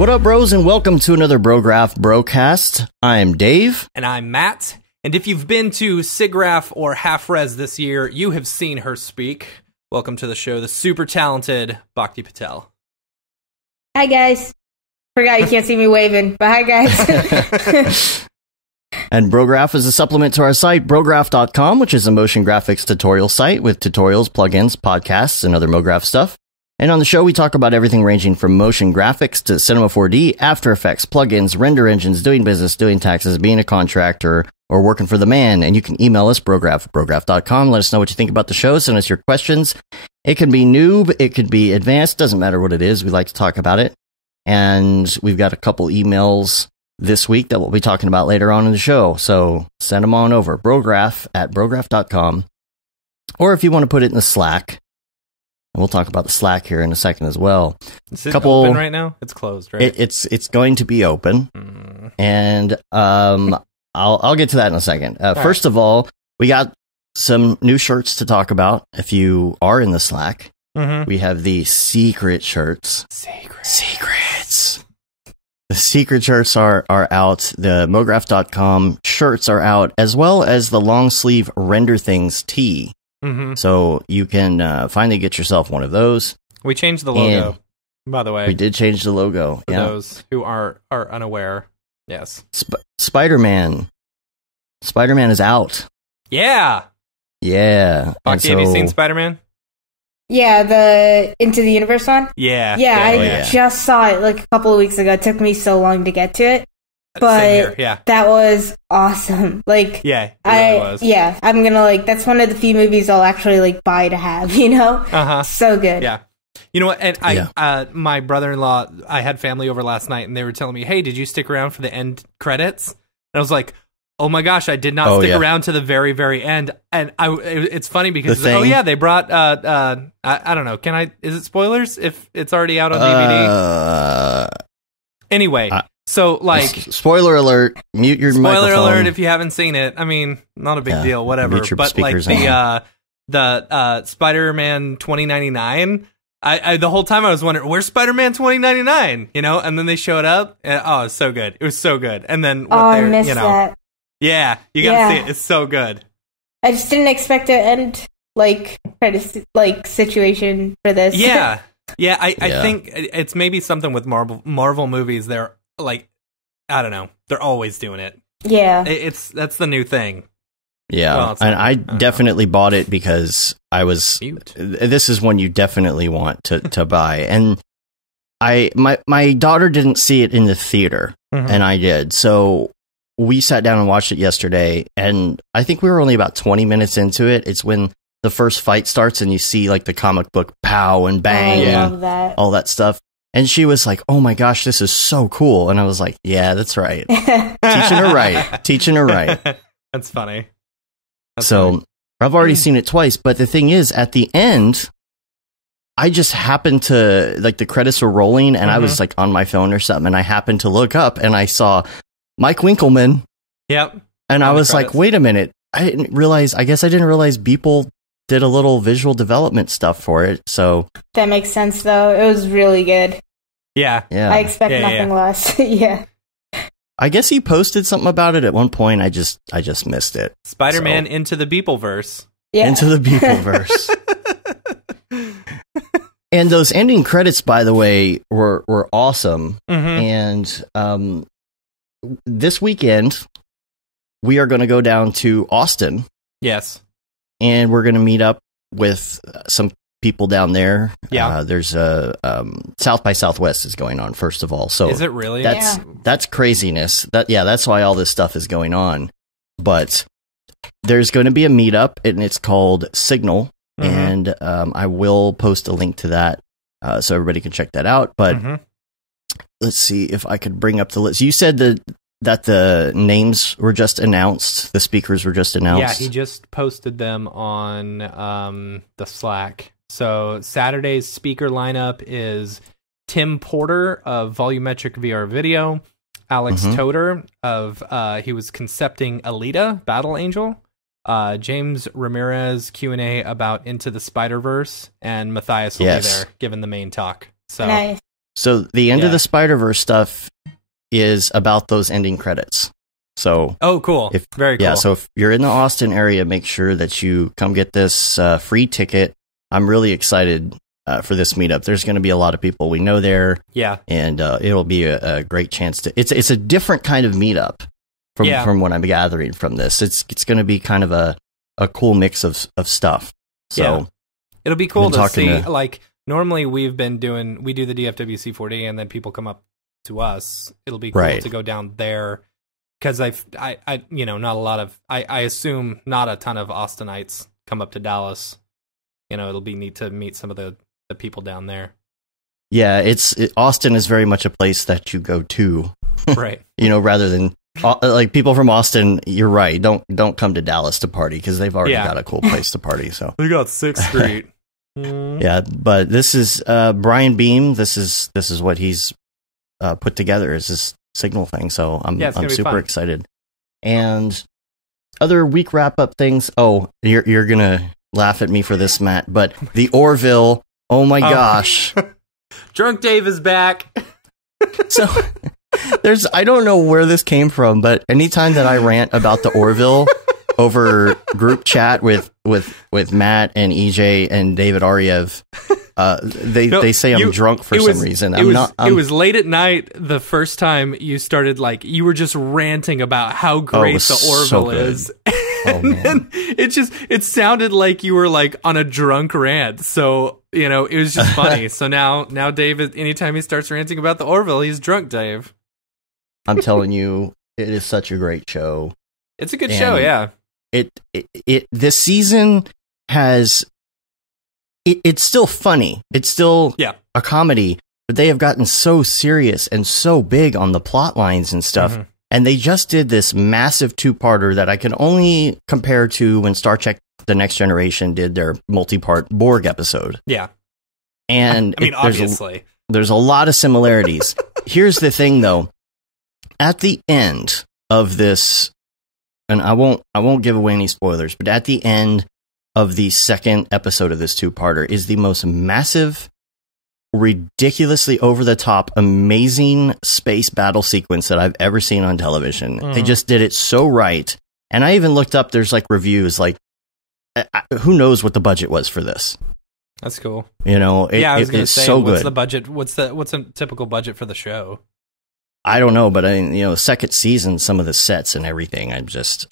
What up, bros, and welcome to another Brograph Brocast. I'm Dave. And I'm Matt. And if you've been to SIGGRAPH or Half Res this year, you have seen her speak. Welcome to the show, the super talented Bhakti Patel. Hi, guys. Forgot you can't see me waving, but hi, guys. And Brograph is a supplement to our site, Brograph.com, which is a motion graphics tutorial site with tutorials, plugins, podcasts, and other MoGraph stuff. And on the show, we talk about everything ranging from motion graphics to Cinema 4D, After Effects, plugins, render engines, doing business, doing taxes, being a contractor, or working for the man. And you can email us, Brograph.com. Let us know what you think about the show. Send us your questions. It can be noob, it could be advanced, doesn't matter what it is. We like to talk about it. And we've got a couple emails this week that we'll be talking about later on in the show. So send them on over, Brograph@Brograph.com. Or if you want to put it in the Slack. And we'll talk about the Slack here in a second as well. Is it open right now? It's closed, right? It's going to be open, and I'll get to that in a second. First of all, we got some new shirts to talk about. If you are in the Slack, we have the secret shirts. Secrets. The secret shirts are out. The MoGraph.com shirts are out, as well as the long sleeve Render Things tee. So you can finally get yourself one of those. We changed the logo, by the way. We did change the logo. For those who are unaware. Yes. Spider-Man. Spider-Man is out. Yeah. Yeah. Bhakti, have you seen Spider-Man? Yeah, the Into the Universe one? Yeah. I just saw it like a couple of weeks ago. It took me so long to get to it. But that was awesome. Like, it really was. Yeah, I'm gonna that's one of the few movies I'll actually buy to have, you know? So good. Yeah. You know what? And my brother-in-law, I had family over last night and they were telling me, hey, did you stick around for the end credits? And I was like, oh my gosh, I did not stick around to the very, very end. And it's funny because, they brought, I don't know, is it spoilers if it's already out on DVD? Anyway. So, spoiler alert, mute your microphone. Spoiler alert if you haven't seen it. I mean, not a big deal, whatever. But, the Spider-Man 2099, the whole time I was wondering, where's Spider-Man 2099? You know, and then they showed up, and, it was so good. It was so good. And then, I missed that. Yeah, you gotta see it. It's so good. I just didn't expect to end, situation for this. Yeah. Yeah, I think it's maybe something with Marvel movies. They're I don't know. They're always doing it. Yeah. That's the new thing. Yeah. Well, and I definitely bought it because this is one you definitely want to buy. And my daughter didn't see it in the theater and I did. So we sat down and watched it yesterday, and I think we were only about 20 minutes into it. It's when the first fight starts and you see the comic book pow and bang love that. All that stuff. And she was like, oh my gosh, this is so cool. And I was like, yeah, that's right. Teaching her right. That's funny. Funny. I've already seen it twice, but the thing is, at the end, I just happened to, the credits were rolling, and I was on my phone or something, and I happened to look up, and I saw Mike Winkleman. Yep. And I was like, wait a minute. I didn't realize Beeple did a little visual development stuff for it, so that makes sense. Though it was really good. Yeah. I expect nothing less. Yeah. I guess he posted something about it at one point. I just missed it. Spider-Man into the Beepleverse. Yeah. Into the Beepleverse. And those ending credits, by the way, were awesome. And this weekend we are going to go down to Austin. Yes. And we're going to meet up with some people down there. Yeah. There's a South by Southwest is going on, first of all. So is it really? That's craziness. That's why all this stuff is going on. But there's going to be a meetup, and it's called Signal. And I will post a link to that so everybody can check that out. But let's see if I could bring up the list. You said that the names were just announced, the speakers were just announced. Yeah, he just posted them on the Slack. So Saturday's speaker lineup is Tim Porter of Volumetric VR Video, Alex Toder of he was concepting Alita, Battle Angel, James Ramirez Q&A about Into the Spider-Verse, and Matthias will be there giving the main talk. So nice. So the end of the Spider-Verse stuff is about those ending credits. So cool. Very cool. Yeah, so if you're in the Austin area, make sure that you come get this free ticket. I'm really excited for this meetup. There's going to be a lot of people we know there. Yeah. And it'll be a great chance to... It's a different kind of meetup from what I'm gathering from this. It's going to be kind of a cool mix of stuff. So it'll be cool to see, like, normally we do the DFWC 4D and then people come up to us. It'll be cool to go down there because I assume not a ton of Austinites come up to Dallas. It'll be neat to meet some of the people down there. Yeah, Austin is very much a place that you go to. Right. Rather than like people from Austin, you're right. Don't come to Dallas to party because they've already got a cool place to party. So we got 6th Street. Yeah, but this is Brian Beam. This is what he's put together as this Signal thing. So I'm super excited. And other week wrap up things. Oh, you're gonna laugh at me for this, Matt, but the Orville. Oh my gosh, Drunk Dave is back. So I don't know where this came from, but anytime that I rant about the Orville over group chat with Matt and EJ and David Ariev, they say I'm drunk for some reason. It was late at night the first time you started, like, you were just ranting about how great the Orville is. And then it sounded like you were like on a drunk rant. So, it was just funny. So now Dave, anytime he starts ranting about the Orville, he's drunk Dave. I'm telling you, it is such a great show. It's a good show, yeah. This season has it's still funny. It's still a comedy, but they have gotten so serious and so big on the plot lines and stuff. Mm-hmm. And they just did this massive 2-parter that I can only compare to when Star Trek The Next Generation did their multi-part Borg episode. Yeah. And I mean, obviously. There's a lot of similarities. Here's the thing, though. At the end of this, and I won't give away any spoilers, but at the end of the second episode of this 2-parter is the most massive, ridiculously over-the-top, amazing space battle sequence that I've ever seen on television. They just did it so right. And I even looked up, there's like reviews, like, who knows what the budget was for this? That's cool. I was going to say, so what's good. The budget? What's a typical budget for the show? I don't know, but second season, some of the sets and everything, I'm just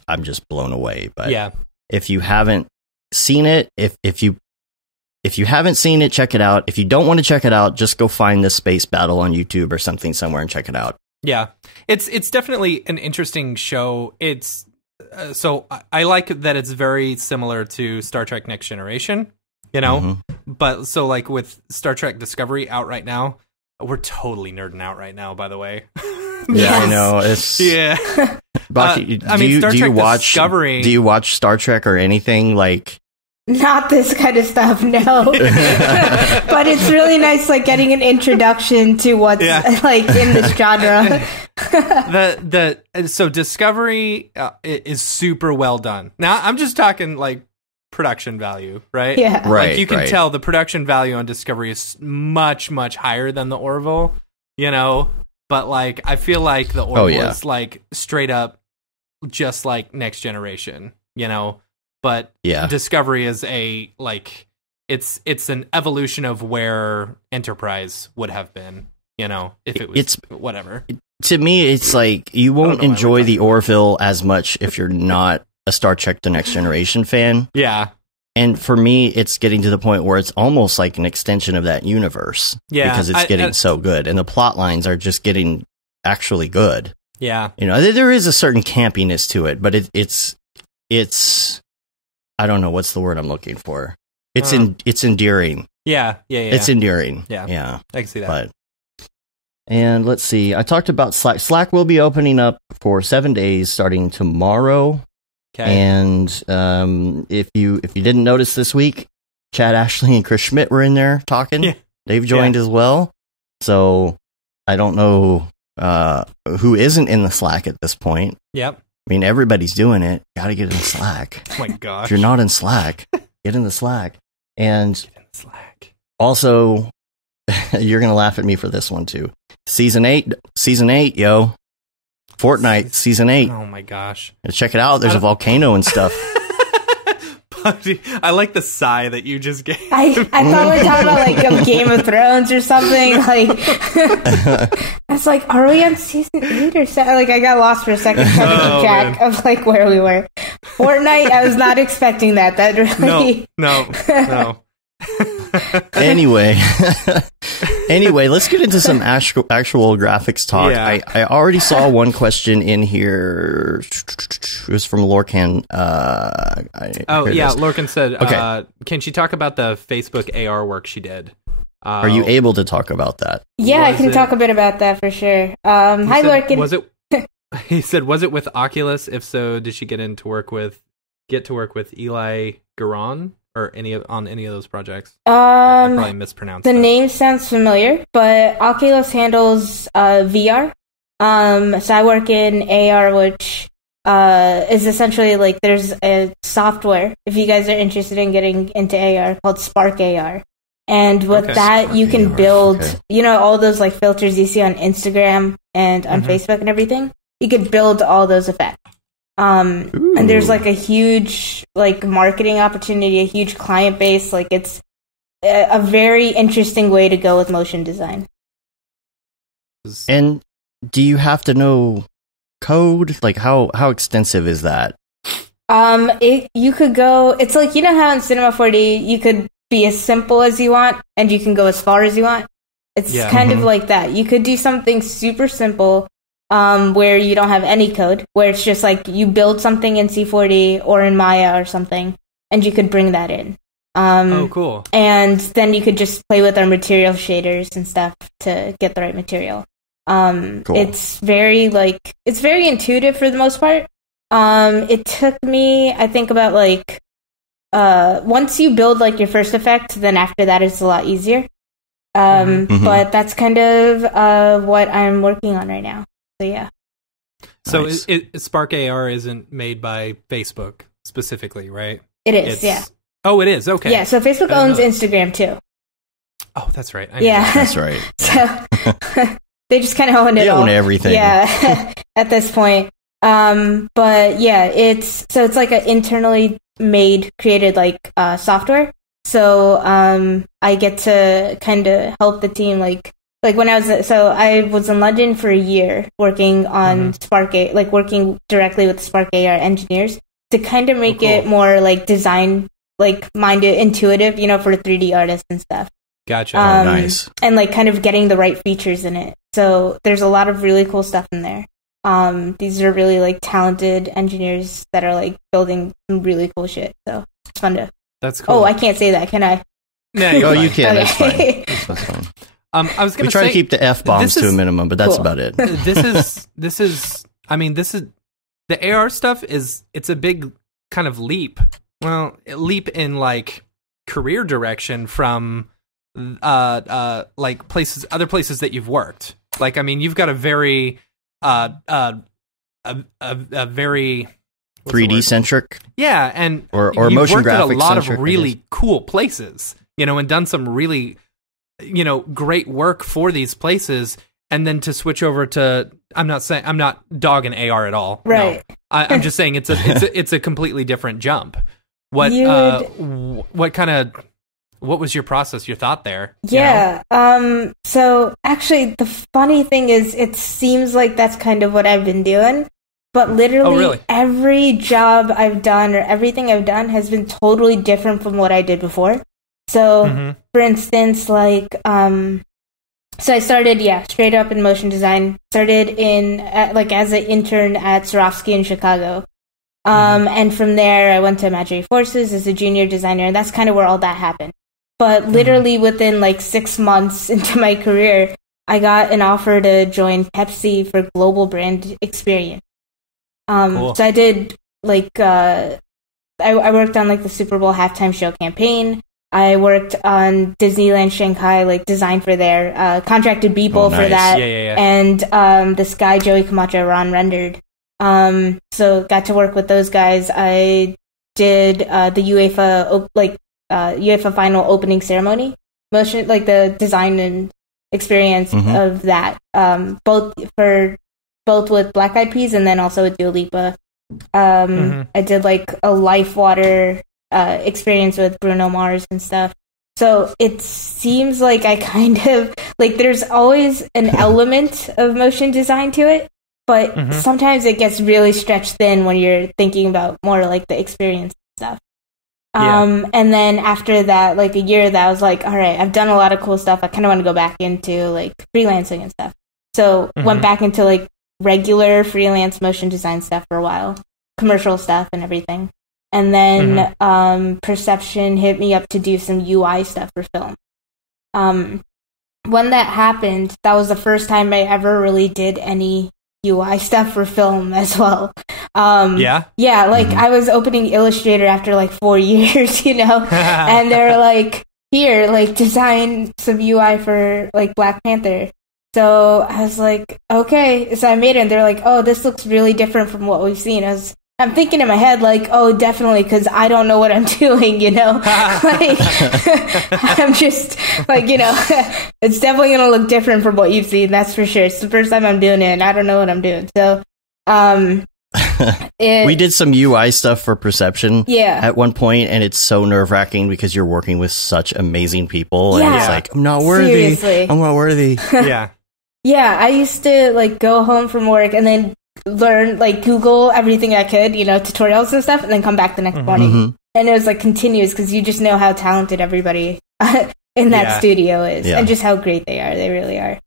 blown away. But if you haven't seen it, if you haven't seen it, check it out. If you don't want to check it out, just go find this space battle on YouTube or something somewhere and check it out. Yeah, it's definitely an interesting show. It's so I like that it's very similar to Star Trek Next Generation, but so like with Star Trek Discovery out right now. We're totally nerding out right now, by the way. Yeah, I know. Baki, Star Trek Discovery. Do you watch Star Trek or anything like? Not this kind of stuff, no. But it's really nice, like getting an introduction to what's like in this genre. So Discovery is super well done. Now I'm just talking like production value, right? Yeah. Right. Like you can tell the production value on Discovery is much, much higher than the Orville, but like I feel like the Orville is like straight up just like Next Generation, but Discovery is it's an evolution of where Enterprise would have been, if it was whatever. To me, it's like you won't enjoy the Orville as much if you're not a Star Trek The Next Generation fan. Yeah. And for me, it's getting to the point where it's almost like an extension of that universe. Yeah. Because it's getting so good. And the plot lines are just getting actually good. Yeah. There is a certain campiness to it, but it's I don't know what's the word I'm looking for. It's endearing. Yeah. It's endearing. Yeah. I can see that. And let's see. I talked about Slack. Slack will be opening up for 7 days starting tomorrow. Okay. And if you didn't notice this week, Chad Ashley and Chris Schmidt were in there talking. Yeah. They've joined as well. So I don't know who isn't in the Slack at this point. Yep. I mean, everybody's doing it. Got to get in Slack. Oh my gosh. If you're not in Slack, get in the Slack. And get in the Slack. Also, You're gonna laugh at me for this one too. Season 8, yo. Fortnite Season 8. Oh my gosh! Check it out. There's a volcano and stuff. I like the sigh that you just gave. I thought we were talking about like a Game of Thrones or something. Like, I was like, are we on season 8 or 7? Like, I got lost for a second trying to keep track of like where we were. Fortnite, I was not expecting that. That really no. Anyway, let's get into some actual graphics talk. Yeah. I already saw one question in here. It was from Lorcan. Lorcan said, okay. Can she talk about the Facebook AR work she did? Are you able to talk about that? Yeah, I can talk a bit about that for sure. Hi, Lorcan. He said, was it with Oculus? If so, did she get to work with Eli Garon? Or on any of those projects? I probably mispronounced the that. name sounds familiar, but Oculus handles VR. So I work in AR, which is essentially like there's a software, if you guys are interested in getting into AR, called Spark AR. And with that, Spark you can build, all those like filters you see on Instagram and on Facebook and everything. You could build all those effects. And there's like a huge like marketing opportunity, a huge client base. Like it's a very interesting way to go with motion design. And do you have to know code? Like how extensive is that? You could go, it's like, how in Cinema 4D you could be as simple as you want and you can go as far as you want. It's kind of like that. You could do something super simple where you don't have any code, where it's just like you build something in C4D or in Maya or something, and you could bring that in. Cool. And then you could just play with our material shaders and stuff to get the right material. Cool. It's very intuitive for the most part. It took me, I think, about like once you build like your first effect, then after that it's a lot easier. But that's kind of what I'm working on right now. So yeah. So nice. Spark AR isn't made by Facebook specifically, right? It is, yeah. Oh, it is. Okay. Yeah. So Facebook owns Instagram too. Oh, that's right. That's right. So they just kind of own it. They all. own everything. Yeah. At this point, but yeah, it's like an internally created like software. So I get to kind of help the team like when I was in London for a year working on Spark, like working directly with Spark AR engineers to kind of make it more like design, like minded, intuitive, for 3D artists and stuff. Gotcha. Nice. And like kind of getting the right features in it. So there's a lot of really cool stuff in there. These are really like talented engineers that are like building some really cool shit. So it's fun to. That's cool. Oh, I can't say that, can I? No, you can. Okay. That's fine. That's fine. I was going to say, we try to keep the F-bombs to a minimum, but that's about it. This is the AR stuff it's a big kind of leap. Well, leap in like career direction from like other places that you've worked. Like, you've got a very a very 3D centric. Yeah, and or you've motion worked at a graphics lot centric, of really cool places, and done some really great work for these places, and then to switch over to, I'm not dogging AR at all. Right. No. I'm just saying it's a completely different jump. What was your process, your thought there? Yeah. So actually the funny thing is it seems like that's kind of what I've been doing, but literally every job I've done or everything I've done has been totally different from what I did before. So, for instance, like, so I started, straight up in motion design. Started as an intern at Swarovski in Chicago. And from there, I went to Imaginary Forces as a junior designer, and that's kind of where all that happened. But literally within like 6 months into my career, I got an offer to join Pepsi for global brand experience. Cool. So I did like, I worked on like the Super Bowl halftime show campaign. I worked on Disneyland Shanghai, like design for there, contracted Beeple for that. And this guy, Joey Camacho, Ron rendered. So got to work with those guys. I did the UEFA UEFA final opening ceremony. motion, like the design and experience of that, both with Black Eyed Peas and then also with Dua Lipa. I did like a Life Water experience with Bruno Mars and stuff. So it seems like I kind of like there's always an element of motion design to it, but sometimes it gets really stretched thin when you're thinking about more like the experience stuff. And then after that, like a year, that I was like, all right, I've done a lot of cool stuff. I kind of want to go back into like freelancing and stuff. So went back into like regular freelance motion design stuff for a while, commercial stuff and everything. And then Perception hit me up to do some UI stuff for film. When that happened, that was the first time I ever really did any UI stuff for film as well. I was opening Illustrator after like 4 years, and they're like, here, like design some UI for like Black Panther. So I was like, okay. So I made it and they're like, oh, this looks really different from what we've seen. I'm thinking in my head, like, oh, definitely, because I don't know what I'm doing, like, I'm just, like, it's definitely going to look different from what you've seen, that's for sure. It's the first time I'm doing it, and I don't know what I'm doing. So, we did some UI stuff for Perception at one point, and it's so nerve-wracking because you're working with such amazing people, and it's like, I'm not worthy. Seriously. I'm not worthy. Yeah, I used to, like, go home from work and then learn, like, Google everything I could, tutorials and stuff, and then come back the next morning. And it was, like, continuous, because you just know how talented everybody in that studio is, and just how great they are. They really are.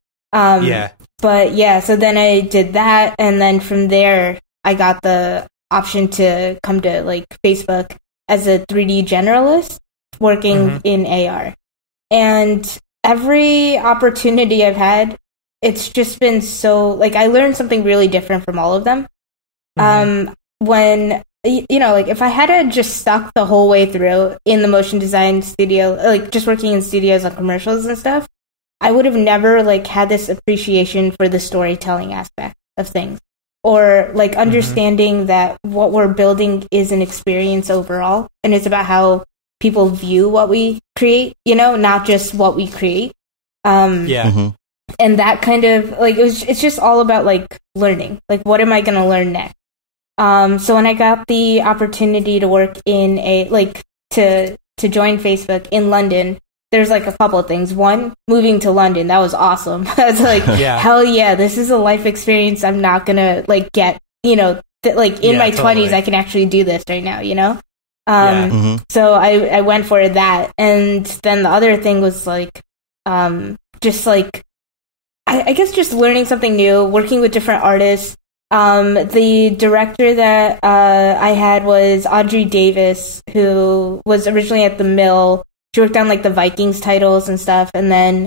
But, so then I did that, and then from there, I got the option to come to, like, Facebook as a 3D generalist, working in AR. And every opportunity I've had, it's just been so, like, I learned something really different from all of them. When, like, if I had just stuck the whole way through in the motion design studio, like, just working in studios on commercials and stuff, I would have never, like, had this appreciation for the storytelling aspect of things. Or, like, understanding that what we're building is an experience overall, and it's about how people view what we create, not just what we create. And that kind of, like, it's just all about, like, learning. Like, what am I going to learn next? So when I got the opportunity to work in to join Facebook in London, there's, like, a couple of things. One, moving to London, that was awesome. I was like, hell yeah, this is a life experience I'm not going to, like, get, in my 20s, I can actually do this right now, So I went for that. And then the other thing was, like, just, like, I guess just learning something new, working with different artists. The director that I had was Audrey Davis, who was originally at the Mill. She worked on, like, the Vikings titles and stuff, and then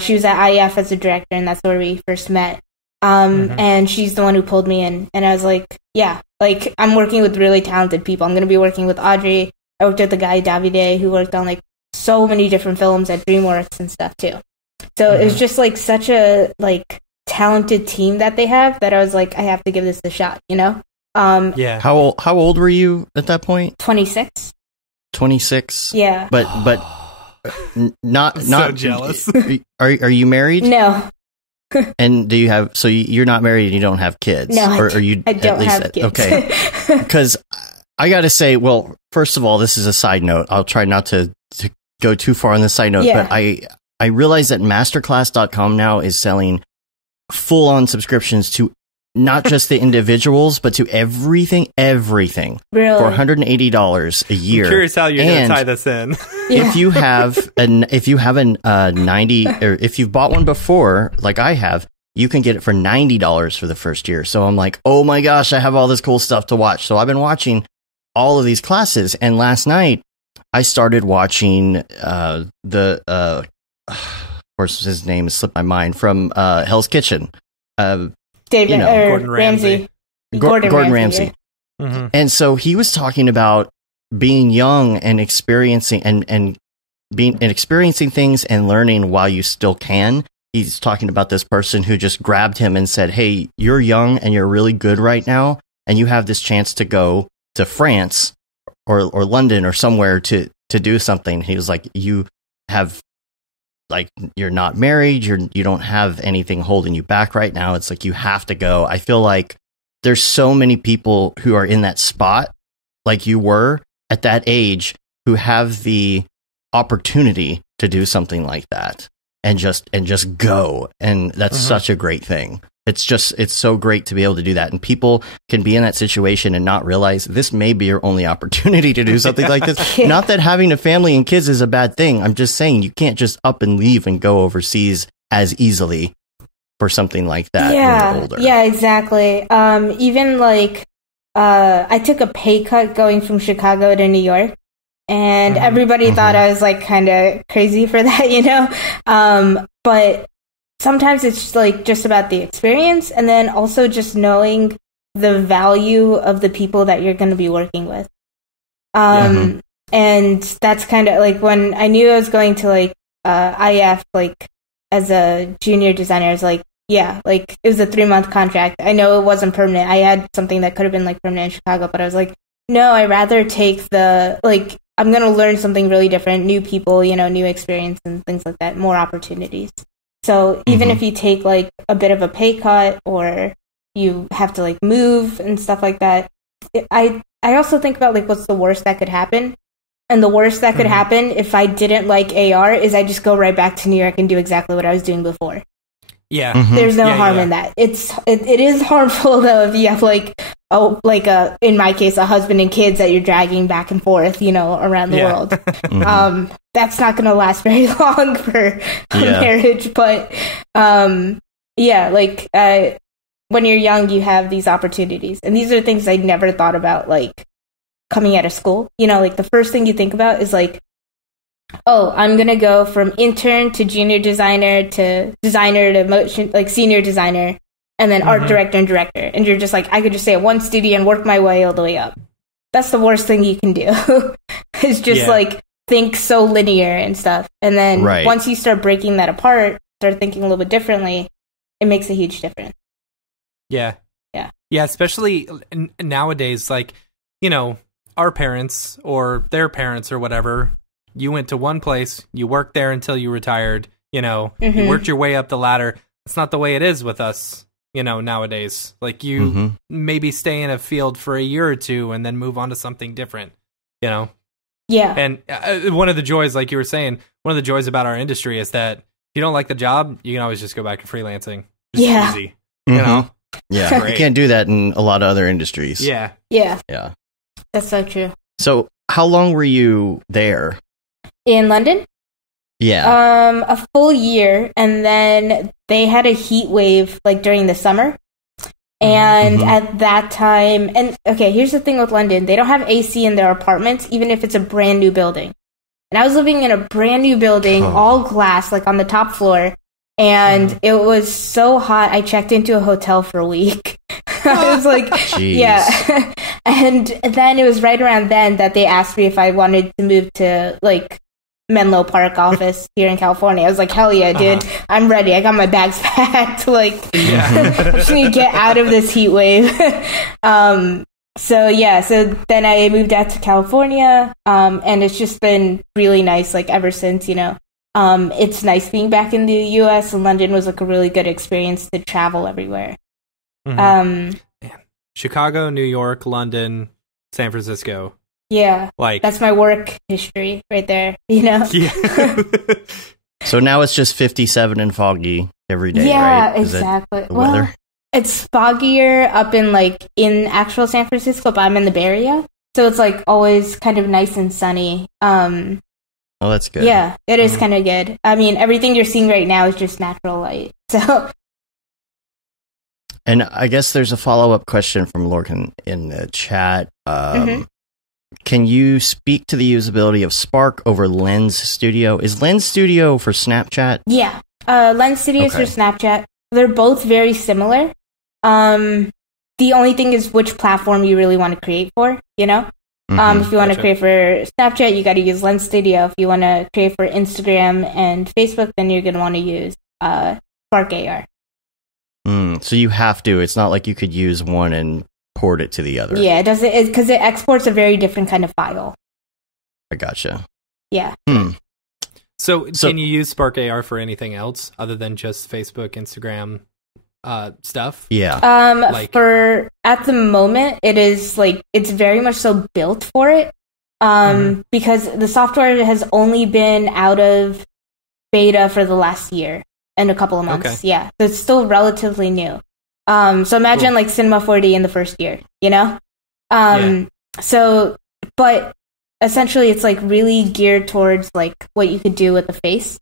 she was at IEF as a director, and that's where we first met. And she's the one who pulled me in, and I was like, yeah, like, I'm working with really talented people. I'm going to be working with Audrey. I worked with the guy, Davide, who worked on, like, so many different films at DreamWorks and stuff, too. So it was just, like, such a, like, talented team that they have that I was like, I have to give this a shot, How old were you at that point? 26. 26? Yeah. But not so jealous. Are you married? No. And do you have, so you're not married and you don't have kids? No, or you I don't have kids. Okay. Because I got to say, well, first of all, this is a side note. I'll try not to go too far on the side note, but I realize that masterclass.com now is selling full-on subscriptions to not just the individuals, but to everything really? For $180 a year. I'm curious how you're going to tie this in. If you have a 90, or if you've bought one before, like I have, you can get it for $90 for the first year. So I'm like, oh my gosh, I have all this cool stuff to watch. So I've been watching all of these classes, and last night I started watching of course his name has slipped my mind, from Hell's Kitchen. Gordon Ramsay. Gordon Ramsay. Yeah. And so he was talking about being young and experiencing experiencing things and learning while you still can. He's talking about this person who just grabbed him and said, hey, you're young and you're really good right now, and you have this chance to go to France or London or somewhere to do something. He was like, you have like you're not married, you don't have anything holding you back right now. It's like you have to go. I feel like there's so many people who are in that spot, like you were at that age, who have the opportunity to do something like that and just go. And that's such a great thing. It's so great to be able to do that. And people can be in that situation and not realize this may be your only opportunity to do something like this. Not that having a family and kids is a bad thing. I'm just saying you can't just up and leave and go overseas as easily for something like that when you're older. Yeah, exactly. Even like, I took a pay cut going from Chicago to New York, and everybody thought I was like kind of crazy for that, you know? But sometimes it's like just about the experience, and then also just knowing the value of the people that you're going to be working with. And that's kind of like when I knew I was going to like IF, like as a junior designer, I was like, yeah, like it was a 3-month contract. I know it wasn't permanent. I had something that could have been like permanent in Chicago, but I was like, no, I'd rather take the, like, I'm going to learn something really different, new people, you know, new experience and things like that, more opportunities. So even if you take like a bit of a pay cut or you have to like move and stuff like that, I also think about like what's the worst that could happen. And the worst that could happen if I didn't like AR is I just go right back to New York and do exactly what I was doing before. Yeah. There's no harm in that. It is harmful though if you have like in my case a husband and kids that you're dragging back and forth, you know, around the world. That's not going to last very long for a marriage, but like when you're young you have these opportunities, and these are things I never thought about, like coming out of school. You know, like the first thing you think about is like, oh, I'm going to go from intern to junior designer to motion, like senior designer, and then art director and director. And you're just like, I could just stay at one studio and work my way all the way up. That's the worst thing you can do. It's just like think so linear and stuff. And then once you start breaking that apart, start thinking a little bit differently, it makes a huge difference. Yeah, especially nowadays, like, you know, our parents or their parents or whatever, you went to one place, you worked there until you retired, you know, you worked your way up the ladder. It's not the way it is with us, you know, nowadays. Like you maybe stay in a field for a year or two and then move on to something different, you know? Yeah. And one of the joys, like you were saying, one of the joys about our industry is that if you don't like the job, you can always just go back to freelancing. It's easy, you know? Yeah. You can't do that in a lot of other industries. Yeah. That's so true. So how long were you there? In London? Yeah. A full year, and then they had a heat wave like during the summer. And at that time, and okay, here's the thing with London, they don't have AC in their apartments, even if it's a brand new building. And I was living in a brand new building, all glass, like on the top floor, and it was so hot, I checked into a hotel for a week. I was like, yeah. And then it was right around then that they asked me if I wanted to move to like Menlo Park office here in California. I was like, hell yeah, dude. I'm ready. I got my bags packed. Like, I just need to get out of this heat wave. So then I moved out to California, and it's just been really nice, like, ever since, you know. It's nice being back in the U.S., and London was, like, a really good experience to travel everywhere. Chicago, New York, London, San Francisco. Yeah, like that's my work history right there, you know? Yeah. So now it's just 57 and foggy every day, yeah, right? Exactly. Well, it's foggier up in actual San Francisco, but I'm in the Bay Area. So it's like always kind of nice and sunny. Oh, that's good. Yeah, it is kind of good. I mean, everything you're seeing right now is just natural light. So. And I guess there's a follow-up question from Lorcan in the chat. Can you speak to the usability of Spark over Lens Studio? Is Lens Studio for Snapchat? Yeah. Lens Studio is for Snapchat. They're both very similar. The only thing is which platform you really want to create for, you know? If you want to create for Snapchat, you got to use Lens Studio. If you want to create for Instagram and Facebook, then you're going to want to use Spark AR. So you have to. It's not like you could use one and port it to the other. Yeah, it doesn't, because it exports a very different kind of file. I gotcha. Yeah. So can you use Spark AR for anything else other than just Facebook, Instagram stuff? Yeah. For at the moment, it is like it's very much so built for it. Because the software has only been out of beta for the last year and a couple of months. Okay. Yeah, so it's still relatively new. So imagine like Cinema 4D in the first year, you know? So, but essentially it's like really geared towards like what you could do with the face.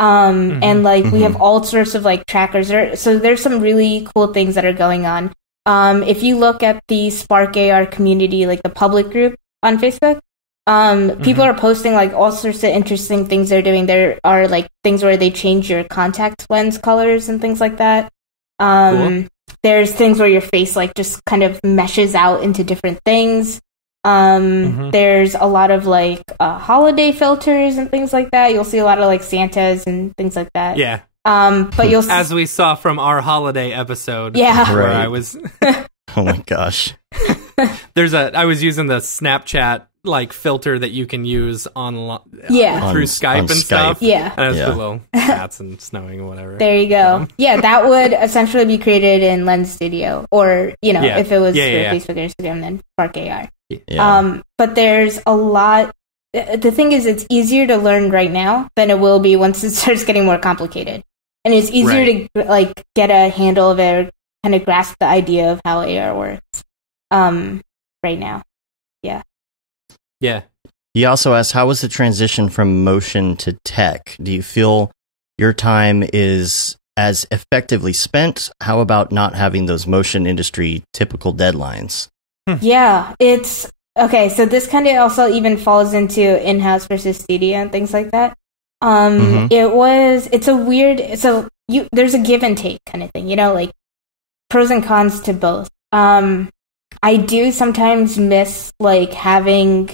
And like we have all sorts of like trackers. So there's some really cool things that are going on. If you look at the Spark AR community, like the public group on Facebook, people are posting like all sorts of interesting things they're doing. There are like things where they change your contact lens colors and things like that. Cool. There's things where your face like just kind of meshes out into different things. There's a lot of like holiday filters and things like that. You'll see a lot of like Santas and things like that. Yeah. But you'll as we saw from our holiday episode. Yeah. Where I was. Oh my gosh. I was using the Snapchat like filter that you can use on through Skype and stuff. Yeah. And it's the little hats and snowing and whatever. There you go. Yeah, that would essentially be created in Lens Studio, or if it was for Facebook or Instagram, then Spark AR. Yeah. But there's a lot. The thing is, it's easier to learn right now than it will be once it starts getting more complicated, and it's easier to like get a handle of it, or kind of grasp the idea of how AR works. Right now. Yeah. Yeah. He also asked, how was the transition from motion to tech? Do you feel your time is as effectively spent? How about not having those motion industry typical deadlines? Yeah, it's okay. So this kind of also even falls into in-house versus studio and things like that. It's a weird, there's a give and take kind of thing, like pros and cons to both. I do sometimes miss like having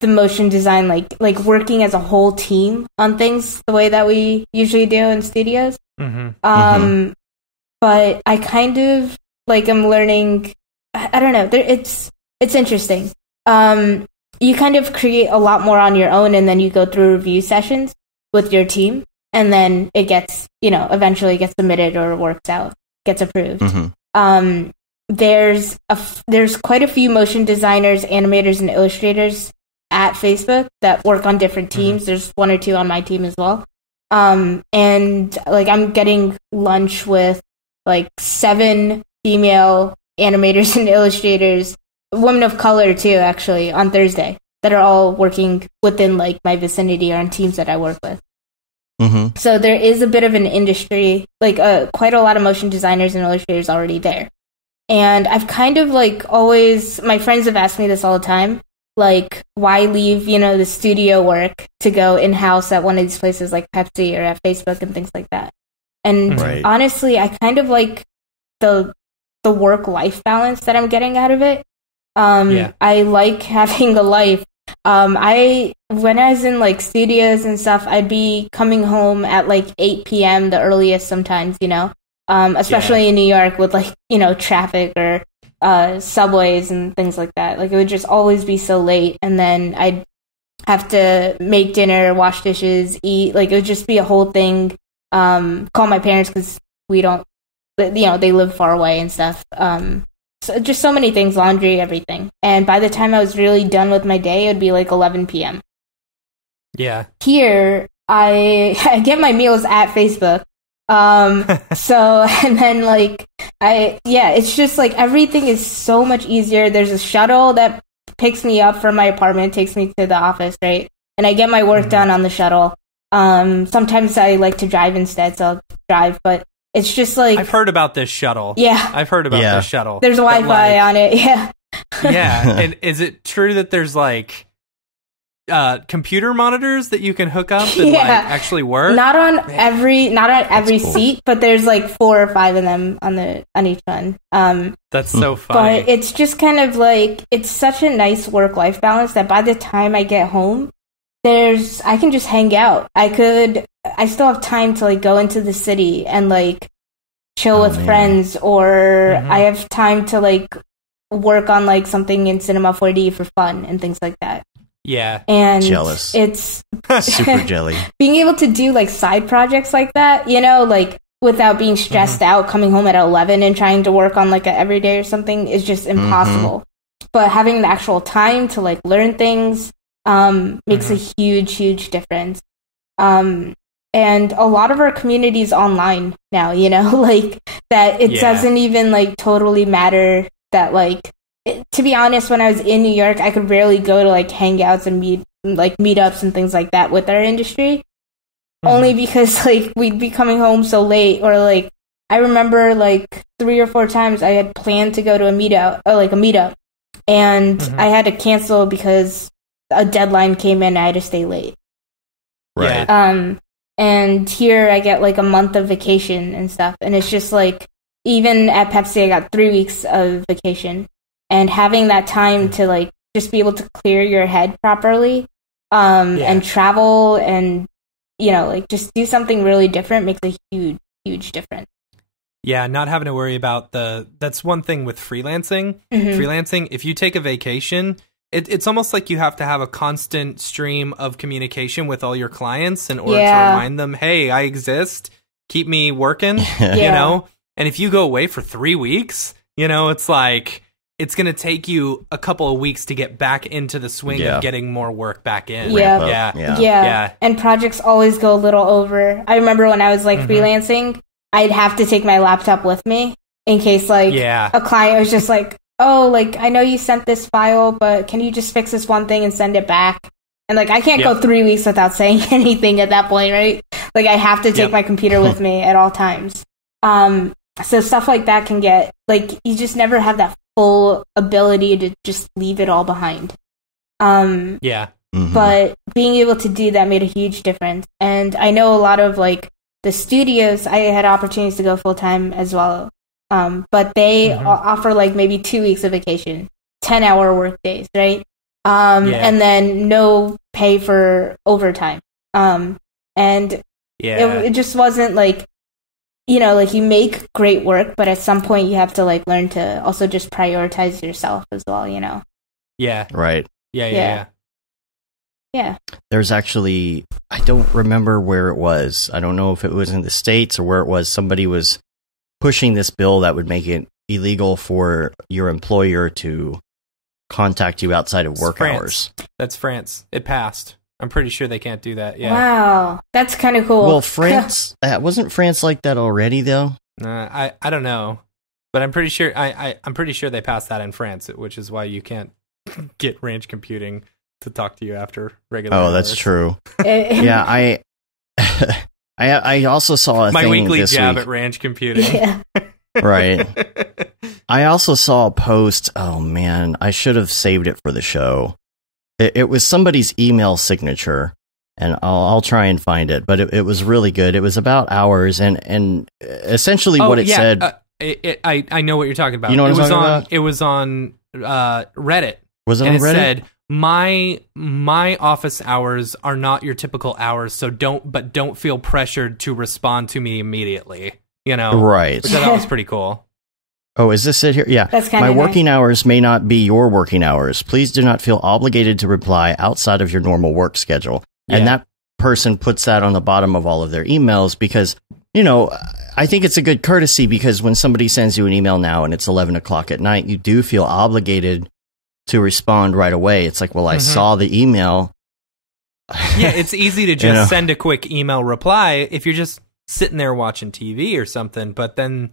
the motion design, like working as a whole team on things the way that we usually do in studios. But I kind of like I'm learning. I don't know. It's interesting. You kind of create a lot more on your own, and then you go through review sessions with your team, and then it gets eventually gets submitted or works out, gets approved. There's quite a few motion designers, animators, and illustrators at Facebook that work on different teams. There's one or two on my team as well. And like I'm getting lunch with like 7 female animators and illustrators, women of color too, actually, on Thursday, that are all working within like my vicinity or on teams that I work with. So there is a bit of an industry, like quite a lot of motion designers and illustrators already there. And I've kind of like always, my friends have asked me this all the time, like, why leave, the studio work to go in-house at one of these places like Pepsi or at Facebook and things like that. And honestly, I kind of like the work-life balance that I'm getting out of it. I like having a life. When I was in like studios and stuff, I'd be coming home at like 8 p.m. the earliest sometimes, especially in New York with like, traffic or subways and things like that. Like it would just always be so late, and then I'd have to make dinner, wash dishes, eat. Like it would just be a whole thing. Call my parents because we don't, they live far away and stuff. So just so many things, laundry, everything. And by the time I was really done with my day, it would be like 11 p.m. Yeah. Here, I get my meals at Facebook. So, and then like, it's just like everything is so much easier. There's a shuttle that picks me up from my apartment, takes me to the office, right? And I get my work done on the shuttle. Sometimes I like to drive instead, so I'll drive, but it's just like... I've heard about this shuttle. Yeah. I've heard about this shuttle. There's Wi-Fi on it, yeah. Yeah, and is it true that there's like computer monitors that you can hook up and like actually work? Not on every seat, but there's like 4 or 5 of them on each one. That's so funny. But it's just kind of like, it's such a nice work-life balance that by the time I get home, I can just hang out. I still have time to like go into the city and like chill with friends, or I have time to like work on like something in Cinema 4D for fun and things like that. Yeah. And jealous. It's super jelly. Being able to do like side projects like that, you know, like without being stressed out, coming home at 11 and trying to work on like an everyday or something is just impossible. But having the actual time to like learn things makes a huge difference. And a lot of our community is online now, you know, like that it doesn't even like totally matter that like, to be honest, when I was in New York, I could rarely go to like hangouts and meetups and things like that with our industry. Only because like we'd be coming home so late, or like I remember like 3 or 4 times I had planned to go to a meetup and I had to cancel because a deadline came in and I had to stay late. Right. And here I get like a month of vacation and stuff. And it's just like, even at Pepsi, I got 3 weeks of vacation. And having that time to like just be able to clear your head properly and travel and, you know, like just do something really different makes a huge difference. Yeah, not having to worry about that's one thing with freelancing. Freelancing, if you take a vacation, it's almost like you have to have a constant stream of communication with all your clients in order to remind them, hey, I exist, keep me working, you know? And if you go away for 3 weeks, you know, it's like, it's going to take you a couple of weeks to get back into the swing of getting more work back in. Yeah. And projects always go a little over. I remember when I was like freelancing, I'd have to take my laptop with me in case like a client was just like, oh, like, I know you sent this file, but can you just fix this one thing and send it back? And, like, I can't go 3 weeks without saying anything at that point, right? Like, I have to take my computer with me at all times. So stuff like that can get, like, you just never have that full ability to just leave it all behind. But being able to do that made a huge difference. And I know a lot of, like, the studios, I had opportunities to go full-time as well. But they offer like maybe 2 weeks of vacation, 10-hour work days, right? And then no pay for overtime. And it just wasn't like, you know, like you make great work, but at some point you have to like learn to also just prioritize yourself as well, you know? Yeah. Right. Yeah. There's actually, I don't remember where it was. I don't know if it was in the States or where it was. Somebody was pushing this bill that would make it illegal for your employer to contact you outside of work hours. That's France. It passed. I'm pretty sure they can't do that. Yeah. Wow, that's kind of cool. Well, France wasn't France like that already, though. I don't know, but I'm pretty sure I'm pretty sure they passed that in France, which is why you can't get Ranch Computing to talk to you after regular hours. That's true. Yeah, I also saw a my thing weekly this jab week. at Ranch Computing. Yeah. Right. I also saw a post. Oh man, I should have saved it for the show. It was somebody's email signature, and I'll try and find it. But it was really good. It was about hours, and essentially what it said. I know what you're talking about. You know what I'm talking about? It was on Reddit. Was it on on Reddit? It said, my office hours are not your typical hours, so don't feel pressured to respond to me immediately. You know, right? Which I thought was pretty cool. Oh, is this it here? Yeah. That's My working hours may not be your working hours. Please do not feel obligated to reply outside of your normal work schedule. Yeah. And that person puts that on the bottom of all of their emails because, you know, I think it's a good courtesy because when somebody sends you an email now and it's 11 o'clock at night, you do feel obligated to respond right away. It's like, well, I saw the email. Yeah, it's easy to just send a quick email reply if you're just sitting there watching TV or something, but then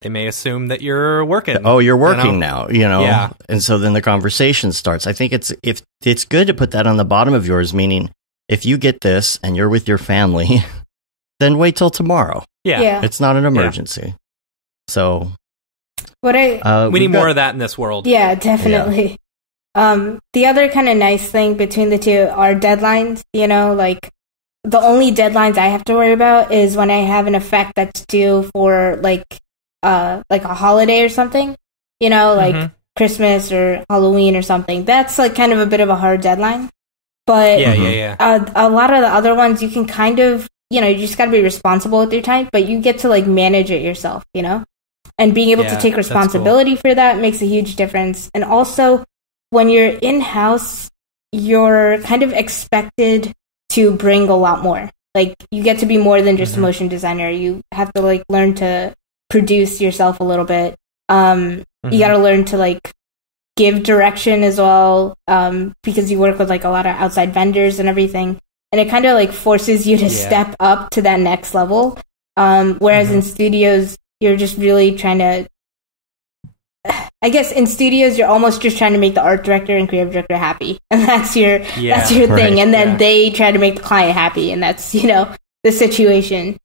they may assume that you're working. Oh, you're working now, you know? Yeah. And so then the conversation starts. I think it's good to put that on the bottom of yours, meaning if you get this and you're with your family, then wait till tomorrow. Yeah. It's not an emergency. So we need more of that in this world. Yeah, definitely. Yeah. The other kind of nice thing between the two are deadlines, you know, like the only deadlines I have to worry about is when I have an effect that's due for like a holiday or something, you know, like Christmas or Halloween or something. That's like kind of a bit of a hard deadline. But a lot of the other ones you can kind of, you know, you just got to be responsible with your time, but you get to like manage it yourself, you know, and being able to take responsibility for that makes a huge difference. And also when you're in-house, you're kind of expected to bring a lot more. Like, you get to be more than just a motion designer. You have to, like, learn to produce yourself a little bit. You got to learn to, like, give direction as well, because you work with, like, a lot of outside vendors and everything. And it kind of, like, forces you to step up to that next level. Whereas in studios, you're just really trying to... I guess in studios, you're almost just trying to make the art director and creative director happy. And that's your thing. Right. And then they try to make the client happy. And that's, you know, the situation.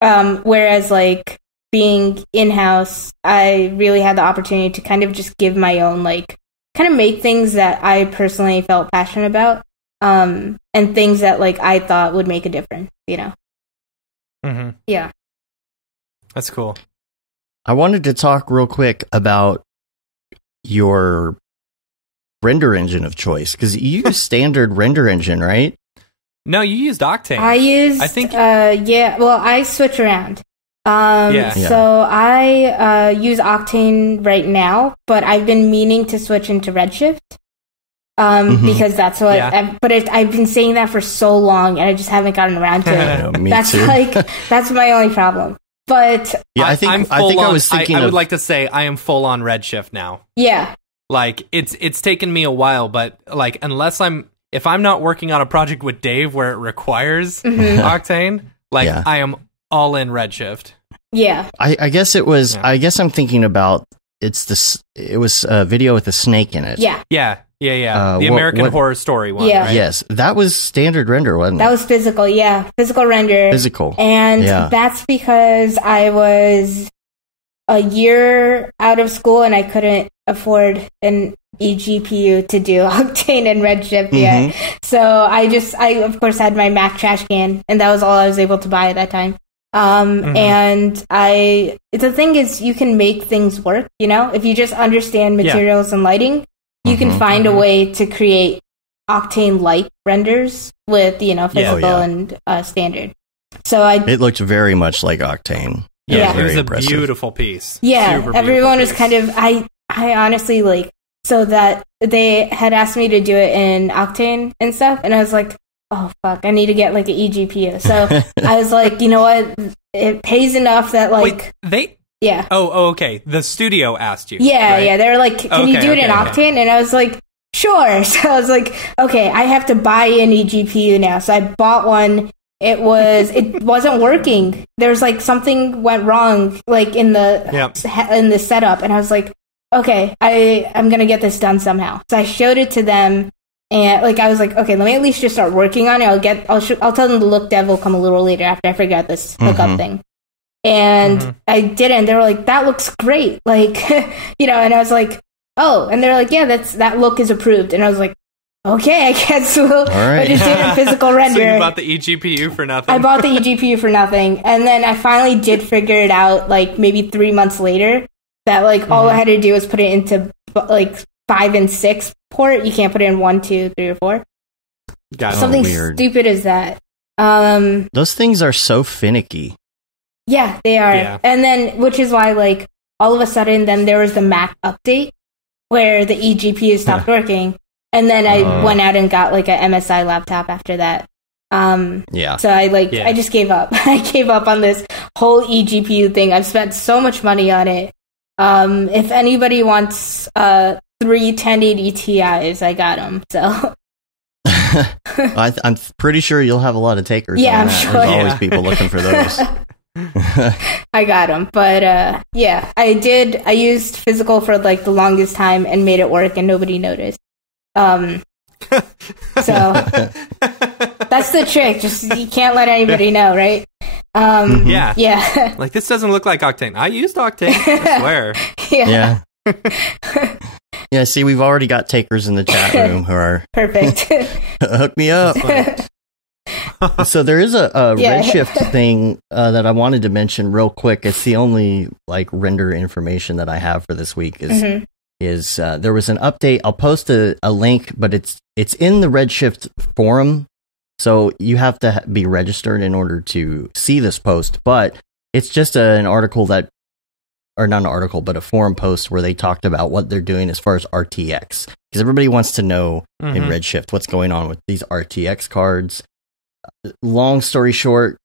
Whereas, like, being in-house, I really had the opportunity to kind of just give my own, like, kind of make things that I personally felt passionate about. And things that, like, I thought would make a difference, you know? Yeah. That's cool. I wanted to talk real quick about your render engine of choice, because you use standard render engine, right? No, you used Octane. I think. Well, I switch around. So I use Octane right now, but I've been meaning to switch into Redshift. Because that's what. I've been saying that for so long, and I just haven't gotten around to it. That's too. That's my only problem. But yeah, I think I was thinking. I would like to say I am full on Redshift now. Yeah, like it's taken me a while, but like if I'm not working on a project with Dave where it requires Octane, like I am all in Redshift. Yeah, I guess it was. I guess I'm thinking about it was a video with a snake in it. Yeah. The American Horror Story one. Yeah. Right? Yes, that was standard render, wasn't it? That was physical. Yeah, physical render. Physical, and that's because I was a year out of school and I couldn't afford an eGPU to do Octane and Redshift yet. So I of course had my Mac trash can, and that was all I was able to buy at that time. And the thing is, you can make things work, you know, if you just understand materials and lighting. You can find a way to create Octane-like renders with, you know, physical and standard. So it looked very much like Octane. Yeah, it was a beautiful piece. Yeah, everyone was kind of. I honestly like, so that they had asked me to do it in Octane and stuff, and I was like, oh fuck, I need to get like an eGPU. So I was like, you know what, it pays enough that like Yeah. Oh, okay. The studio asked you. Yeah, right? yeah. They were like, can you do it in Octane? And I was like, sure. So I was like, okay, I have to buy an eGPU now. So I bought one. It wasn't working. There was like something went wrong, like in the setup. And I was like, okay, I'm going to get this done somehow. So I showed it to them. And like I was like, okay, let me at least just start working on it. I'll tell them the look dev will come a little later after I figure out this hookup thing. And I did it, and they were like, that looks great. Like, you know, and I was like, oh, and they're like, yeah, that look is approved. And I was like, okay, I guess I just did a physical render. So you bought the eGPU for nothing? I bought the eGPU for nothing. And then I finally did figure it out, like, maybe 3 months later, that, like, all I had to do was put it into, like, 5 and 6 port. You can't put it in 1, 2, 3, or 4. Got it. Something stupid as that. Those things are so finicky. Yeah, they are. Yeah. And then, which is why, like, all of a sudden, then there was the Mac update where the eGPU stopped working. And then I went out and got, like, a MSI laptop after that. So I just gave up. I gave up on this whole eGPU thing. I've spent so much money on it. If anybody wants 3 1080 Ti's, I got them. So. I'm pretty sure you'll have a lot of takers. Yeah, on I'm that. sure. There's always people looking for those. I got them, but I used physical for like the longest time and made it work, and nobody noticed. So that's the trick. Just you can't let anybody know, right? Yeah. Like, this doesn't look like Octane. I used Octane. I swear. Yeah. Yeah. See, we've already got takers in the chat room who are perfect. Hook me up. So there is a Redshift thing that I wanted to mention real quick. It's the only like render information that I have for this week. Is there was an update? I'll post a link, but it's in the Redshift forum, so you have to be registered in order to see this post. But it's just an article that or not an article, but a forum post where they talked about what they're doing as far as RTX, because everybody wants to know in Redshift what's going on with these RTX cards. Long story short,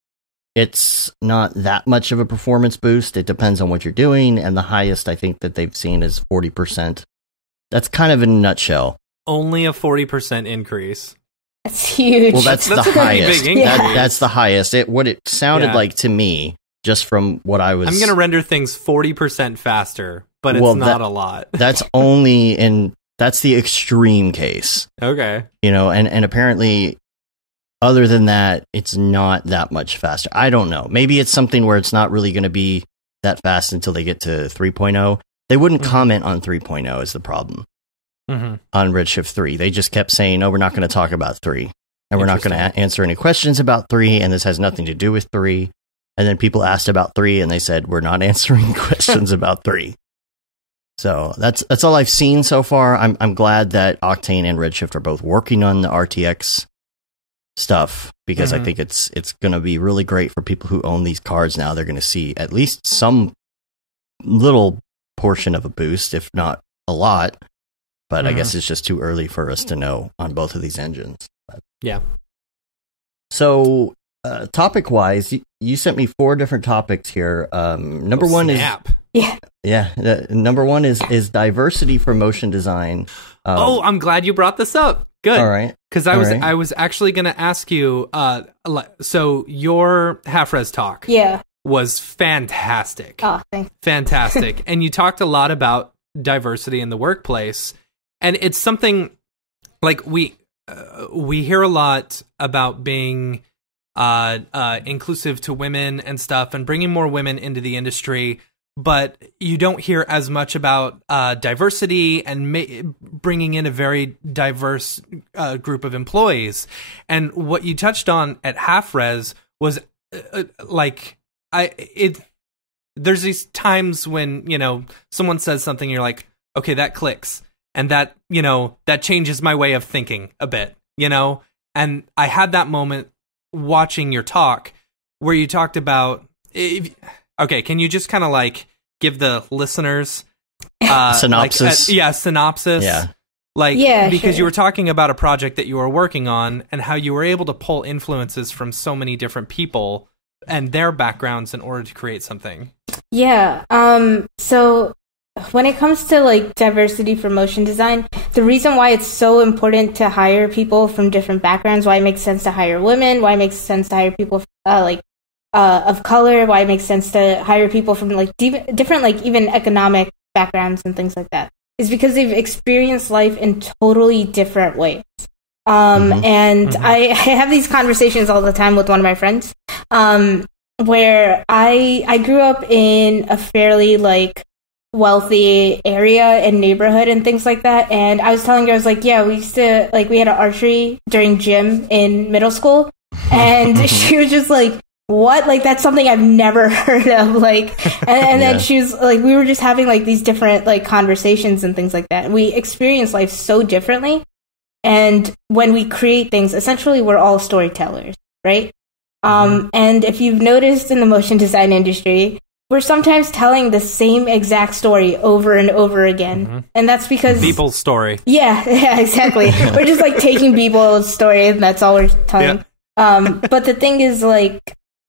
it's not that much of a performance boost. It depends on what you're doing, and the highest I think that they've seen is 40%. That's kind of in a nutshell. Only a 40% increase. That's huge. Well, that's the highest. That's the highest. What it sounded like to me, just from what I was... I'm going to render things 40% faster, but it's not a lot. That's only that's the extreme case. Okay. And apparently... Other than that, it's not that much faster. I don't know. Maybe it's something where it's not really going to be that fast until they get to 3.0. They wouldn't comment on 3.0 is the problem. On Redshift 3. They just kept saying, we're not going to talk about 3. And we're not going to answer any questions about 3, and this has nothing to do with 3. And then people asked about 3, and they said, we're not answering questions about 3. So that's all I've seen so far. I'm glad that Octane and Redshift are both working on the RTX stuff, because I think it's going to be really great for people who own these cards now. They're going to see at least some little portion of a boost, if not a lot. But I guess it's just too early for us to know on both of these engines. But. Yeah. So, topic-wise, you sent me 4 different topics here. Number one is... Yeah. Number one is diversity for motion design. I'm glad you brought this up. Good. All right. Because I was actually going to ask you, so your half-res talk was fantastic. Oh, thanks. Fantastic. And you talked a lot about diversity in the workplace. And it's something like we hear a lot about being inclusive to women and stuff and bringing more women into the industry. But you don't hear as much about diversity and bringing in a very diverse group of employees. And what you touched on at Half-Res was there's these times when, someone says something, you're like, okay, that clicks. And that, that changes my way of thinking a bit, And I had that moment watching your talk where you talked about... Okay, can you just kind of give the listeners synopsis? Synopsis. Yeah. Because you were talking about a project that you were working on and how you were able to pull influences from so many different people and their backgrounds in order to create something. Yeah. So when it comes to diversity for motion design, the reason why it's so important to hire people from different backgrounds, why it makes sense to hire women, why it makes sense to hire people of color, why it makes sense to hire people from different even economic backgrounds and things like that, is because they've experienced life in totally different ways. And I have these conversations all the time with one of my friends, where I grew up in a fairly wealthy area and neighborhood and things like that, and I was telling her, I was like, yeah, we used to we had an archery during gym in middle school, and she was just like, what? That's something I've never heard of. And then she was we were just having these different conversations and things like that. And we experience life so differently. And when we create things, essentially we're all storytellers, right? And if you've noticed in the motion design industry, we're sometimes telling the same exact story over and over again. And that's because... Beeple's story. Yeah, exactly. We're just taking Beeple's story and that's all we're telling. Yeah. But the thing is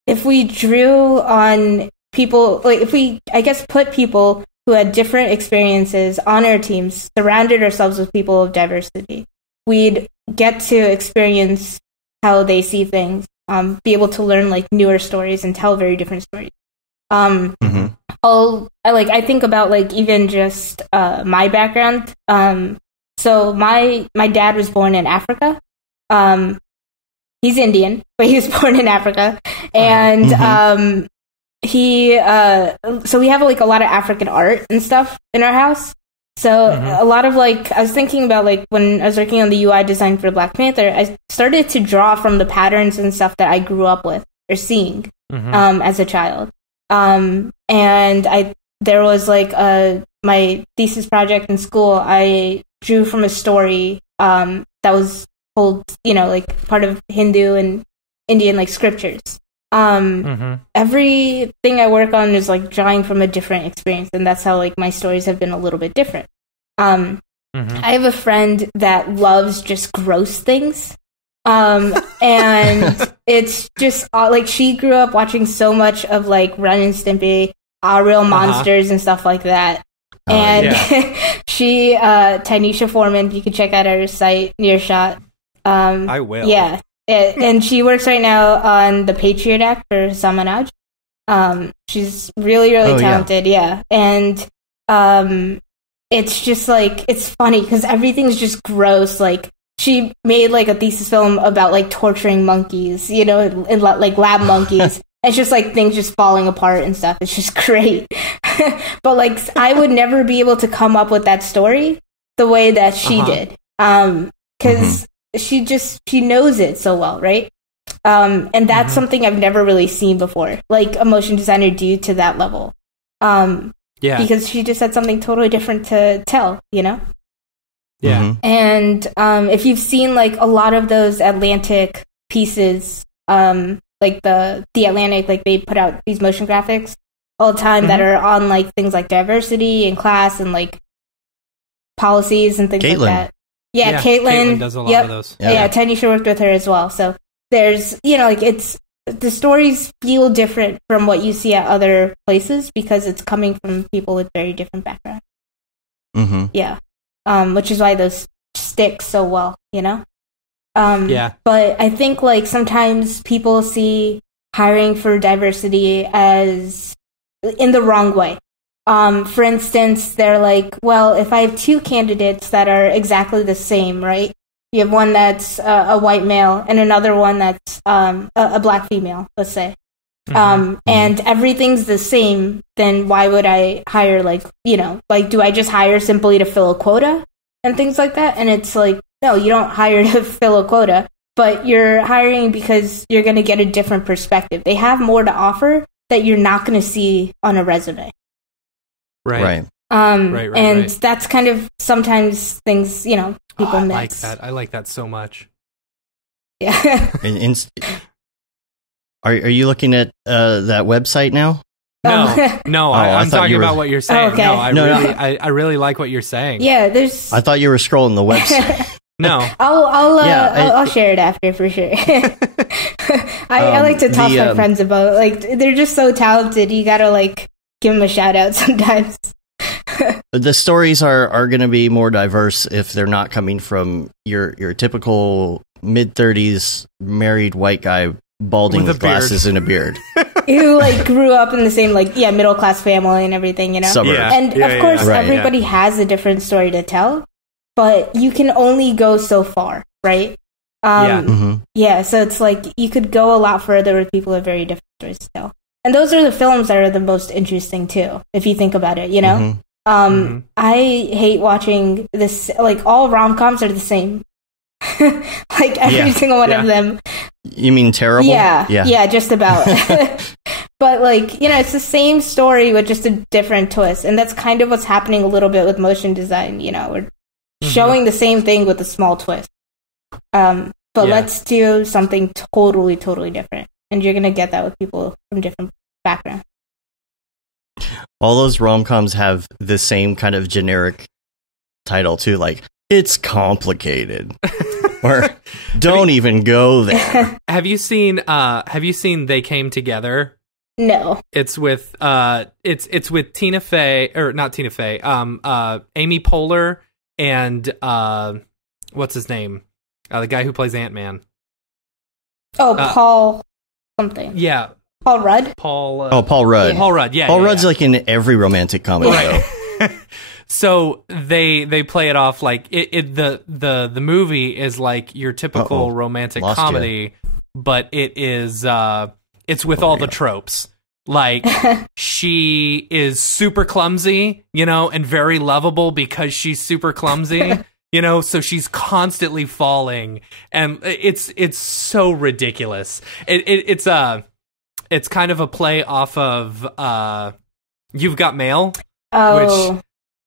if we drew on people, if we, put people who had different experiences on our teams, surrounded ourselves with people of diversity, we'd get to experience how they see things, be able to learn newer stories and tell very different stories. I think about even just my background. So my dad was born in Africa. He's Indian, but he was born in Africa, and so we have a lot of African art and stuff in our house. So a lot of I was thinking about when I was working on the UI design for Black Panther, I started to draw from the patterns and stuff that I grew up with or seeing as a child. And there was my thesis project in school. I drew from a story that was told, part of Hindu and Indian scriptures. Everything I work on is like drawing from a different experience, and that's how like my stories have been a little bit different. I have a friend that loves just gross things. And it's just like she grew up watching so much of like Ren and Stimpy, Real Monsters and stuff like that. And she, Tynesha Foreman, you can check out her site, Nearshot. I will. Yeah. And she works right now on the Patriot Act for Samanaj. She's really, really talented. Yeah. And, it's just like, it's funny because everything's just gross. Like, she made like a thesis film about like torturing monkeys, you know, and like lab monkeys. It's just like things just falling apart and stuff. It's just great. But like, I would never be able to come up with that story the way that she did. Because she knows it so well, right? And that's something I've never really seen before, like a motion designer do to that level. Because she just had something totally different to tell, you know? Yeah. And if you've seen like a lot of those Atlantic pieces, like the Atlantic, like they put out these motion graphics all the time that are on like things like diversity and class and like policies and things like that. Yeah, Caitlin does a lot of those. Yeah, Tanisha worked with her as well. So there's, you know, like the stories feel different from what you see at other places because it's coming from people with very different backgrounds. Yeah. Which is why those stick so well, you know? But I think like sometimes people see hiring for diversity as in the wrong way. For instance, they're like, well, if I have two candidates that are exactly the same, right? You have one that's a white male and another one that's a black female, let's say. And everything's the same, then why would I hire, like, you know, like, do I just hire simply to fill a quota and things like that? And it's like, no, you don't hire to fill a quota, but you're hiring because you're going to get a different perspective. They have more to offer that you're not going to see on a resume. Right. And that's kind of sometimes things, you know, people miss. I like that. I like that so much. Yeah. Are you looking at that website now? No, I'm talking about what you're saying. Okay. I really like what you're saying. Yeah, there's. I thought you were scrolling the website. No, I'll share it after for sure. I like to talk to my friends about, like, they're just so talented. You gotta like give them a shout out sometimes. The stories are going to be more diverse if they're not coming from your typical mid-30s married white guy balding with glasses and a beard. Who like grew up in the same like middle class family and everything, you know. Suburbs. And of course everybody has a different story to tell, but you can only go so far, right? So it's like you could go a lot further with people with very different stories to tell. And those are the films that are the most interesting too, if you think about it, you know. I hate watching this, like all rom-coms are the same. Like every single one of them. You mean terrible? Yeah, just about. But like, you know, it's the same story with just a different twist, and that's kind of what's happening a little bit with motion design. You know, we're showing the same thing with a small twist. But let's do something totally different, and you're gonna get that with people from different backgrounds. All those rom-coms have the same kind of generic title too, like it's complicated. Or don't even go there. Have you seen They Came Together? No. It's with it's with Tina Fey, or not Tina Fey, Amy Poehler and what's his name? The guy who plays Ant-Man. Oh, Paul something. Yeah. Paul Rudd? Paul Rudd. Yeah. Paul Rudd, yeah. Paul Rudd's like in every romantic comedy though. So they play it off like the movie is like your typical romantic comedy, but it is it's with all the tropes. Like she is super clumsy, you know, and very lovable because she's super clumsy, you know, so she's constantly falling, and it's so ridiculous. It's kind of a play off of You've Got Mail, which.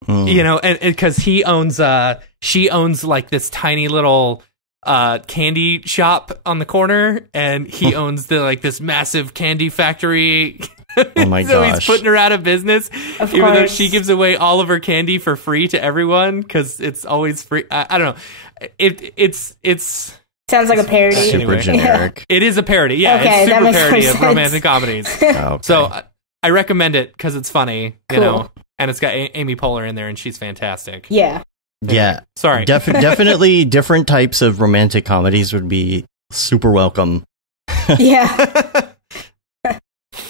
You know, and because she owns like this tiny little candy shop on the corner, and he owns this massive candy factory. Oh my so gosh. he's putting her out of business, even though she gives away all of her candy for free to everyone because it's always free. I don't know. It's sounds like a parody. Super generic. It is a parody. Yeah, okay, it's super parody of sense. romantic comedies. Okay. So I recommend it because it's funny, you know, and it's got Amy Poehler in there, and she's fantastic. Yeah. Yeah. Sorry. Definitely different types of romantic comedies would be super welcome. Yeah.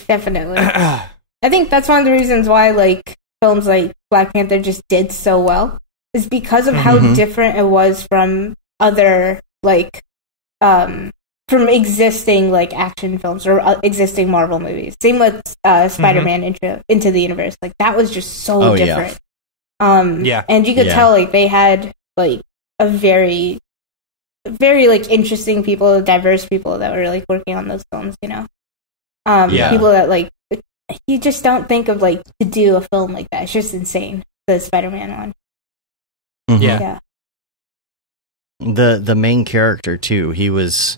Definitely. I think that's one of the reasons why like films like Black Panther just did so well is because of how different it was from other like from existing like action films or existing Marvel movies. Same with Spider-Man Into the Universe. Like that was just so different. Yeah. And you could tell like they had like a very like interesting people, diverse people that were like working on those films, you know. People that like you just don't think of like to do a film like that. It's just insane. The Spider-Man one. Yeah. The main character too. He was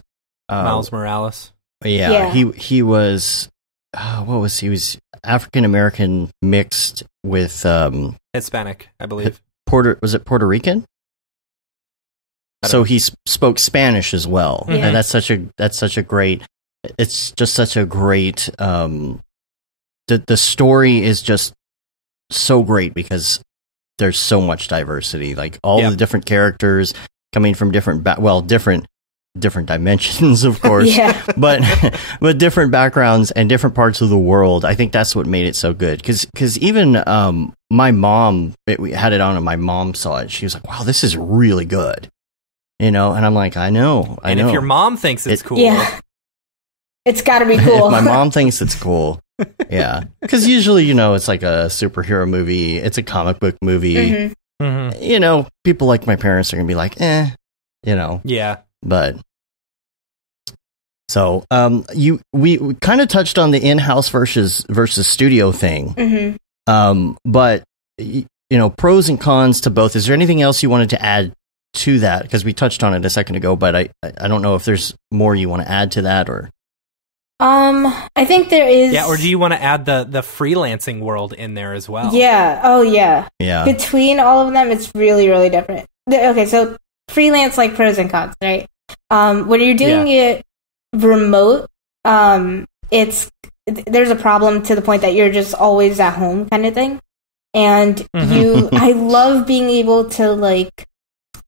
Miles Morales. Yeah. He was what was he? He was African American mixed with Hispanic, I believe. Was it Puerto Rican? So he spoke Spanish as well, and that's such a great. It's just such a great. The story is just so great because there's so much diversity. Like all the different characters coming from different different dimensions, of course. but different backgrounds and different parts of the world. I think that's what made it so good. Because even my mom, we had it on and my mom saw it. She was like, "Wow, this is really good." You know, and I'm like, I know. And if your mom thinks it's cool, it's got to be cool. If my mom thinks it's cool, yeah. Because usually, you know, it's like a superhero movie. It's a comic book movie. You know, people like my parents are gonna be like, you know, But so, we kind of touched on the in-house versus studio thing. But you know, pros and cons to both. Is there anything else you wanted to add to that? Because we touched on it a second ago, but I don't know if there's more you want to add to that or. I think there is. Yeah, or do you want to add the freelancing world in there as well? Yeah. Oh, yeah. Yeah. Between all of them, it's really, really different. Okay, so freelance, like pros and cons, right? When you're doing it remote, there's a problem to the point that you're just always at home kind of thing. And I love being able to like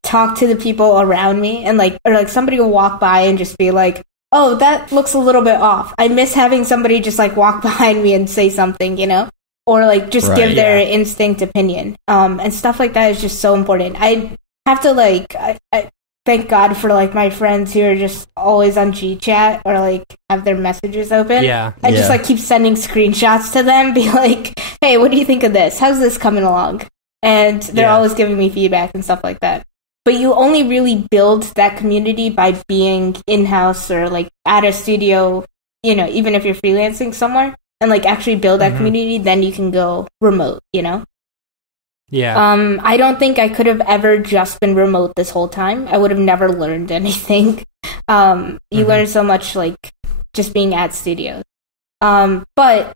talk to the people around me and like, or like somebody will walk by and just be like, oh, that looks a little bit off. I miss having somebody just like walk behind me and say something, you know, or like just give their instinct opinion. And stuff like that is just so important. I have to like, I thank God for like my friends who are just always on GChat or like have their messages open. I just like keep sending screenshots to them, be like, hey, what do you think of this? How's this coming along? And they're always giving me feedback and stuff like that. But you only really build that community by being in-house or like at a studio, you know, even if you're freelancing somewhere and like actually build that community, then you can go remote, you know? I don't think I could have ever just been remote this whole time. I would have never learned anything. You learn so much like just being at studios. But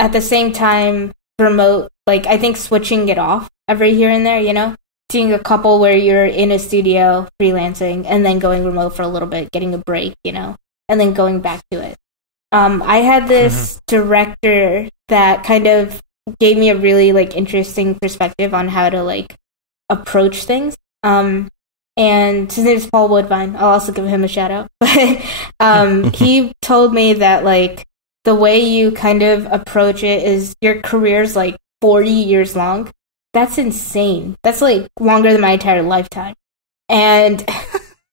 at the same time, remote, like I think switching it off every here and there, you know? Seeing a couple where you're in a studio freelancing and then going remote for a little bit, getting a break, you know, and then going back to it. I had this director that kind of gave me a really like interesting perspective on how to like approach things. And his name is Paul Woodbine. I'll also give him a shout out. But he told me that like the way you kind of approach it is your career's like 40 years long. That's insane. That's like longer than my entire lifetime. And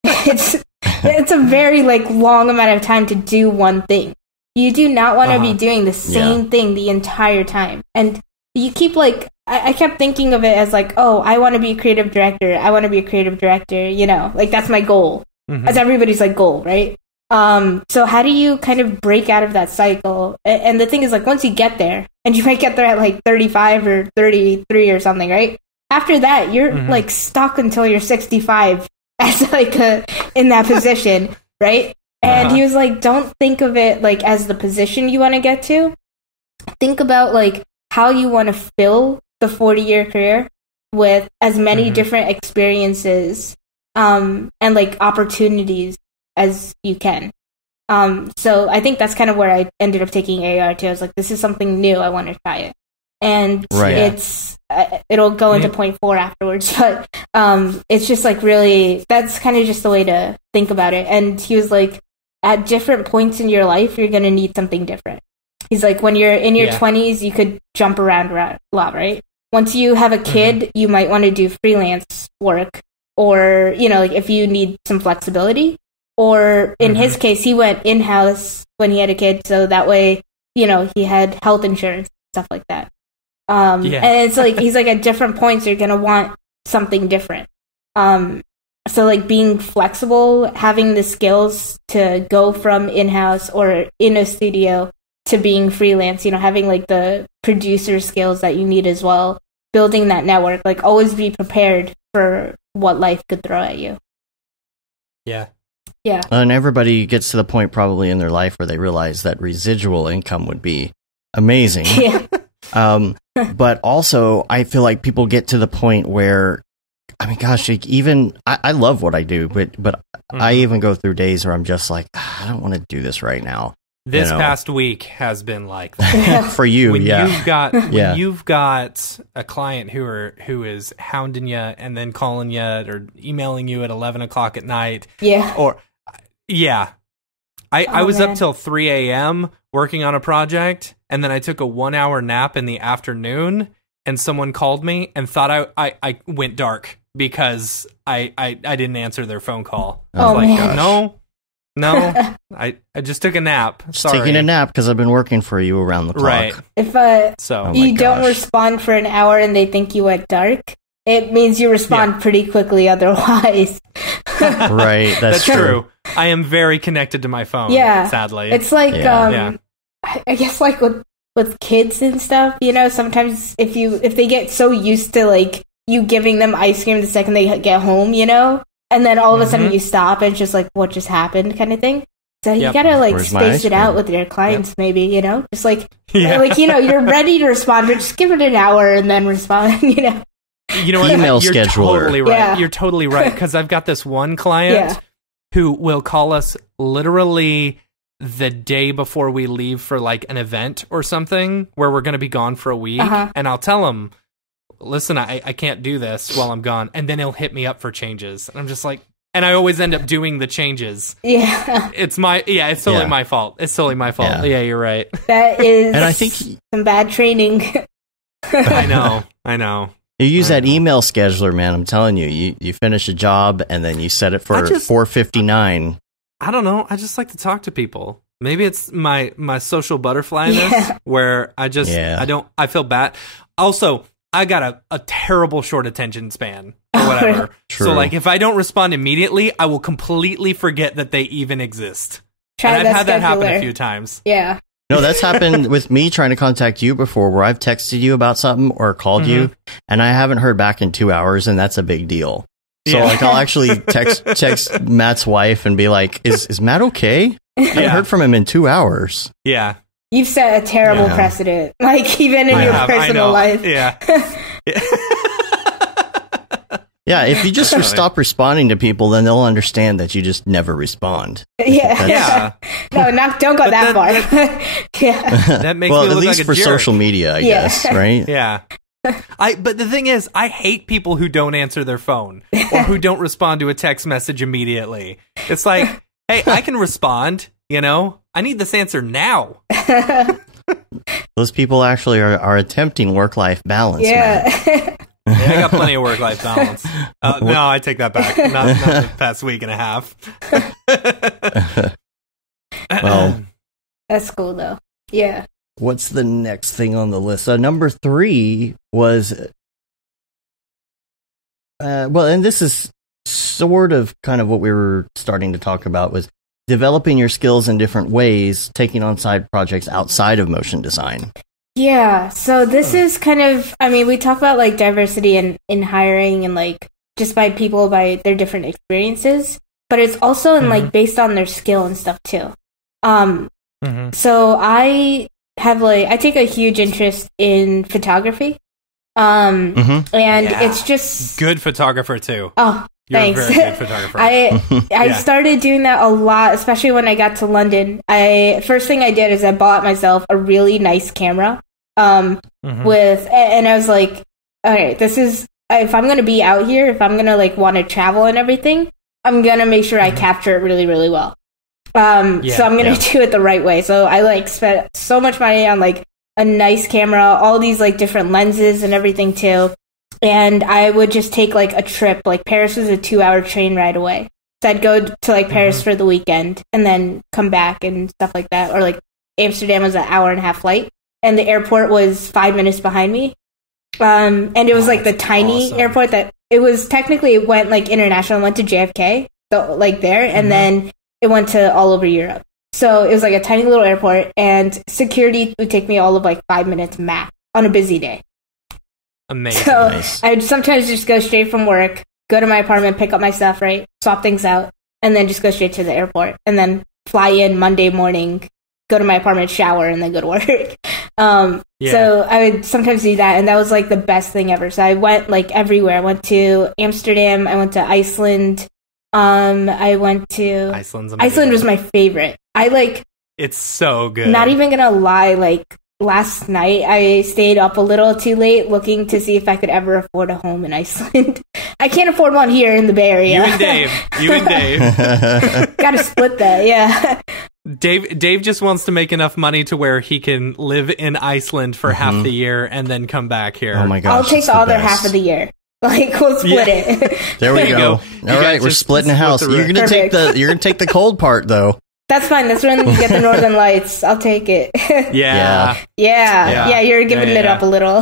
it's a very like long amount of time to do one thing. You do not want to be doing the same thing the entire time. And you keep like, I kept thinking of it as like, oh, I want to be a creative director. I want to be a creative director, you know, like that's my goal. That's everybody's like goal, right? So how do you kind of break out of that cycle? And the thing is like, once you get there, and you might get there at like 35 or 33 or something, right? After that, you're like stuck until you're 65 as like in that position, right? And he was like, don't think of it like as the position you want to get to. Think about like how you want to fill the 40-year career with as many different experiences and like opportunities as you can. So I think that's kind of where I ended up taking AR too. I was like, this is something new. I want to try it. And it's it'll go into point 4 afterwards, but it's just like really, that's kind of just the way to think about it. And he was like, at different points in your life, you're going to need something different. He's like, when you're in your 20s, you could jump around a lot, right? Once you have a kid, you might want to do freelance work, or, you know, like if you need some flexibility. Or in his case, he went in-house when he had a kid, so that way, you know, he had health insurance, stuff like that. And it's like, he's like, at different points, you're going to want something different. So like being flexible, having the skills to go from in-house or in a studio to being freelance, you know, having like the producer skills that you need as well, building that network, like always be prepared for what life could throw at you. Yeah. Yeah. And everybody gets to the point probably in their life where they realize that residual income would be amazing. Yeah. But also I feel like people get to the point where, I mean, gosh, like even I love what I do, but I even go through days where I'm just like, I don't want to do this right now. This past week has been like that. For you, when you've got a client who is hounding you and then calling you or emailing you at 11 o'clock at night. Yeah. I was up till 3 a.m. working on a project, and then I took a 1-hour nap in the afternoon, and someone called me and thought I went dark because I didn't answer their phone call. I was like, no, I just took a nap. Sorry. Taking a nap because I've been working for you around the clock. Right. If you don't respond for an hour and they think you went dark, it means you respond pretty quickly otherwise. Right, that's true. I am very connected to my phone, sadly. It's like, I guess like with kids and stuff, you know, sometimes if they get so used to like you giving them ice cream the second they get home, you know, and then all of a sudden you stop and it's just like, what just happened kind of thing. So you gotta like space it out with your clients, maybe, you know, just like, like, you know, you're ready to respond, but just give it an hour and then respond, you know. You know what? Email You're scheduler. Totally right. Yeah. You're totally right. Because I've got this one client who will call us literally the day before we leave for like an event or something where we're going to be gone for a week. And I'll tell him, listen, I can't do this while I'm gone. And then he'll hit me up for changes. And I'm just like, and I always end up doing the changes. Yeah. It's totally my fault. It's totally my fault. Yeah, you're right. That is and I think some bad training. I know. You use that email scheduler, man. I'm telling you, you finish a job and then you set it for 4:59. I don't know. I just like to talk to people. Maybe it's my social butterflyness where I feel bad. Also, I got a terrible short attention span or whatever. So like if I don't respond immediately, I will completely forget that they even exist. And I've had that happen a few times. Yeah. No, that's happened with me trying to contact you before, where I've texted you about something or called you, and I haven't heard back in 2 hours, and that's a big deal. So, like, I'll actually text Matt's wife and be like, "Is Matt okay? I haven't heard from him in 2 hours." Yeah, you've set a terrible precedent, like even in your personal life. Yeah. Yeah, if you just stop responding to people, then they'll understand that you just never respond. Yeah. No, don't go that far. That makes me look at least like a for jerk. social media, I guess, right? Yeah. But the thing is, I hate people who don't answer their phone or who don't respond to a text message immediately. It's like, hey, I can respond, you know? I need this answer now. Those people actually are attempting work-life balance, man. Yeah, I got plenty of work-life balance. No, I take that back. Not the past week and a half. Well, that's cool, though. Yeah. What's the next thing on the list? Number 3 was... and this is sort of kind of what we were starting to talk about, was developing your skills in different ways, taking on side projects outside of motion design. Yeah, so this is kind of, I mean, we talk about like diversity in hiring and like just by people, by their different experiences, but it's also in like based on their skill and stuff too. So I take a huge interest in photography. And it's just good photographer too. Oh, thanks. You're a very good photographer. I started doing that a lot, especially when I got to London. First thing I did is I bought myself a really nice camera. And I was like, okay, this is, if I'm going to be out here, if I'm going to like want to travel and everything, I'm going to make sure I capture it really, really well. So I'm going to do it the right way. So I like spent so much money on like a nice camera, all these like different lenses and everything too. And I would just take like a trip. Like Paris was a 2-hour train ride away. So I'd go to like Paris for the weekend and then come back and stuff like that. Or like Amsterdam was an 1.5-hour flight. And the airport was 5 minutes behind me. And it was like the tiny airport that it was technically, it went like international, went to JFK, so like there, and then it went to all over Europe. So it was like a tiny little airport, and security would take me all of like 5 minutes max on a busy day. Amazing. So I would sometimes just go straight from work, go to my apartment, pick up my stuff, right, swap things out, and then just go straight to the airport, and then fly in Monday morning, go to my apartment, shower, and then go to work. So I would sometimes do that, and that was like the best thing ever. So I went like everywhere. I went to Amsterdam. I went to Iceland. Iceland was my favorite. It's so good. Not even gonna lie, like last night I stayed up a little too late looking to see if I could ever afford a home in Iceland. I can't afford one here in the Bay Area. You and Dave. Gotta split that, yeah. Dave just wants to make enough money to where he can live in Iceland for half the year and then come back here. Oh my gosh. I'll take the other half of the year. Like, we'll split it. There we go. All right, we're splitting a house. You're gonna take the cold part though. That's fine. That's when you get the Northern Lights. I'll take it. Yeah. You're giving it up a little.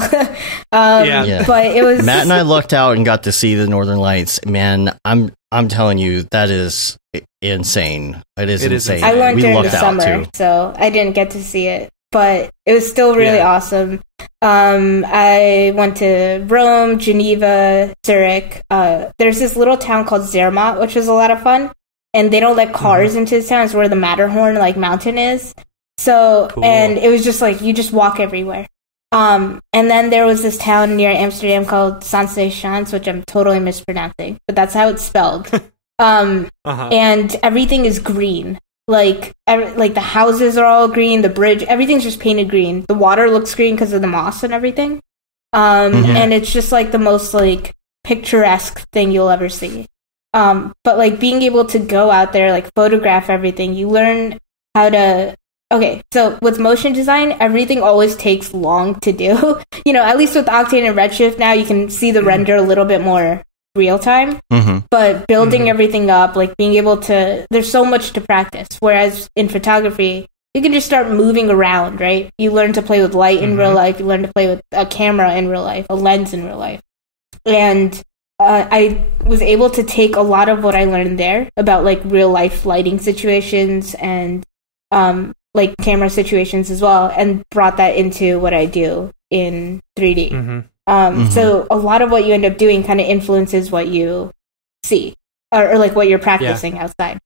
But it was Matt and I lucked out and got to see the Northern Lights. Man, I'm telling you, that is insane. It is insane. I went during the summer, so I didn't get to see it, but it was still really awesome. I went to Rome, Geneva, Zurich. There's this little town called Zermatt, which was a lot of fun. And they don't let cars into this town. It's where the Matterhorn mountain is. So, cool. And it was just like, you just walk everywhere. And then there was this town near Amsterdam called Saint-Saëns, which I'm totally mispronouncing, but that's how it's spelled. And everything is green. Like the houses are all green, the bridge, everything's just painted green. The water looks green because of the moss and everything. And it's just like the most like picturesque thing you'll ever see. But like being able to go out there, like photograph everything, you learn how to. Okay, so with motion design, everything always takes long to do. You know, at least with Octane and Redshift now, you can see the render a little bit more real time. But building everything up, like being able to, there's so much to practice. Whereas in photography, you can just start moving around, right? You learn to play with light in real life. You learn to play with a camera in real life, a lens in real life, and I was able to take a lot of what I learned there about like real life lighting situations and like camera situations as well, and brought that into what I do in 3D. So a lot of what you end up doing kind of influences what you see or like what you're practicing outside.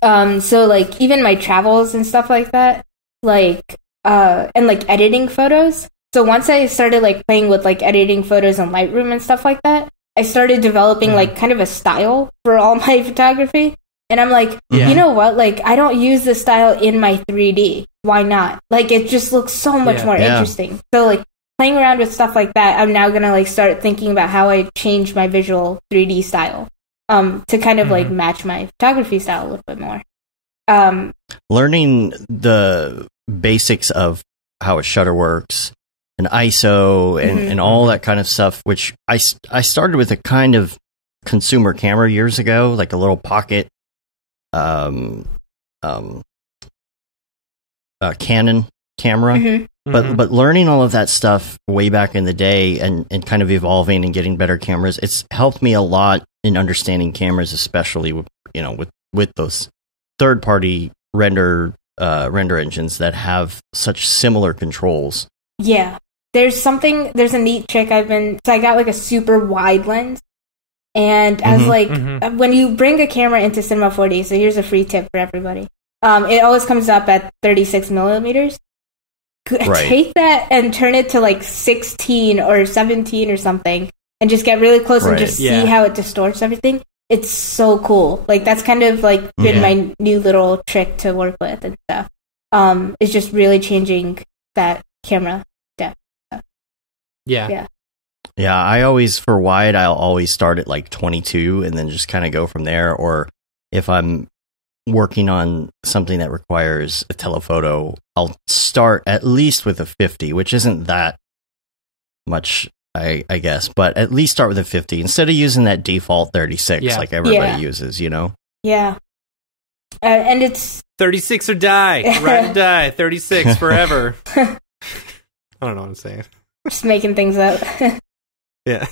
So like even my travels and stuff like that, like and like editing photos. So once I started like playing with like editing photos in Lightroom and stuff like that, I started developing like kind of a style for all my photography. And I'm like, you know what? Like, I don't use this style in my 3D. Why not? Like, it just looks so much more interesting. So like playing around with stuff like that, I'm now gonna like start thinking about how I change my visual 3D style to kind of like match my photography style a little bit more. Learning the basics of how a shutter works, and ISO, and all that kind of stuff, which I started with a kind of consumer camera years ago, like a little pocket Canon camera. But learning all of that stuff way back in the day and kind of evolving and getting better cameras, it's helped me a lot in understanding cameras, especially with those third-party render engines that have such similar controls. Yeah. There's a neat trick I got like a super wide lens. And as when you bring a camera into Cinema 4D, so here's a free tip for everybody. It always comes up at 36 millimeters. Take that and turn it to like 16 or 17 or something, and just get really close and just see how it distorts everything. It's so cool. Like that's kind of like been my new little trick to work with and stuff. It's just really changing that camera depth. Yeah. I always, for wide, I'll always start at like 22 and then just kind of go from there. Or if I'm working on something that requires a telephoto, I'll start at least with a 50, which isn't that much, I guess, but at least start with a 50 instead of using that default 36 like everybody uses, you know? Yeah. And it's 36 or die. Ride or die. 36 forever. I don't know what I'm saying. Just making things up. Yeah.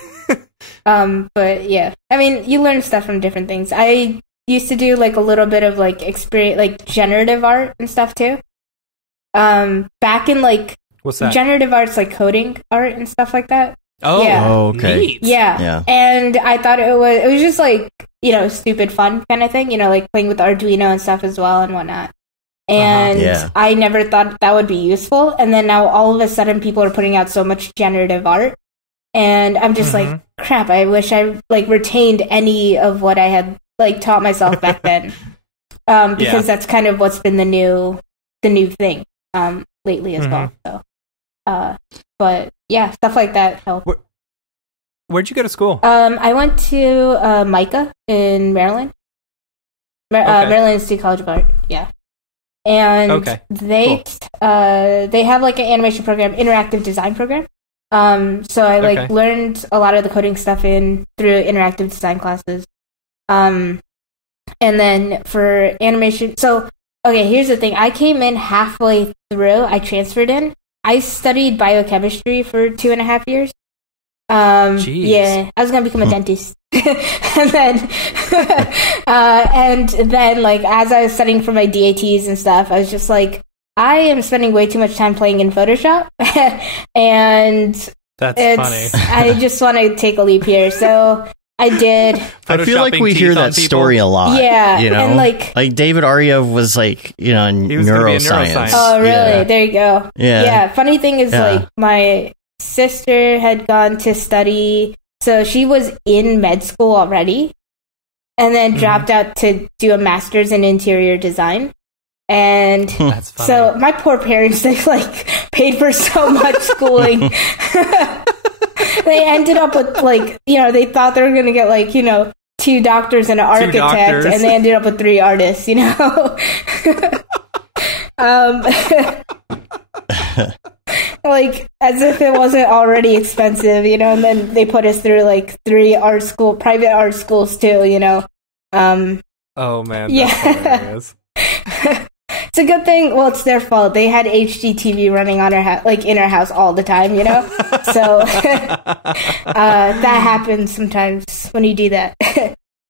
But yeah, I mean, you learn stuff from different things. I used to do like a little bit of like experience, like generative art and stuff too. Back in like, what's that? Generative art's like coding art and stuff like that. Oh, yeah. Okay. Neat. Yeah. And I thought it was just like, you know, stupid fun kind of thing, you know, like playing with Arduino and stuff as well and whatnot. And I never thought that would be useful. And then now all of a sudden people are putting out so much generative art. And I'm just like, crap, I wish I like retained any of what I had like taught myself back then. Because that's kind of what's been the new thing lately as well. So but yeah, stuff like that helped. Where'd you go to school? I went to MICA in Maryland. Maryland Institute College of Art. Yeah. And they have like an animation program, interactive design program. So I like learned a lot of the coding stuff through interactive design classes. And then for animation, so here's the thing. I came in halfway through. I transferred in. I studied biochemistry for 2.5 years. Yeah, I was gonna become a dentist. and then like as I was studying for my DATs and stuff, I was just like, I am spending way too much time playing in Photoshop, and that's funny. I just want to take a leap here, so I did. I feel like we hear that story a lot. Yeah, you know, and like David Ariev was like, you know, in neuroscience. Oh, really? Yeah. There you go. Yeah. Funny thing is, like my sister had gone to study, so she was in med school already, and then dropped out to do a master's in interior design. And so my poor parents, they like paid for so much schooling. They ended up with like, you know, they thought they were going to get like, you know, 2 doctors and an architect, and they ended up with 3 artists, you know. Like as if it wasn't already expensive, you know, and then they put us through like 3 private art schools too, you know. Oh man, that's hilarious. It's a good thing. Well, it's their fault. They had HDTV running on in our house all the time, you know. So that happens sometimes when you do that.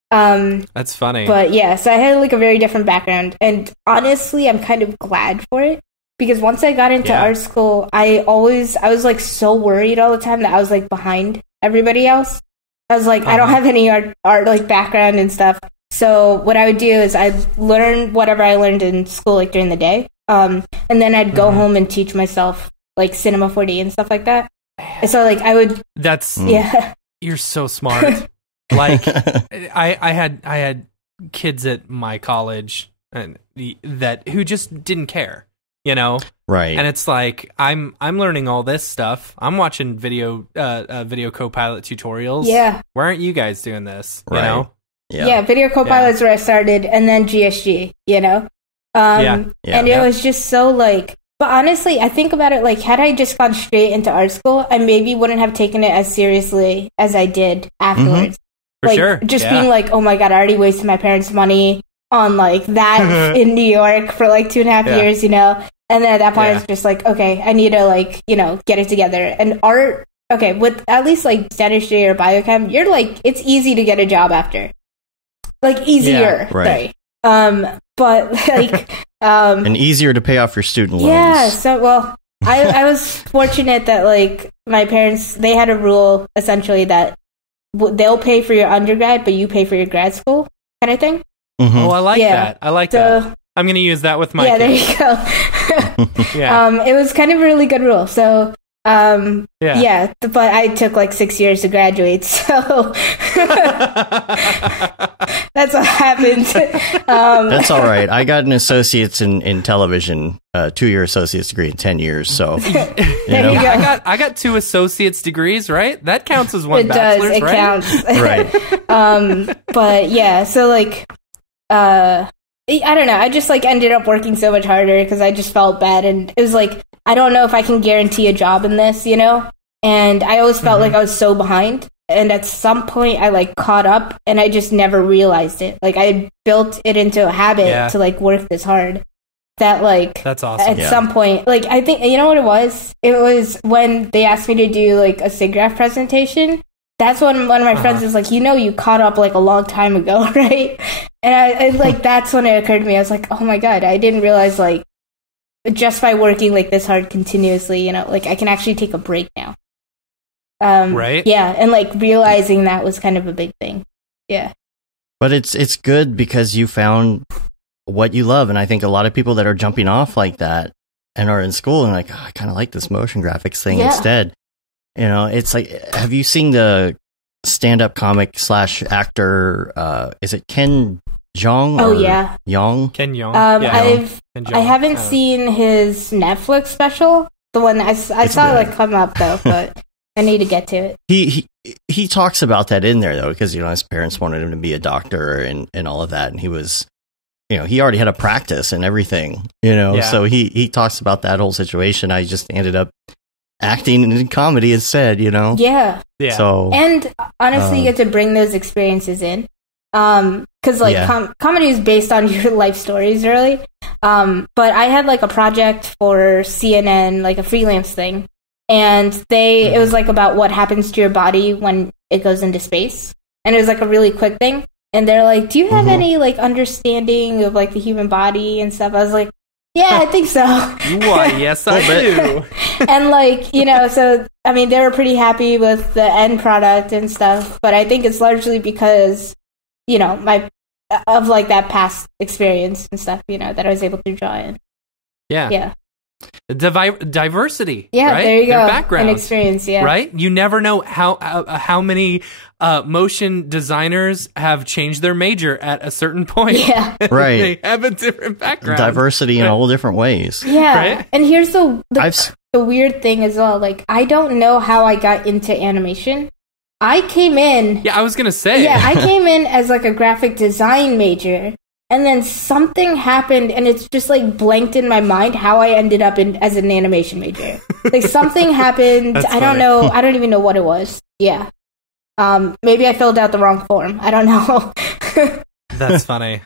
That's funny. But yeah, so I had like a very different background, and honestly, I'm kind of glad for it, because once I got into art school, I was like so worried all the time that I was like behind everybody else. I was like, I don't have any art like background and stuff. So what I would do is I'd learn whatever I learned in school like during the day, and then I'd go home and teach myself like Cinema 4D and stuff like that. And so like I would. That's You're so smart. Like I had kids at my college who just didn't care, you know. Right. And it's like I'm learning all this stuff. I'm watching video Copilot tutorials. Yeah. Why aren't you guys doing this? Right. You know. Yeah, Video Copilot's where I started, and then GSG, you know? And it was just so, like... But honestly, I think about it, like, had I just gone straight into art school, I maybe wouldn't have taken it as seriously as I did afterwards. For sure. Just being like, oh my god, I already wasted my parents' money on, like, that in New York for, like, 2.5 years, you know? And then at that point, it's just like, okay, I need to, like, you know, get it together. And art... Okay, with at least, like, dentistry or biochem, you're, like, it's easy to get a job after. Like easier, right? But like, and easier to pay off your student loans. Yeah. So well, I was fortunate that like my parents, they had a rule essentially that they'll pay for your undergrad, but you pay for your grad school kind of thing. Mm-hmm. Oh, I like that. I like that. I'm going to use that with my kids. There you go. Yeah. It was kind of a really good rule. So, but I took like 6 years to graduate, so that's what happened. That's all right. I got an associate's in television, 2-year associate's degree in 10 years. So there you go. I got 2 associate's degrees, right? That counts as one bachelor's, it right? Counts. Right. But yeah, so like, I don't know. I just like ended up working so much harder because I just felt bad, and it was like, I don't know if I can guarantee a job in this, you know? And I always felt like I was so behind. And at some point I like caught up and I just never realized it. Like I built it into a habit to like work this hard. That like that's awesome. At some point, like I think, you know what it was? It was when they asked me to do like a SIGGRAPH presentation. That's when one of my friends was like, you know, you caught up like a long time ago, right? And I like, that's when it occurred to me. I was like, oh my God, I didn't realize like, just by working like this hard continuously, you know, like I can actually take a break now. Right? Yeah, and like realizing that was kind of a big thing. Yeah. But it's good because you found what you love, and I think a lot of people that are jumping off like that and are in school and like, oh, I kind of like this motion graphics thing instead. You know, it's like, have you seen the stand-up comic / actor? Is it Ken Jeong? Oh yeah, Yong. Ken Jeong. I haven't seen his Netflix special. The one I saw it like come up though, but I need to get to it. He talks about that in there though, because you know his parents wanted him to be a doctor and all of that, and he was, you know, he already had a practice and everything, you know. So he talks about that whole situation. I just ended up acting in comedy instead, you know. Yeah. So and honestly, you get to bring those experiences in. Because like comedy is based on your life stories, really. But I had like a project for CNN, like a freelance thing, and it was like about what happens to your body when it goes into space, and it was like a really quick thing. And they're like, "Do you have any like understanding of like the human body and stuff?" I was like, "Yeah, I think so." Why? Yes, I do. And like, you know, so I mean, they were pretty happy with the end product and stuff, but I think it's largely because, you know, of like that past experience and stuff, you know, that I was able to draw in. Yeah. Diversity. Yeah, right? there you Their go. background. And experience, yeah. Right? You never know how many motion designers have changed their major at a certain point. Yeah. Right. They have a different background. Diversity in all different ways. Yeah. Right? And here's the weird thing as well. Like, I don't know how I got into animation. I came in... Yeah, I was going to say. Yeah, I came in as like a graphic design major, and then something happened, and it's just like blanked in my mind how I ended up as an animation major. Like something happened. I don't know. I don't even know what it was. Yeah. Maybe I filled out the wrong form. I don't know. That's funny.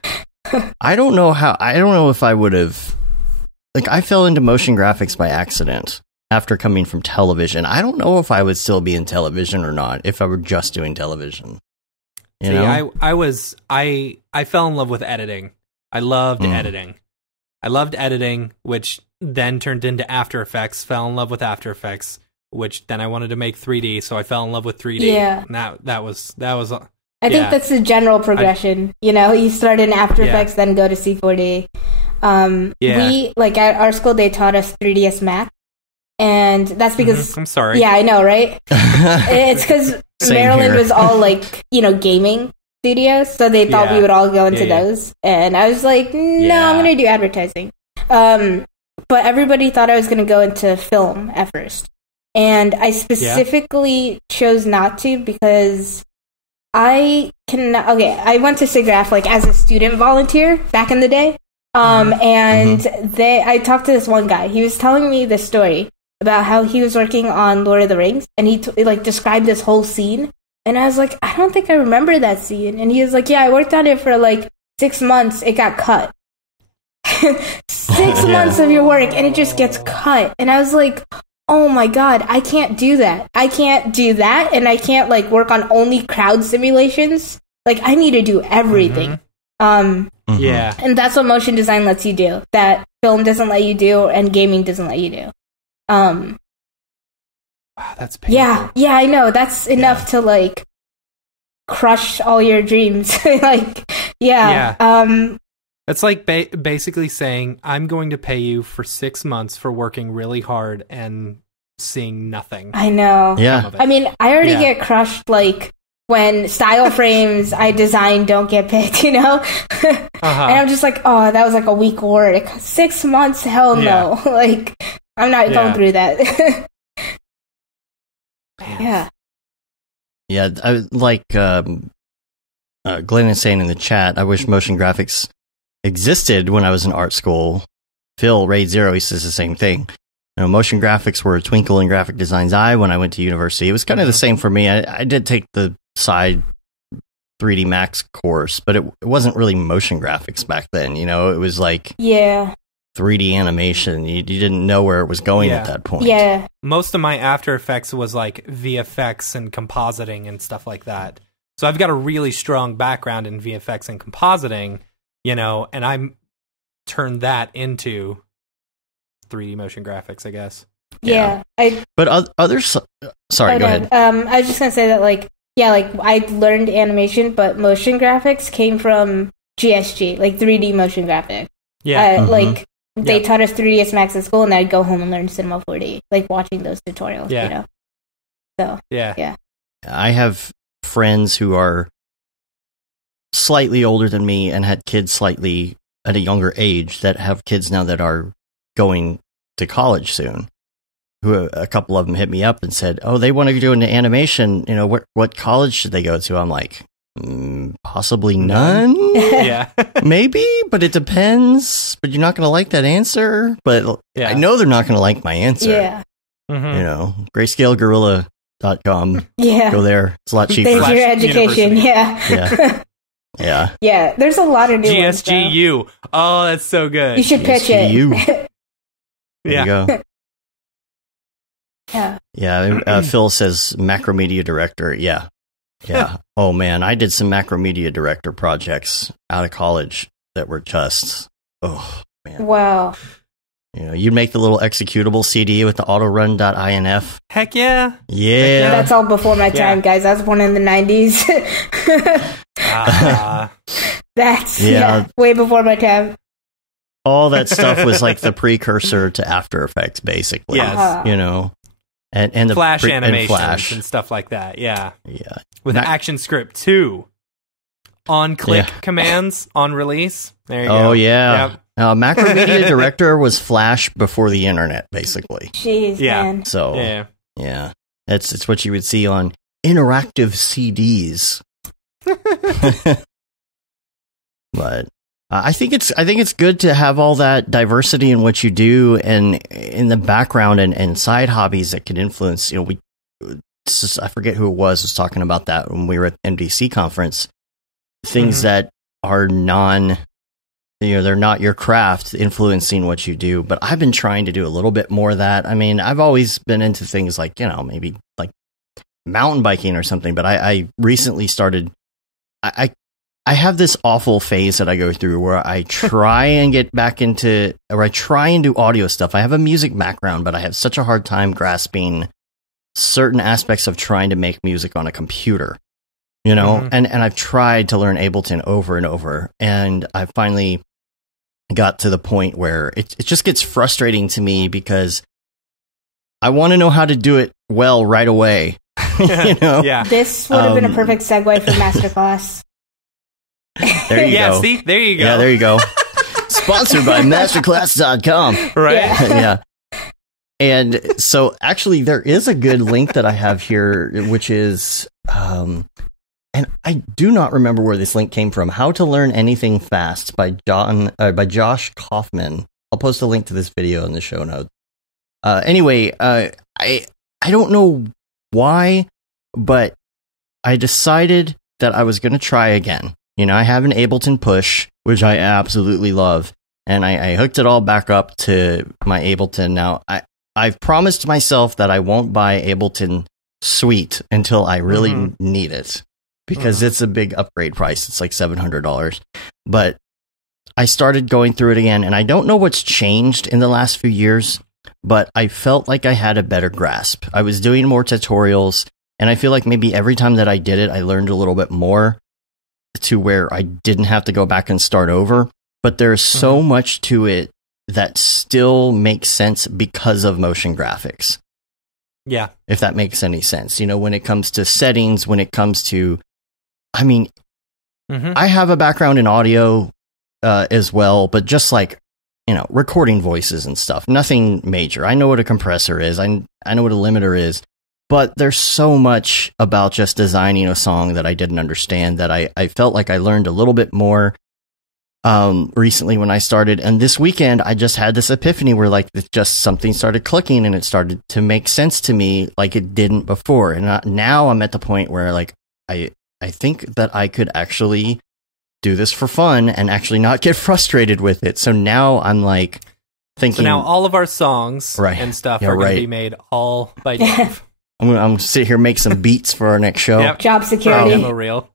I don't know if I would have... Like, I fell into motion graphics by accident after coming from television. I don't know if I would still be in television or not if I were just doing television. You know? I fell in love with editing. I loved editing. I loved editing, which then turned into After Effects. Fell in love with After Effects, which then I wanted to make 3D, so I fell in love with 3D. Yeah, and that was. I think that's the general progression. You know, you start in After Effects, then go to C4D. We like at our school they taught us 3ds Max. And that's because... I'm sorry. Yeah, I know, right? It's because Maryland was all, like, you know, gaming studios, so they thought we would all go into those. And I was like, no, I'm going to do advertising. But everybody thought I was going to go into film at first. And I specifically chose not to because I went to SIGGRAPH, like, as a student volunteer back in the day. And I talked to this one guy. He was telling me this story about how he was working on Lord of the Rings, and he described this whole scene, and I was like, I don't think I remember that scene. And he was like, yeah, I worked on it for like 6 months. It got cut. 6 months of your work, and it just gets cut. And I was like, oh my God, I can't do that. I can't do that, and I can't like work on only crowd simulations. Like, I need to do everything. Yeah. And that's what motion design lets you do, that film doesn't let you do, and gaming doesn't let you do. Wow, that's painful. Yeah, I know. That's enough to like crush all your dreams. Like, yeah. It's like basically saying, I'm going to pay you for 6 months for working really hard and seeing nothing. I know. Yeah. I mean, I already get crushed, like, when style frames I design don't get picked, you know? And I'm just like, oh, that was like a week of work. 6 months? Hell no. Like, I'm not going through that. Yeah. Yeah, like Glenn is saying in the chat, I wish motion graphics existed when I was in art school. Phil, Raid Zero, he says the same thing. You know, motion graphics were a twinkle in graphic design's eye when I went to university. It was kind of the same for me. I did take the side 3D Max course, but it wasn't really motion graphics back then. You know, it was like 3D animation. You didn't know where it was going at that point. Yeah. Most of my After Effects was like VFX and compositing and stuff like that. So I've got a really strong background in VFX and compositing, you know, and I'm turned that into 3D motion graphics, I guess. Yeah. But others... Sorry, go ahead. I was just going to say that, like, like, I learned animation, but motion graphics came from GSG, like 3D motion graphics. Yeah. Like, they taught us 3ds Max at school, and I'd go home and learn Cinema 4D, like, watching those tutorials, you know? So, yeah. I have friends who are slightly older than me and had kids slightly at a younger age that have kids now that are going to college soon. Who a couple of them hit me up and said, "Oh, they want to do an animation. You know, what college should they go to?" I'm like, possibly none. Yeah, maybe, but it depends. But you're not going to like that answer. But I know they're not going to like my answer. Yeah, you know, grayscalegorilla.com. Yeah, go there. It's a lot cheaper. There's your education. Yeah. Yeah. Yeah. There's a lot of new ones. GSGU. Oh, that's so good. You should pitch it. There you go. Yeah. Yeah. Phil says Macromedia Director. Yeah. Oh man, I did some Macromedia Director projects out of college that were just, oh man. Wow. You know, you'd make the little executable CD with the autorun.inf. Heck yeah. Yeah. That's all before my time, guys. I was born in the 90s. That's way before my time. All that stuff was like the precursor to After Effects, basically. Yes. You know, and the Flash animations and stuff like that. Yeah. With ActionScript 2. On-click commands on release. There you go. Oh, yeah. Yep. Macromedia Director was Flash before the internet, basically. Jeez, man. So, yeah. It's what you would see on interactive CDs. But I think it's good to have all that diversity in what you do and in the background and side hobbies that can influence. You know, I forget who it was talking about that when we were at the MDC conference. Things that are they're not your craft influencing what you do. But I've been trying to do a little bit more of that. I mean, I've always been into things like, you know, maybe like mountain biking or something. But I recently started. I have this awful phase that I go through where I try and get back into, or I try and do audio stuff. I have a music background, but I have such a hard time grasping certain aspects of trying to make music on a computer, you know? And I've tried to learn Ableton over and over, and I finally got to the point where it just gets frustrating to me because I want to know how to do it well right away. You know? Yeah. This would have been a perfect segue for Masterclass. There you go. See? There you go. Yeah, there you go. Sponsored by masterclass.com. Right. Yeah. And so actually there is a good link that I have here, which is, and I do not remember where this link came from. How to Learn Anything Fast by Josh Kaufman. I'll post a link to this video in the show notes. Anyway, I don't know why, but I decided that I was going to try again. You know, I have an Ableton Push, which I absolutely love, and I hooked it all back up to my Ableton. Now, I've promised myself that I won't buy Ableton Suite until I really need it, because it's a big upgrade price. It's like $700. But I started going through it again, and I don't know what's changed in the last few years, but I felt like I had a better grasp. I was doing more tutorials, And I feel like maybe every time that I did it, I learned a little bit more to where I didn't have to go back and start over. But there's so much to it that still makes sense because of motion graphics. Yeah. If that makes any sense. You know, when it comes to settings, when it comes to, I mean, I have a background in audio as well, but just like, you know, recording voices and stuff. Nothing major. I know what a compressor is. I know what a limiter is. But there's so much about just designing a song that I didn't understand that I felt like I learned a little bit more recently when I started. And this weekend, I just had this epiphany where like just something started clicking and it started to make sense to me like it didn't before. And now I'm at the point where like I think that I could actually do this for fun and actually not get frustrated with it. So now I'm like thinking. So now all of our songs and stuff are going to be made all by Dave. I'm going to sit here and make some beats for our next show. Yep. Job security. Demo reel.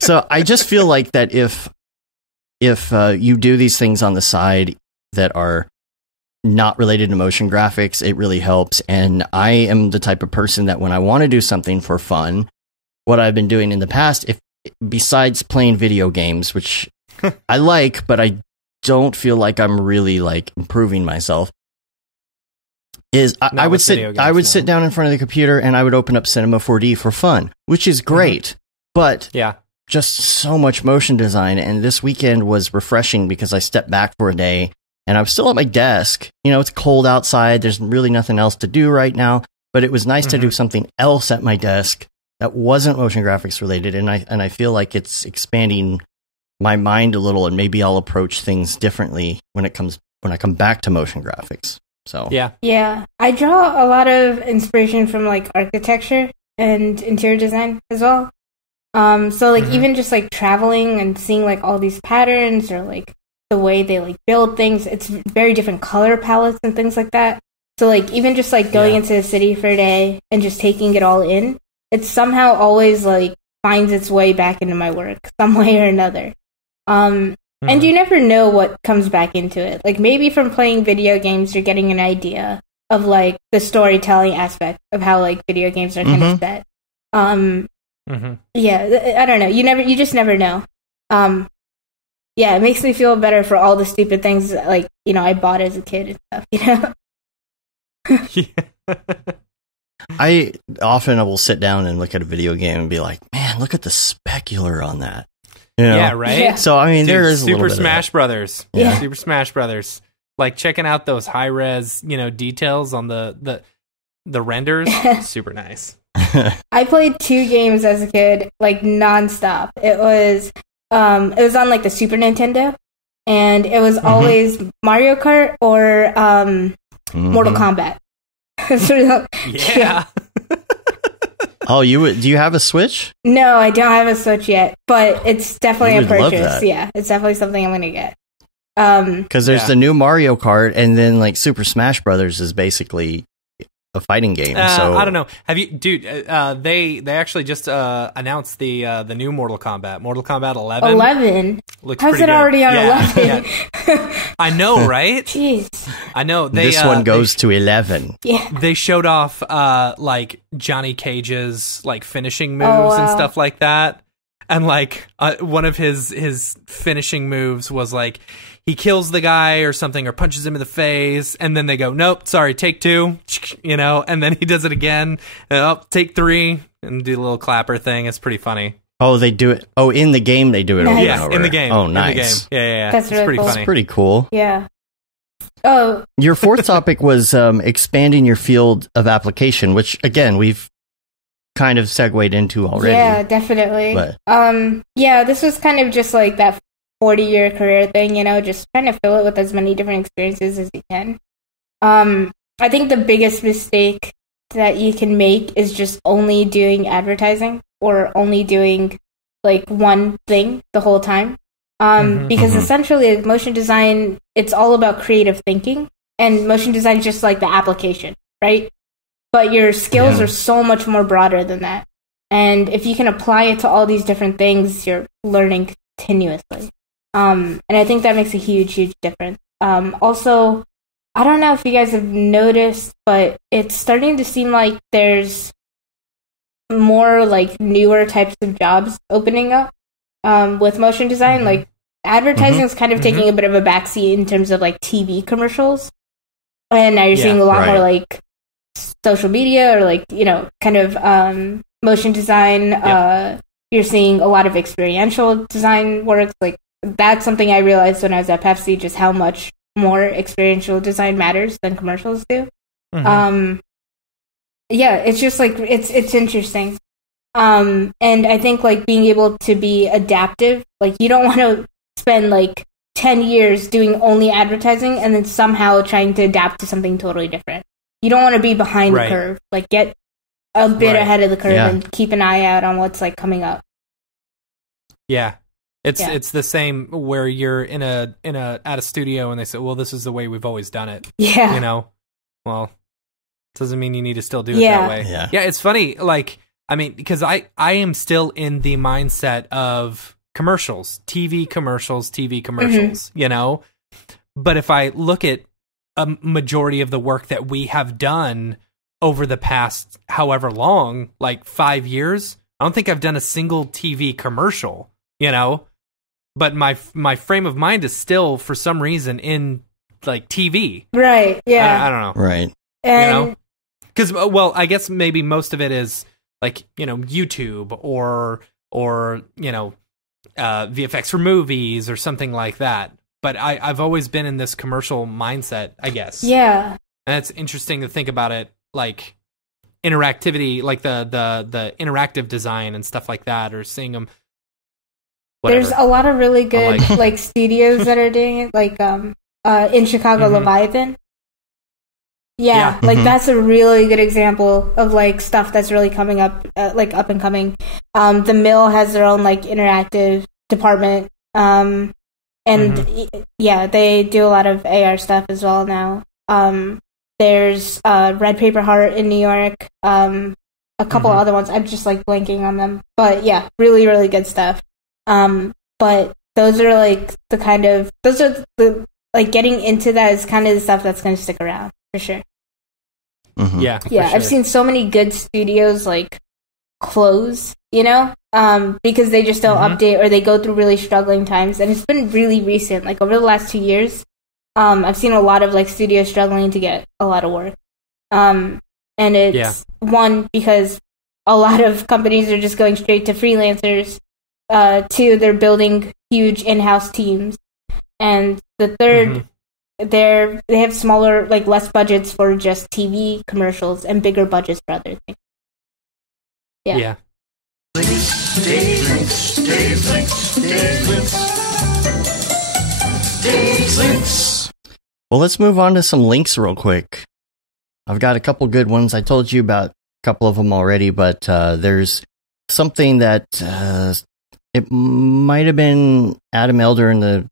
So I just feel like that if you do these things on the side that are not related to motion graphics, it really helps. And I am the type of person that when I want to do something for fun, what I've been doing in the past, besides playing video games, which I like, but I don't feel like I'm really like improving myself, is I would sit down in front of the computer and I would open up Cinema 4D for fun, which is great, but just so much motion design. And this weekend was refreshing because I stepped back for a day and I was still at my desk. You know, it's cold outside. There's really nothing else to do right now, but it was nice to do something else at my desk that wasn't motion graphics related. And I feel like it's expanding my mind a little, and maybe I'll approach things differently when I come back to motion graphics. So yeah, I draw a lot of inspiration from like architecture and interior design as well. So like even just like traveling and seeing like all these patterns or like the way they like build things, it's very different color palettes and things like that. So like even just like going into the city for a day and just taking it all in, it somehow always like finds its way back into my work some way or another. And you never know what comes back into it. Like maybe from playing video games, you're getting an idea of like the storytelling aspect of how like video games are kind of set. Yeah, I don't know. You just never know. Yeah, it makes me feel better for all the stupid things that, like, you know, I bought as a kid and stuff, you know? I often will sit down and look at a video game and be like, man, look at the specular on that. You know? Yeah, right? Yeah. So, I mean, there is Super Smash Brothers. Yeah. Super Smash Brothers. Like, checking out those high-res, you know, details on the renders. Super nice. I played 2 games as a kid, like, nonstop. It was on, like, the Super Nintendo, and it was always Mario Kart or Mortal Kombat. Yeah. Oh, do you have a Switch? No, I don't have a Switch yet, but it's definitely a love purchase. that. Yeah, it's definitely something I'm going to get. Because there's the new Mario Kart, and then like Super Smash Brothers is basically a fighting game. So I don't know. Have you, dude? They actually just announced the new Mortal Kombat 11. 11. Looks How's pretty it good. already on 11? Yeah. I know, right? Jeez. I know. This one goes to 11. Yeah. They showed off like Johnny Cage's like finishing moves and stuff like that, and like one of his finishing moves was like he kills the guy or something or punches him in the face, and then they go, nope, sorry, take 2, you know, and then he does it again, take 3, and do a little clapper thing. It's pretty funny. Oh, they do it. Oh, in the game they do it over and over. In the game. Oh, In nice. the game. Yeah. That's it's really pretty cool. funny. That's pretty cool. Yeah. Oh. Your fourth topic was expanding your field of application, which again we've kind of segued into already. Yeah, definitely. But yeah, this was kind of just like that 40-year career thing, you know, just trying to fill it with as many different experiences as you can. I think the biggest mistake that you can make is just only doing advertising or only doing like one thing the whole time. Because essentially motion design, it's all about creative thinking, and motion design is just like the application, right? But your skills are so much more broader than that. And if you can apply it to all these different things, you're learning continuously. And I think that makes a huge, huge difference. Also, I don't know if you guys have noticed, but it's starting to seem like there's more like newer types of jobs opening up with motion design. Like advertising is kind of taking a bit of a backseat in terms of like TV commercials, and now you're seeing a lot more like social media or like, you know, kind of motion design. You're seeing a lot of experiential design work. Like that's something I realized when I was at Pepsi, just how much more experiential design matters than commercials do. It's just like it's interesting. And I think like being able to be adaptive, like you don't want to spend like 10 years doing only advertising and then somehow trying to adapt to something totally different. You don't want to be behind the curve. Like get a bit ahead of the curve and keep an eye out on what's like coming up. Yeah. It's the same where you're at a studio and they say, well, this is the way we've always done it. Yeah. You know, well, doesn't mean you need to still do it that way. Yeah. It's funny. Like, I mean, because I am still in the mindset of commercials, TV commercials, you know, but if I look at a majority of the work that we have done over the past however long, like 5 years, I don't think I've done a single TV commercial, you know, but my frame of mind is still for some reason in like TV. Right. Yeah. I don't know. Right. And you know, because, well, I guess maybe most of it is like, you know, YouTube or, you know, VFX for movies or something like that. But I've always been in this commercial mindset, I guess. Yeah. And it's interesting to think about it, like interactivity, like the interactive design and stuff like that, or seeing them. Whatever. There's a lot of really good like studios that are doing it, like in Chicago, Leviathan. Yeah, like that's a really good example of like stuff that's really coming up, like up and coming. The Mill has their own like interactive department, and they do a lot of AR stuff as well now. There's Red Paper Heart in New York, a couple other ones. I'm just like blanking on them, but yeah, really, really good stuff. But those are like the getting into that is kind of the stuff that's going to stick around for sure. Yeah, sure. I've seen so many good studios like close, you know, because they just don't update or they go through really struggling times. And it's been really recent, like over the last 2 years. I've seen a lot of like studios struggling to get a lot of work. And it's one, because a lot of companies are just going straight to freelancers. Two, they're building huge in-house teams. And the third, they have smaller, like less budgets for just TV commercials and bigger budgets for other things. Yeah. Well, let's move on to some links real quick. I've got a couple good ones. I told you about a couple of them already, but there's something that it might have been Adam Elder in the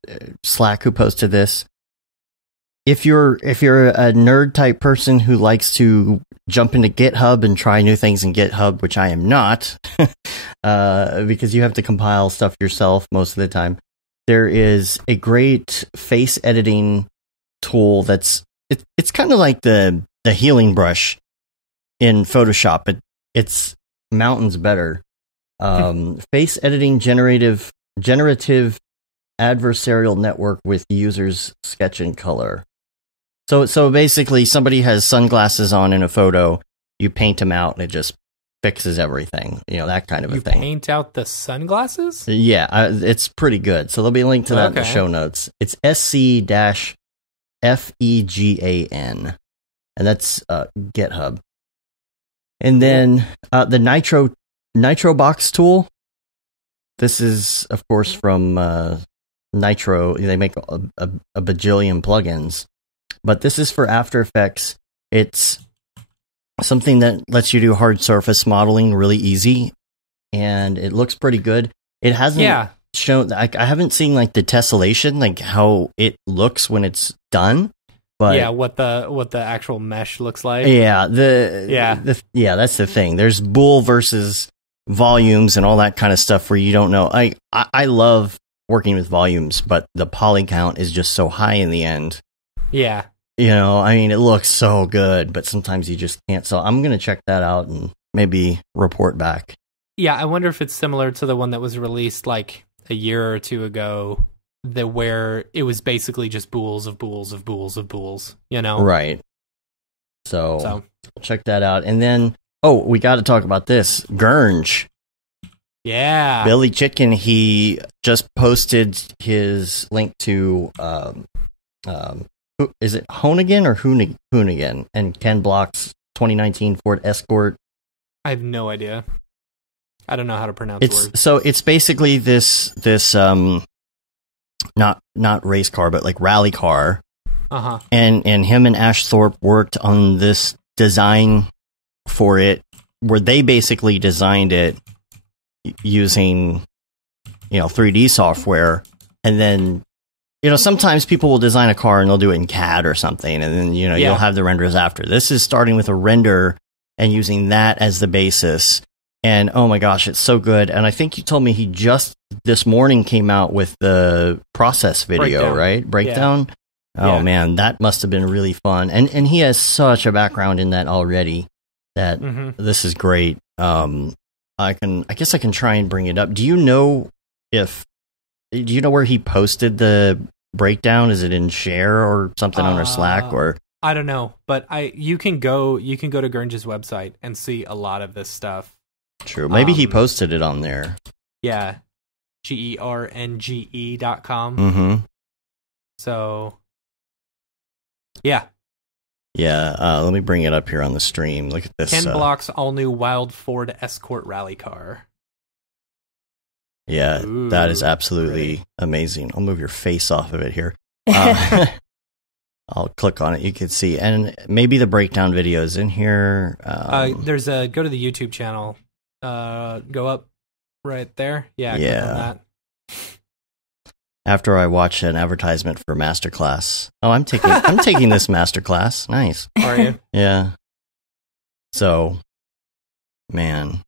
Slack who posted this. If you're a nerd type person who likes to jump into GitHub and try new things in GitHub, which I am not, because you have to compile stuff yourself most of the time, there is a great face editing tool that's it's kind of like the healing brush in Photoshop. It's mountains better. Face editing generative adversarial network with users sketch in color. So basically, somebody has sunglasses on in a photo. You paint them out, and it just fixes everything. You know, that kind of a thing. You paint out the sunglasses? Yeah, it's pretty good. So there'll be a link to that in the show notes. It's SC-FEGAN, and that's GitHub. And then the Nitrobox tool. This is, of course, from Nitro. They make a bajillion plugins. But this is for After Effects. It's something that lets you do hard surface modeling really easy, and it looks pretty good. It hasn't shown. I haven't seen like the tessellation, like how it looks when it's done. But what the actual mesh looks like. Yeah, that's the thing. There's bool versus volumes and all that kind of stuff where you don't know. I love working with volumes, but the poly count is just so high in the end. Yeah. You know, I mean, it looks so good, but sometimes you just can't. So I'm going to check that out and maybe report back. Yeah, I wonder if it's similar to the one that was released like a year or two ago, where it was basically just bools of bools of bools of bools, you know? Right. So check that out. And then, we got to talk about this. Gurnge. Yeah. Billy Chicken, he just posted his link to, is it Hoonigan or Hoonigan? And Ken Block's 2019 Ford Escort. I have no idea. I don't know how to pronounce the word. So it's basically this not race car, but like rally car. Uh-huh. And him and Ash Thorpe worked on this design for it, where they basically designed it using, 3D software. And then, sometimes people will design a car and they'll do it in CAD or something. And then, you'll have the renders after. This is starting with a render and using that as the basis. And oh my gosh, it's so good. And I think you told me he just this morning came out with the process video, right? Breakdown. Yeah. Oh man, that must have been really fun. And he has such a background in that already that this is great. I guess I can try and bring it up. Do you know where he posted the breakdown? Is it in Share or something on our Slack or? I don't know, but you can go to Gurnge's website and see a lot of this stuff. True. Maybe he posted it on there. Yeah. GERNGE.com. Mm-hmm. So, yeah. Yeah, let me bring it up here on the stream. Look at this. Ken Block's all-new Wild Ford Escort rally car. Yeah, that is absolutely amazing. I'll move your face off of it here. I'll click on it. You can see. And maybe the breakdown video is in here. Go to the YouTube channel. Go up right there. Yeah. Click on that. After I watch an advertisement for Masterclass. Oh, I'm taking this Masterclass. Nice. Are you? Yeah. So, man,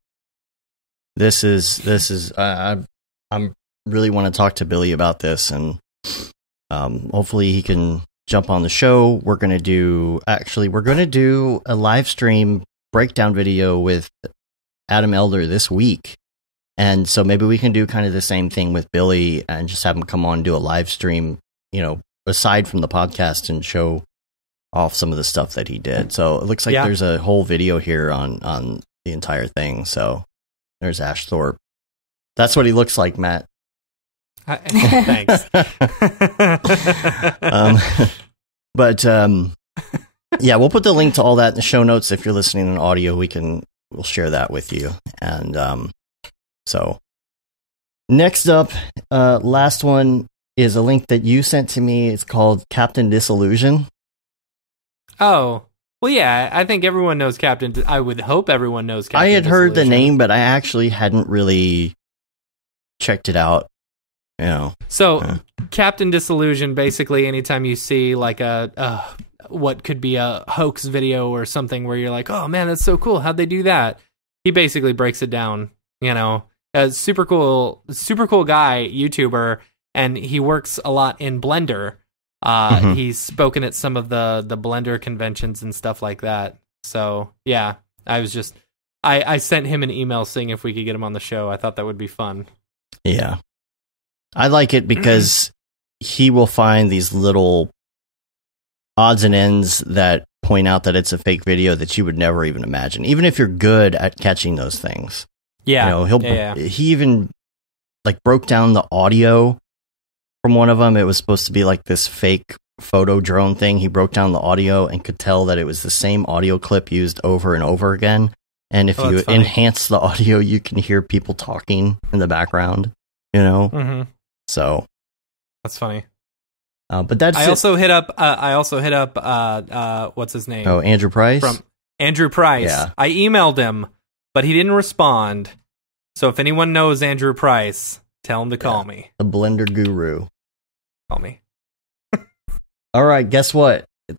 this is. I'm really want to talk to Billy about this, and hopefully he can jump on the show. We're gonna do a live stream breakdown video with Adam Elder this week. And so maybe we can do kind of the same thing with Billy and just have him come on and do a live stream, aside from the podcast, and show off some of the stuff that he did. So it looks like there's a whole video here on the entire thing. So there's Ash Thorpe. That's what he looks like, Matt. Thanks. Yeah, we'll put the link to all that in the show notes. If you're listening in audio, we'll share that with you. And so next up, last one is a link that you sent to me. It's called Captain Disillusion. Oh, well, yeah, I think everyone knows Captain. I would hope everyone knows Captain I had heard the name, but I actually hadn't really checked it out. So Captain Disillusion, basically, anytime you see like what could be a hoax video or something where you're like, oh man, that's so cool. How'd they do that? He basically breaks it down, a super cool guy, YouTuber, and he works a lot in Blender. He's spoken at some of the Blender conventions and stuff like that. So yeah, I sent him an email saying if we could get him on the show. I thought that would be fun. Yeah. I like it because he will find these little odds and ends that point out that it's a fake video that you would never even imagine, even if you're good at catching those things. Yeah. He even broke down the audio from one of them. It was supposed to be like this fake photo drone thing. He broke down the audio and could tell that it was the same audio clip used over and over again. And if you enhance the audio, you can hear people talking in the background, So that's funny. But that's I also hit up what's his name? Oh, Andrew Price? From Andrew Price. Yeah. I emailed him, but he didn't respond. So if anyone knows Andrew Price, tell him to call me. The Blender Guru. Call me. All right, guess what? It's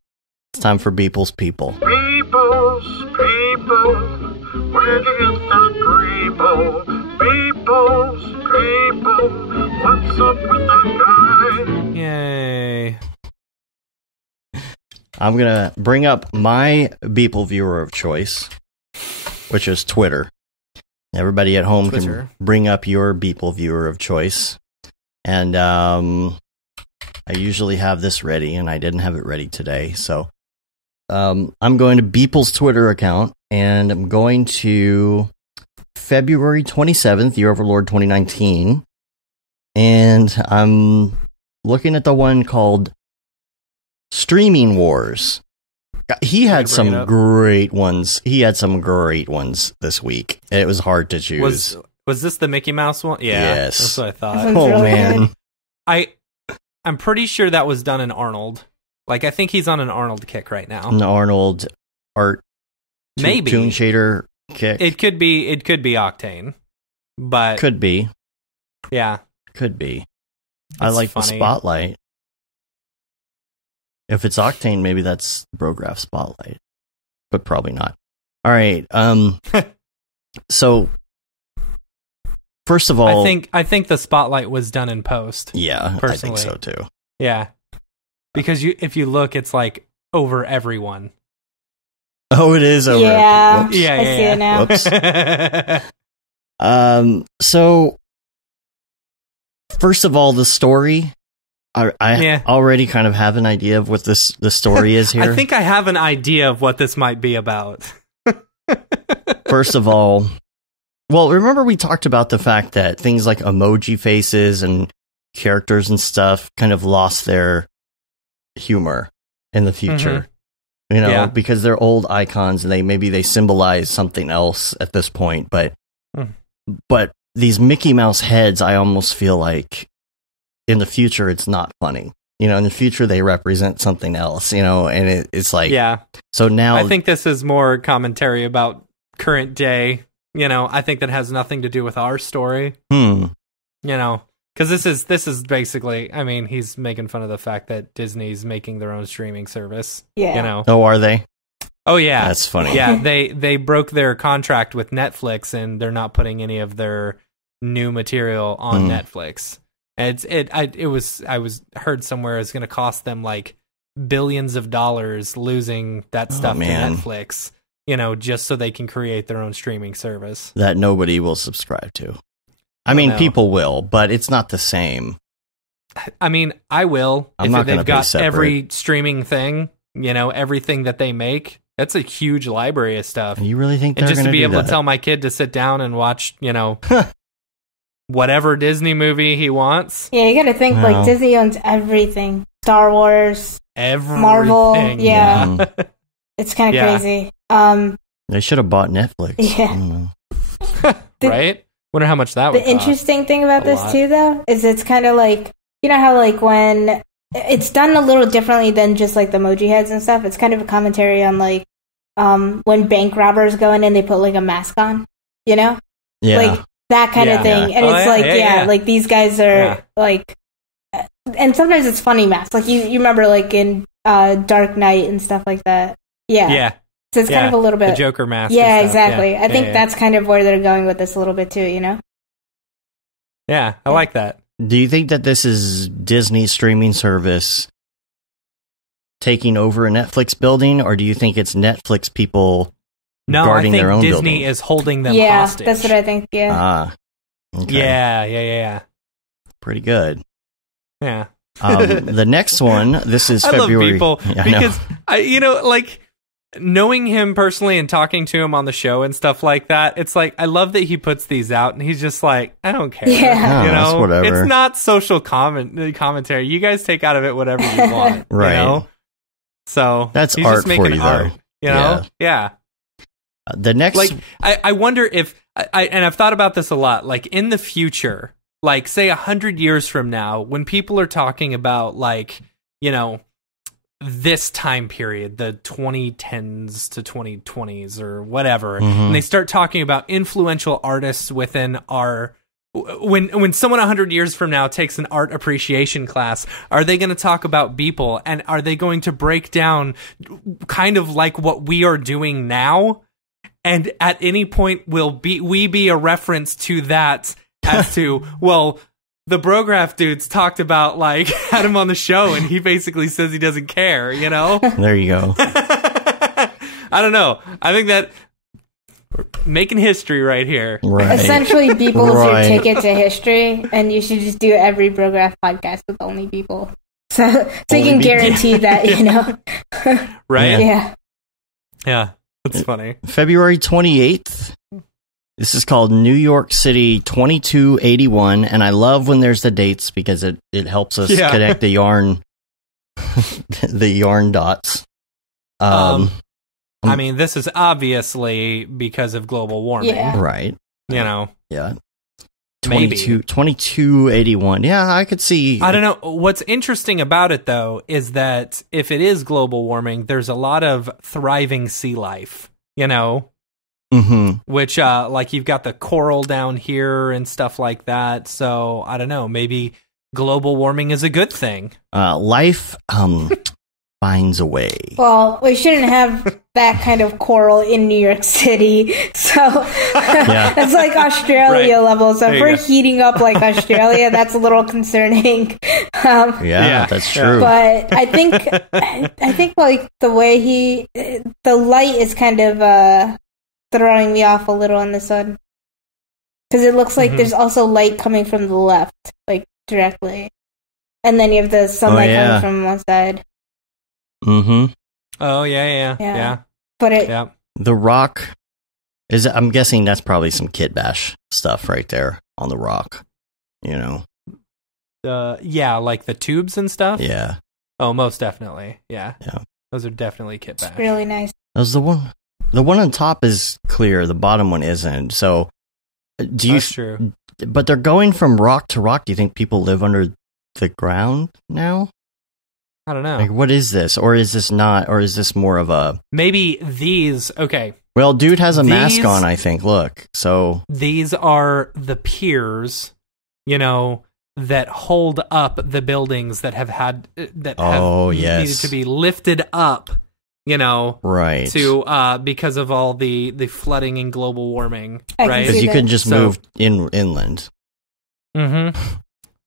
time for Beeple's People. Beeple's People, where'd you get that Beeple? Beeple's People, what's up with that guy? Yay. I'm going to bring up my Beeple viewer of choice. which is Twitter. Everybody at home can bring up your Beeple viewer of choice. And I usually have this ready, and I didn't have it ready today. So I'm going to Beeple's Twitter account, and I'm going to February 27th, Year of our Lord 2019. And I'm looking at the one called Streaming Wars. He had some great ones. He had some great ones this week. It was hard to choose. Was this the Mickey Mouse one? Yeah, yes. That's what I thought. Oh, really man. I'm pretty sure that was done in Arnold. Like, I think he's on an Arnold kick right now. An Arnold art maybe Toon Shader kick. It could be Octane. But could be. Yeah. Could be. That's I like funny. the Spotlight. If it's Octane, maybe that's Brograph Spotlight. But probably not. All right. So first of all, I think the Spotlight was done in post. Yeah, personally. I think so too. Yeah. Because if you look, it's like over everyone. Oh, it is over. Yeah. Whoops. Yeah, I see it now. Whoops. So first of all, the story. I already kind of have an idea of what the story is here. I think I have an idea of what this might be about. First of all, well, remember we talked about the fact that things like emoji faces and characters and stuff kind of lost their humor in the future. Mm-hmm. You know, because they're old icons and maybe they symbolize something else at this point. But these Mickey Mouse heads, I almost feel like in the future it's not funny. You know, in the future they represent something else. You know, and it's like So now I think this is more commentary about current day. You know, I think that has nothing to do with our story. You know, because this is basically, I mean, he's making fun of the fact that Disney's making their own streaming service. Yeah. You know. Oh, are they? Oh yeah, that's funny. Yeah, they broke their contract with Netflix and they're not putting any of their new material on Netflix. I was heard somewhere it's going to cost them like billions of dollars losing that stuff to Netflix, you know, just so they can create their own streaming service that nobody will subscribe to. I mean, people will, but it's not the same. I mean, I will. I'm not they've got every streaming thing, you know, everything that they make. That's a huge library of stuff. You really think they're and just to be able to tell my kid to sit down and watch, you know, whatever Disney movie he wants. Yeah, you got to think like Disney owns everything: Star Wars, Marvel. Yeah, it's kind of crazy. They should have bought Netflix. Yeah, right. Wonder how much that would cost. The interesting thing about this too, though, is it's kind of like, you know how like when it's done a little differently than just like the emoji heads and stuff. It's kind of a commentary on like when bank robbers go in and they put like a mask on, you know, like that kind of thing. And it's like like these guys are like, and sometimes it's funny masks. Like you remember like in Dark Knight and stuff like that. Yeah. So it's kind of a little bit the Joker mask. Yeah, exactly. I think that's kind of where they're going with this a little bit too, you know? Yeah, I like that. Do you think that this is Disney's streaming service taking over a Netflix building, or do you think it's Netflix people guarding their own building? No, I think Disney is holding them hostage. Yeah, that's what I think, Okay. Yeah. Pretty good. Yeah. The next one, this is February. I love Beeple because, you know, like, knowing him personally and talking to him on the show and stuff like that, it's like, I love that he puts these out and he's just like, I don't care. Yeah. You know, whatever. It's not social commentary. You guys take out of it whatever you want. Right. You know? So that's he's art just making for you, art, though. you know? Yeah. The next, like, I wonder if, and I've thought about this a lot, like in the future, like say 100 years from now, when people are talking about like, you know, this time period, the 2010s to 2020s or whatever, and they start talking about influential artists within our, when someone 100 years from now takes an art appreciation class, are they going to talk about Beeple, and are they going to break down kind of like what we are doing now? And at any point will we be a reference to that as to, well, the Brograph dudes talked about, like, had him on the show, and he basically says he doesn't care, you know? There you go. I don't know. I think that making history right here. Right. Essentially, Beeple's your ticket to history, and you should just do every Brograph podcast with only Beeple. So you can guarantee that, you know. Right? Yeah. Yeah, that's funny. February 28th. This is called New York City 2281, and I love when there's the dates because it helps us connect the yarn dots. I mean, this is obviously because of global warming. Yeah. Right. You know. Yeah. Maybe. 2281. Yeah, I could see. I don't know. What's interesting about it, though, is that if it is global warming, there's a lot of thriving sea life, you know? Mm-hmm. Which, like, you've got the coral down here and stuff like that. So, I don't know. Maybe global warming is a good thing. Life finds a way. Well, we shouldn't have that kind of coral in New York City. So it's like Australia level. So if we're heating up like Australia, that's a little concerning. That's true. But I think like the way the light is kind of throwing me off a little in the sun. Because it looks like there's also light coming from the left, like directly. And then you have the sunlight coming from one side. Mm-hmm. Oh, yeah. But the rock is, I'm guessing that's probably some Kit Bash stuff right there on the rock, you know? Like the tubes and stuff? Yeah. Oh, most definitely. Yeah. Yeah. Those are definitely Kit Bash. It's really nice. That's the one. The one on top is clear, the bottom one isn't. So, That's true. But they're going from rock to rock. Do you think people live under the ground now? I don't know. Like, what is this? Or is this not? Or is this more of a... Maybe these... Okay. Well, dude has a mask on, I think. Look, so... These are the piers, you know, that hold up the buildings that have had... needed to be lifted up, you know... Right. To, because of all the flooding and global warming, right? Because you couldn't just move inland. Mm-hmm.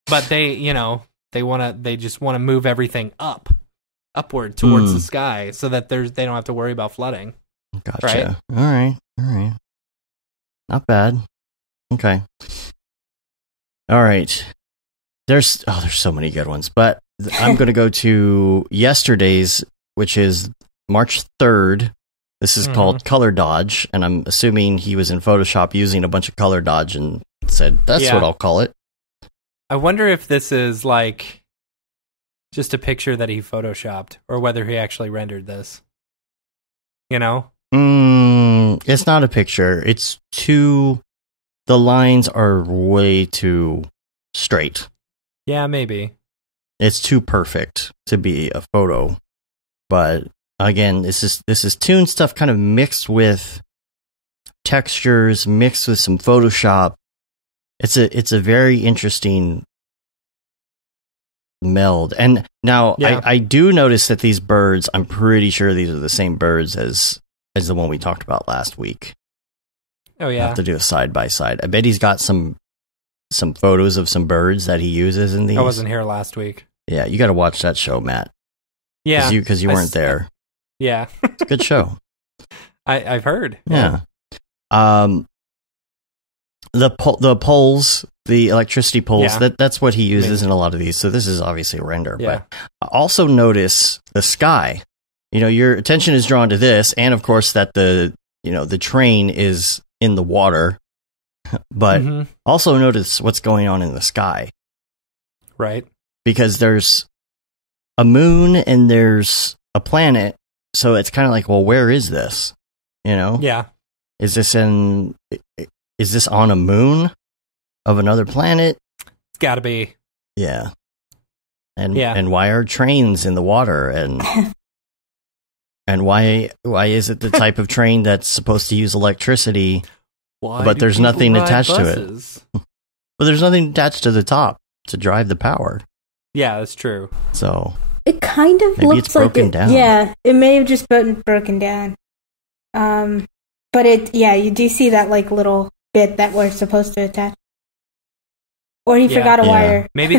But they, you know... They just want to move everything upward towards the sky, so that they don't have to worry about flooding. Gotcha. Right? All right. Not bad. Okay. All right. There's so many good ones, but I'm going to go to yesterday's, which is March 3rd. This is called Color Dodge, and I'm assuming he was in Photoshop using a bunch of color dodge and said, "That's what I'll call it." I wonder if this is like just a picture that he photoshopped, or whether he actually rendered this. You know? It's not a picture. It's the lines are way too straight. Yeah, maybe. It's too perfect to be a photo. But again, this is Toon stuff kind of mixed with textures, mixed with some Photoshop. It's a very interesting meld. And now I do notice that these birds, I'm pretty sure these are the same birds as the one we talked about last week. Oh yeah. I have to do a side by side. I bet he's got some photos of some birds that he uses in these. I wasn't here last week. Yeah, you got to watch that show, Matt. Yeah. Because you weren't there. Yeah. It's a good show. I've heard. Yeah. The poles, the electricity poles, that's what he uses in a lot of these. So this is obviously a render. Yeah. But also notice the sky. You know, your attention is drawn to this, and of course that the train is in the water. But also notice what's going on in the sky. Right. Because there's a moon and there's a planet, so it's kind of like, well, where is this? You know? Yeah. Is this on a moon of another planet? It's got to be. Yeah. And why are trains in the water and why is it the type of train that's supposed to use electricity? But there's nothing attached to it. But there's nothing attached to the top to drive the power. Yeah, that's true. So it kind of maybe looks it's broken like down. Yeah, it may have just been broken down. But you do see that like little bit that we're supposed to attach. Or he forgot a wire. Maybe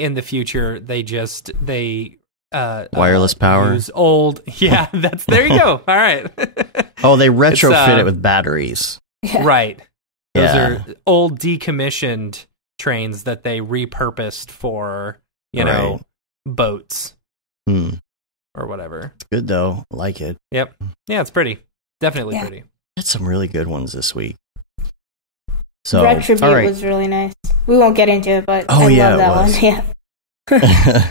in the future they wireless power. Use old. Yeah, there you go. All right. Oh, they retrofit it with batteries. Right. Those are old decommissioned trains that they repurposed for, boats or whatever. It's good though. I like it. Yep. Yeah, it's pretty. Definitely pretty. Had some really good ones this week. So Retribute was really nice. We won't get into it, but I love that one. Yeah.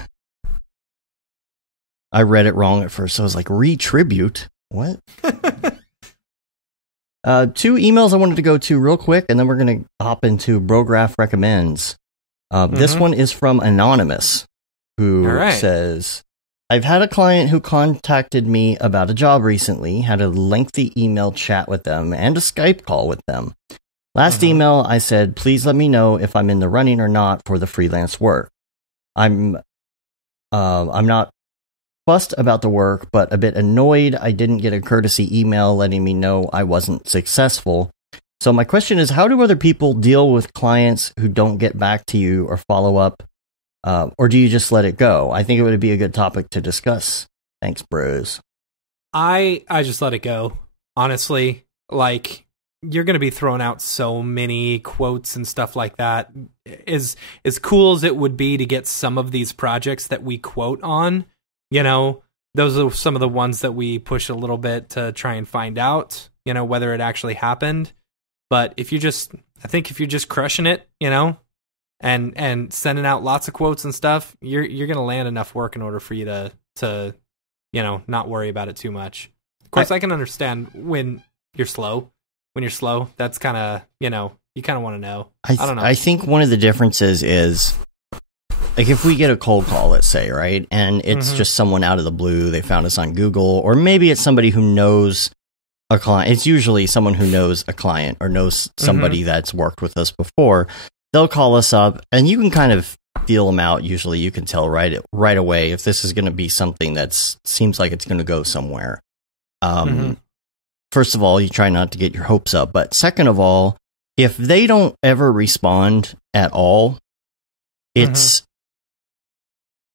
I read it wrong at first. So I was like, retribute? What? 2 emails I wanted to go to real quick, and then we're going to hop into Brograph Recommends. This one is from Anonymous, who says, I've had a client who contacted me about a job recently, had a lengthy email chat with them, and a Skype call with them. Last email, I said, please let me know if I'm in the running or not for the freelance work. I'm not fussed about the work, but a bit annoyed I didn't get a courtesy email letting me know I wasn't successful. So my question is, how do other people deal with clients who don't get back to you or follow up, or do you just let it go? I think it would be a good topic to discuss. Thanks, bros. I just let it go. Honestly, like, you're going to be throwing out so many quotes and stuff like that. As cool as it would be to get some of these projects that we quote on, those are some of the ones that we push a little bit to try and find out, whether it actually happened. But if you're just crushing it, and sending out lots of quotes and stuff, you're going to land enough work in order for you to not worry about it too much. Of course, I can understand when you're slow. When you're slow, that's kind of, you kind of want to know. I don't know. I think one of the differences is, like, if we get a cold call, let's say, right, and it's just someone out of the blue, they found us on Google, or maybe it's somebody who knows a client. It's usually someone who knows a client or knows somebody that's worked with us before. They'll call us up, and you can kind of feel them out. Usually, you can tell right away if this is going to be something that seems like it's going to go somewhere. First of all, you try not to get your hopes up. But second of all, if they don't ever respond at all, it's...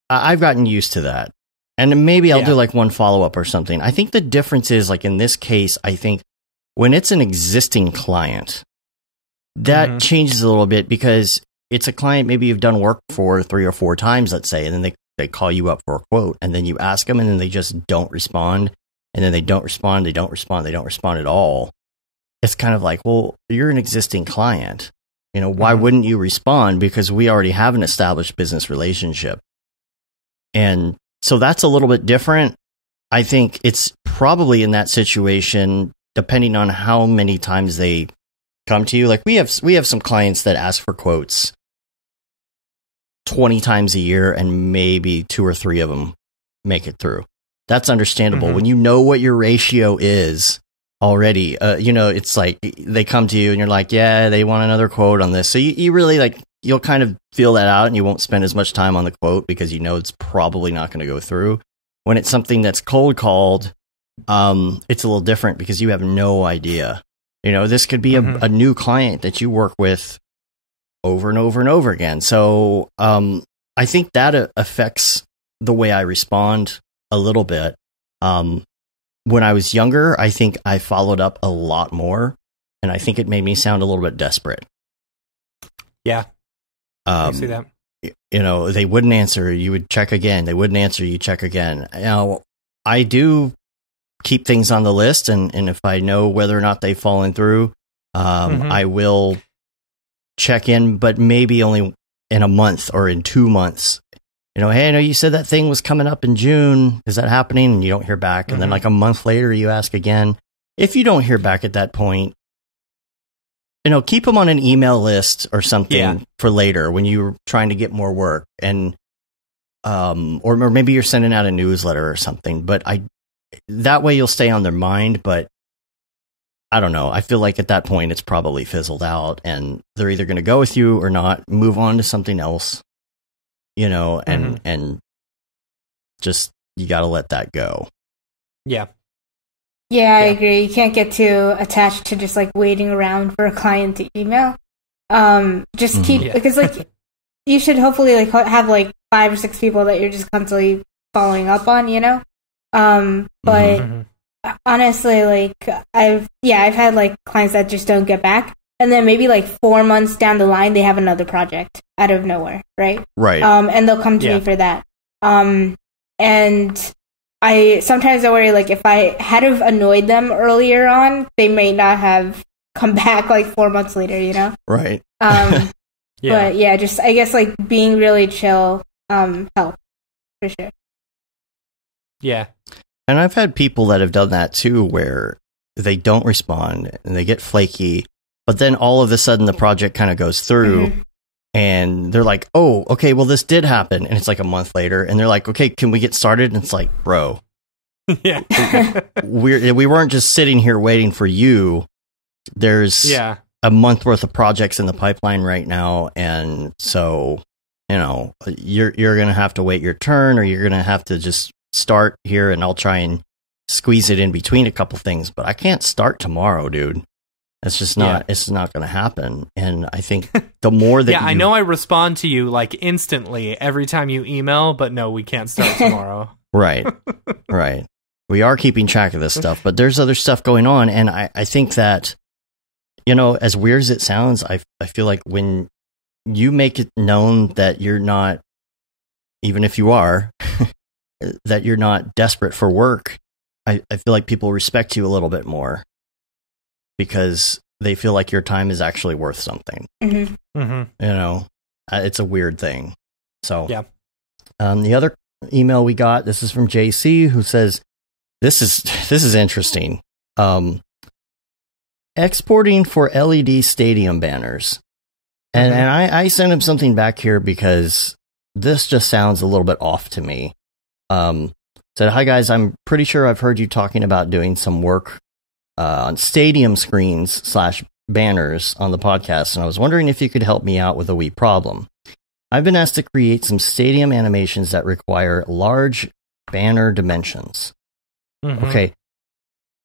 I've gotten used to that. And maybe I'll do like one follow-up or something. I think the difference is, like in this case, I think when it's an existing client, that changes a little bit, because it's a client maybe you've done work for 3 or 4 times, let's say, and then they call you up for a quote, and then you ask them, and then they just don't respond. And then they don't respond at all. It's kind of like, well, you're an existing client. Why wouldn't you respond? Because we already have an established business relationship. And so that's a little bit different. I think it's probably in that situation, depending on how many times they come to you. Like we have some clients that ask for quotes 20 times a year, and maybe 2 or 3 of them make it through. That's understandable. When you know what your ratio is already, it's like they come to you and you're like, yeah, they want another quote on this. So you really you'll kind of feel that out, and you won't spend as much time on the quote because you know it's probably not going to go through. When it's something that's cold called, it's a little different because you have no idea. This could be a new client that you work with over and over and over again. So I think that affects the way I respond a little bit. When I was younger, I think I followed up a lot more, and I think it made me sound a little bit desperate. Yeah. I see that. They wouldn't answer, you would check again. They wouldn't answer, you check again. I do keep things on the list, and if I know whether or not they've fallen through, I will check in, but maybe only in a month or in 2 months. Hey, I know you said that thing was coming up in June. Is that happening? And you don't hear back. And then like a month later, you ask again. If you don't hear back at that point, keep them on an email list or something for later when you're trying to get more work. And, or maybe you're sending out a newsletter or something, but that way you'll stay on their mind. But I don't know. I feel like at that point, it's probably fizzled out, and they're either going to go with you or not, move on to something else. And just, you got to let that go. Yeah. Yeah, I agree. You can't get too attached to just like waiting around for a client to email. Just keep, because like you should hopefully like have like 5 or 6 people that you're just constantly following up on, but honestly, like I've had like clients that just don't get back, and then maybe like 4 months down the line they have another project out of nowhere, right? And they'll come to me for that. And I worry, like, if I had have annoyed them earlier on, they may not have come back like 4 months later, Right. But yeah, just I guess like being really chill helps for sure. Yeah. And I've had people that have done that too, where they don't respond and they get flaky, but then all of a sudden the project kind of goes through and they're like, oh, okay, well, this did happen. And it's like a month later and they're like, okay, can we get started? And it's like, bro, we weren't just sitting here waiting for you. There's a month worth of projects in the pipeline right now. And so, you're going to have to wait your turn, or you're going to have to just start here, and I'll try and squeeze it in between a couple things, but I can't start tomorrow, dude. It's just not, it's not going to happen. And I think the more that I know I respond to you like instantly every time you email, but no, we can't start tomorrow. Right. We are keeping track of this stuff, but there's other stuff going on. And I think that, as weird as it sounds, I feel like when you make it known that you're not, even if you are, that you're not desperate for work, I feel like people respect you a little bit more because they feel like your time is actually worth something. It's a weird thing. So the other email we got, this is from JC, who says, this is interesting. Exporting for LED stadium banners. And I sent him something back here because this just sounds a little bit off to me. Said, hi guys, I'm pretty sure I've heard you talking about doing some work on stadium screens / banners on the podcast, and I was wondering if you could help me out with a wee problem. I've been asked to create some stadium animations that require large banner dimensions. Okay.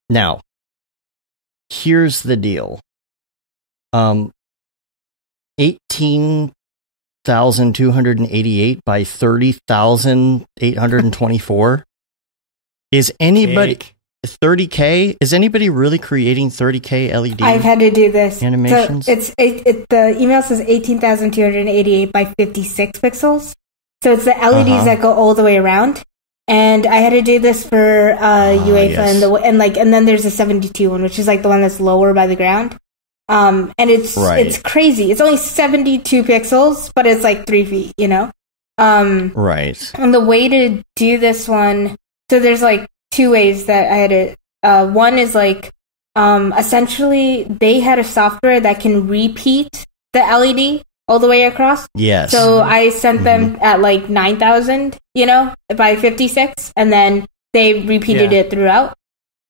Now, here's the deal. 18,288 by 30,824. Is anybody 30K? Is anybody really creating 30K LED? I've had to do this animations. So the email says 18,288 by 56 pixels. So it's the LEDs that go all the way around. And I had to do this for UEFA and then there's a 72 one, which is like the one that's lower by the ground. And it's crazy. It's only 72 pixels, but it's like 3 feet, Right. And the way to do this one, so there's like 2 ways that I had to. One is like, essentially they had a software that can repeat the LED all the way across. Yes. So I sent them at like 9,000, by 56, and then they repeated it throughout.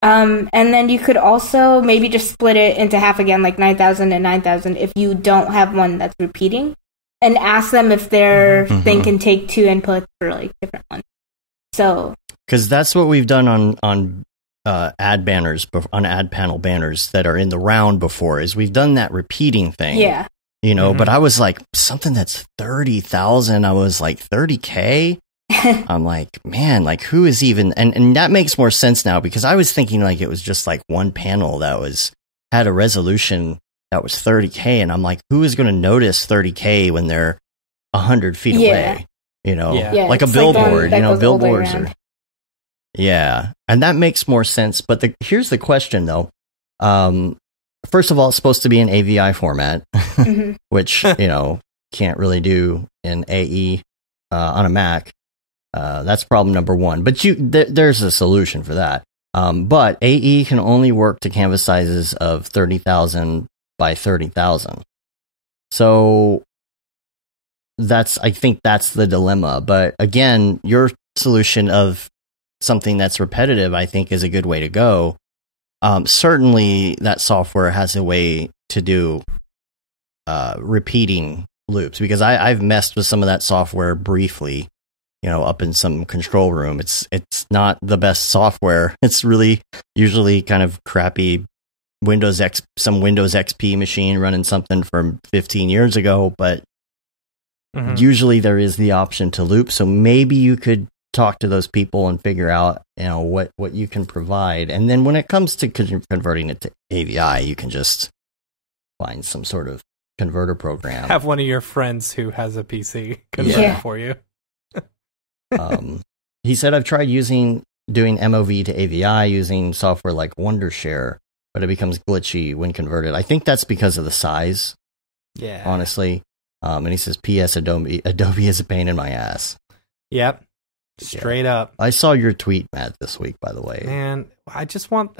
And then you could also maybe just split it into half again, like 9,000 and 9,000, if you don't have one that's repeating, and ask them if their thing can take 2 inputs for like different ones. So, because that's what we've done on ad banners, on ad panel banners that are in the round before, is we've done that repeating thing. Yeah. But I was like, something that's 30,000, I was like, 30K? I'm like, man, like who is even, and that makes more sense now, because I was thinking like it was just like one panel that had a resolution that was 30K, and I'm like, who is going to notice 30K when they're 100 feet away? Like a billboard, billboards are. Yeah, and that makes more sense. But here's the question though. First of all, it's supposed to be an AVI format, which can't really do in AE on a Mac. That's problem number one. But there's a solution for that. But AE can only work to canvas sizes of 30,000 by 30,000. So I think that's the dilemma. But again, your solution of something that's repetitive, I think, is a good way to go. Certainly, that software has a way to do repeating loops, because I've messed with some of that software briefly. Up in some control room. It's not the best software. It's really usually kind of crappy some Windows XP machine running something from 15 years ago, but usually there is the option to loop. So maybe you could talk to those people and figure out, what you can provide. And then when it comes to converting it to AVI, you can just find some sort of converter program. Have one of your friends who has a PC convert it for you. He said, I've tried doing MOV to AVI using software like Wondershare, but it becomes glitchy when converted. I think that's because of the size. Yeah. Honestly. And he says, P.S. Adobe is a pain in my ass. Yep. Straight up. I saw your tweet, Matt, this week, by the way. Man, I just want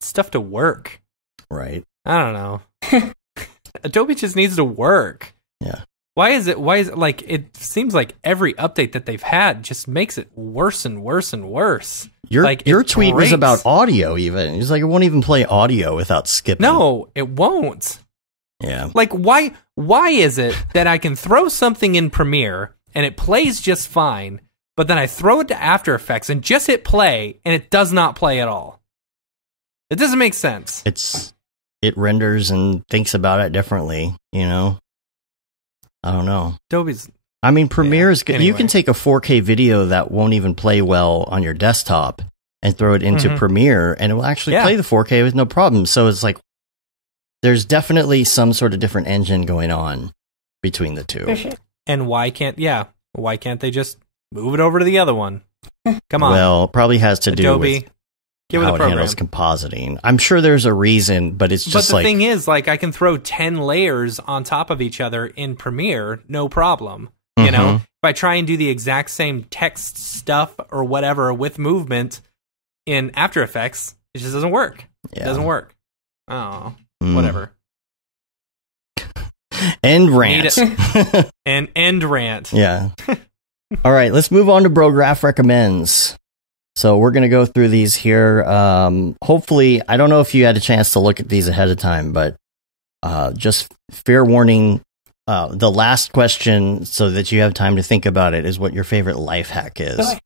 stuff to work. Right. I don't know. Adobe just needs to work. Yeah. Why is it like it seems like every update that they've had just makes it worse and worse and worse. Your tweet was about audio even. It's like it won't even play audio without skipping. No, it won't. Yeah. Like why is it that I can throw something in Premiere and it plays just fine, but then I throw it to After Effects and just hit play and it does not play at all? It doesn't make sense. It renders and thinks about it differently, I don't know. Adobe's. I mean, Premiere is good. Anyway. You can take a 4K video that won't even play well on your desktop and throw it into Premiere, and it will actually play the 4K with no problem. So it's like there's definitely some sort of different engine going on between the two. For sure. And why can't they just move it over to the other one? Come on. Well, it probably has to do with how it handles compositing. I'm sure there's a reason, but it's just But the thing is, like, I can throw 10 layers on top of each other in Premiere, no problem. You know, if I try and do the exact same text stuff or whatever with movement in After Effects, it just doesn't work. Yeah. It doesn't work. Oh, whatever. End rant. An end rant. Yeah. All right, let's move on to Brograph Recommends. So we're going to go through these here. Hopefully, I don't know if you had a chance to look at these ahead of time, but just fair warning, the last question, so that you have time to think about it, is what your favorite life hack is. Okay.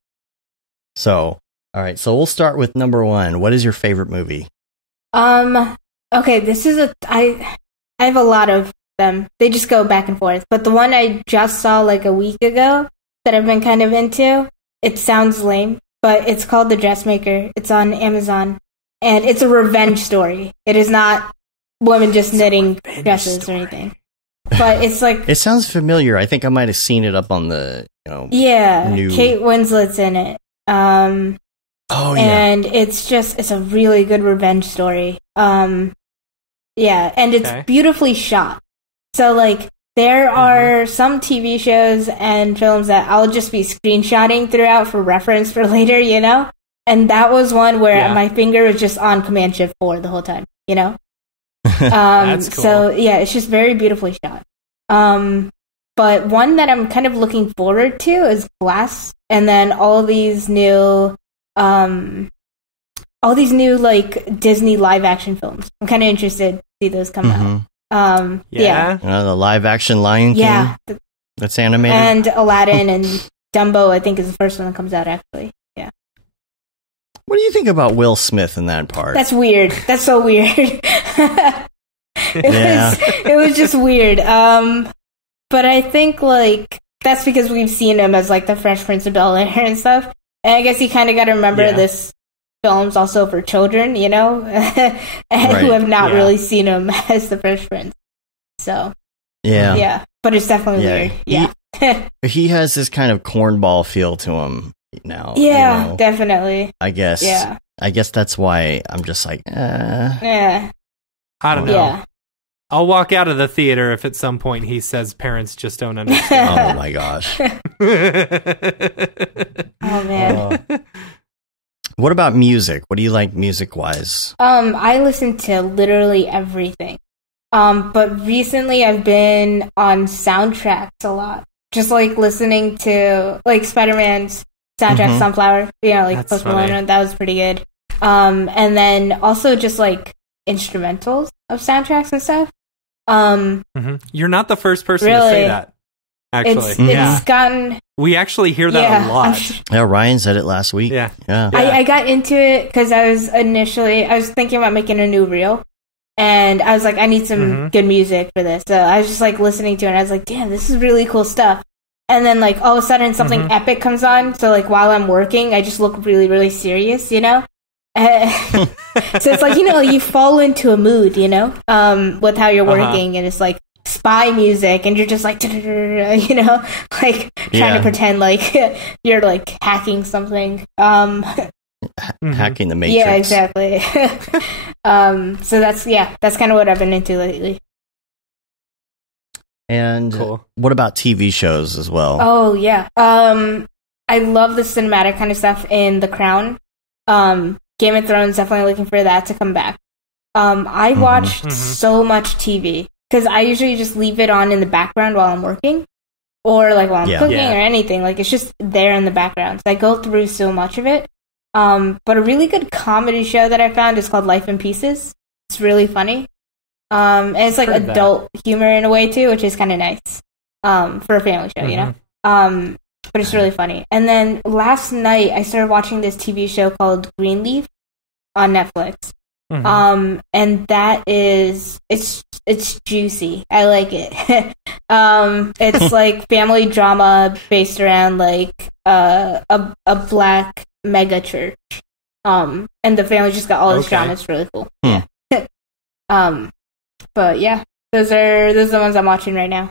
So, all right, so we'll start with number one. What is your favorite movie? Okay, this is I have a lot of them. They just go back and forth. But the one I just saw like a week ago that I've been kind of into, it sounds lame, but it's called The Dressmaker. It's on Amazon, and it's a revenge story. It is not women just knitting dresses or anything. But it's like... It sounds familiar. I think I might have seen it up on the, new... Kate Winslet's in it. And it's a really good revenge story. And it's beautifully shot. So, like, there are some TV shows and films that I'll just be screenshotting throughout for reference for later, And that was one where my finger was just on Command Shift 4 the whole time, That's cool. So, yeah, it's just very beautifully shot. But one that I'm kind of looking forward to is Glass, and then all these new, like, Disney live-action films. I'm kind of interested to see those come out. The live-action Lion King? Yeah. That's animated? And Aladdin and Dumbo, I think, is the first one that comes out, actually. Yeah. What do you think about Will Smith in that part? That's weird. That's so weird. It was just weird. But I think, like, that's because we've seen him as, like, the Fresh Prince of Bel-Air and stuff. And I guess you kind of got to remember this film's also for children, who have not really seen him as the Fresh Prince. So, yeah. But it's definitely weird. Yeah. He has this kind of cornball feel to him now. Yeah, definitely. I guess. Yeah. I guess that's why I'm just like, Yeah. I don't know. Yeah. I'll walk out of the theater if at some point he says parents just don't understand. Oh my gosh. Oh man. What about music? What do you like music-wise? I listen to literally everything. But recently I've been on soundtracks a lot. Just like listening to like Spider-Man's soundtrack, Sunflower, like Post Malone, that was pretty good. And then also just like instrumentals of soundtracks and stuff. You're not the first person to say that. Actually, it's gotten. We actually hear that a lot. Yeah, Ryan said it last week. Yeah. I got into it because I was thinking about making a new reel, and I was like, I need some good music for this. So I was just like listening to it, and I was like, damn, this is really cool stuff. and then like all of a sudden something epic comes on. So like while I'm working, I just look really, really serious, you know? So it's like, you know, you fall into a mood, you know, with how you're working, and it's like spy music, and you're just like, you know, like trying to pretend like you're like hacking something. Hacking the Matrix. Yeah, exactly. So that's kind of what I've been into lately. And what about TV shows as well? Oh yeah. I love the cinematic kind of stuff in The Crown. Game of Thrones, definitely looking for that to come back. I watched so much TV because I usually just leave it on in the background while I'm working, or like while I'm cooking or anything. Like it's just there in the background. So I go through so much of it. But a really good comedy show that I found is called Life in Pieces. It's really funny. And it's like adult humor in a way too, which is kind of nice. For a family show, you know? But it's really funny. And then last night I started watching this TV show called Greenleaf on Netflix. And that is, it's juicy. I like it. It's like family drama based around like a black mega church. And the family just got all this drama. It's really cool. Yeah. But yeah, those are the ones I'm watching right now.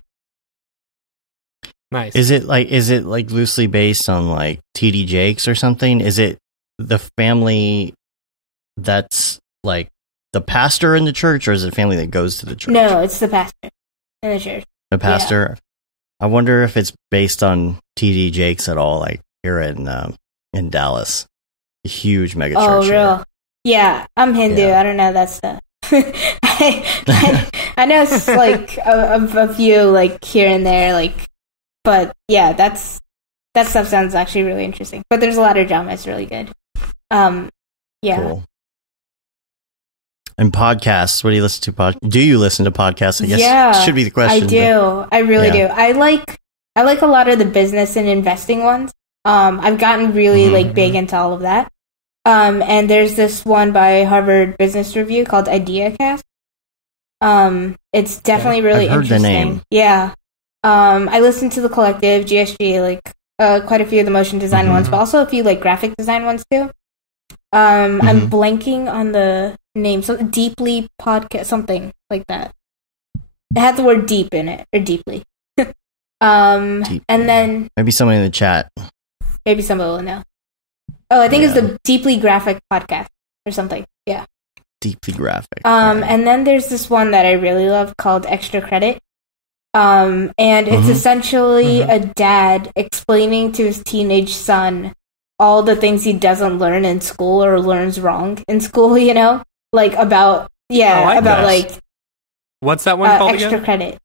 Nice. Is it like loosely based on like TD Jakes or something? Is it the family that's like the pastor in the church, or is it a family that goes to the church? No, it's the pastor in the church. The pastor. Yeah. I wonder if it's based on TD Jakes at all, like here in Dallas, a huge mega church. Oh, real? Yeah, I'm Hindu. I don't know that stuff. I know it's like a few like here and there, like, but yeah, that stuff sounds actually really interesting. But there's a lot of drama. It's really good. Yeah. Cool. And podcasts, what do you listen to? Do you listen to podcasts? I guess should be the question. I do. I really do. I like a lot of the business and investing ones. I've gotten really like big into all of that. And there's this one by Harvard Business Review called IdeaCast. It's definitely really interesting. I've heard the name. Yeah. I listened to The Collective, GSG, like quite a few of the motion design ones, but also a few like graphic design ones too. I'm blanking on the name. So Deeply podcast, something like that. It had the word deep in it, or deeply. Deeply. And then maybe someone in the chat. Maybe somebody will know. Oh, I think it's the Deeply Graphic podcast or something. Yeah. Deeply Graphic. And then there's this one that I really love called Extra Credit. And it's essentially a dad explaining to his teenage son all the things he doesn't learn in school or learns wrong in school, you know? Like about like what's that one called Extra again? Credit.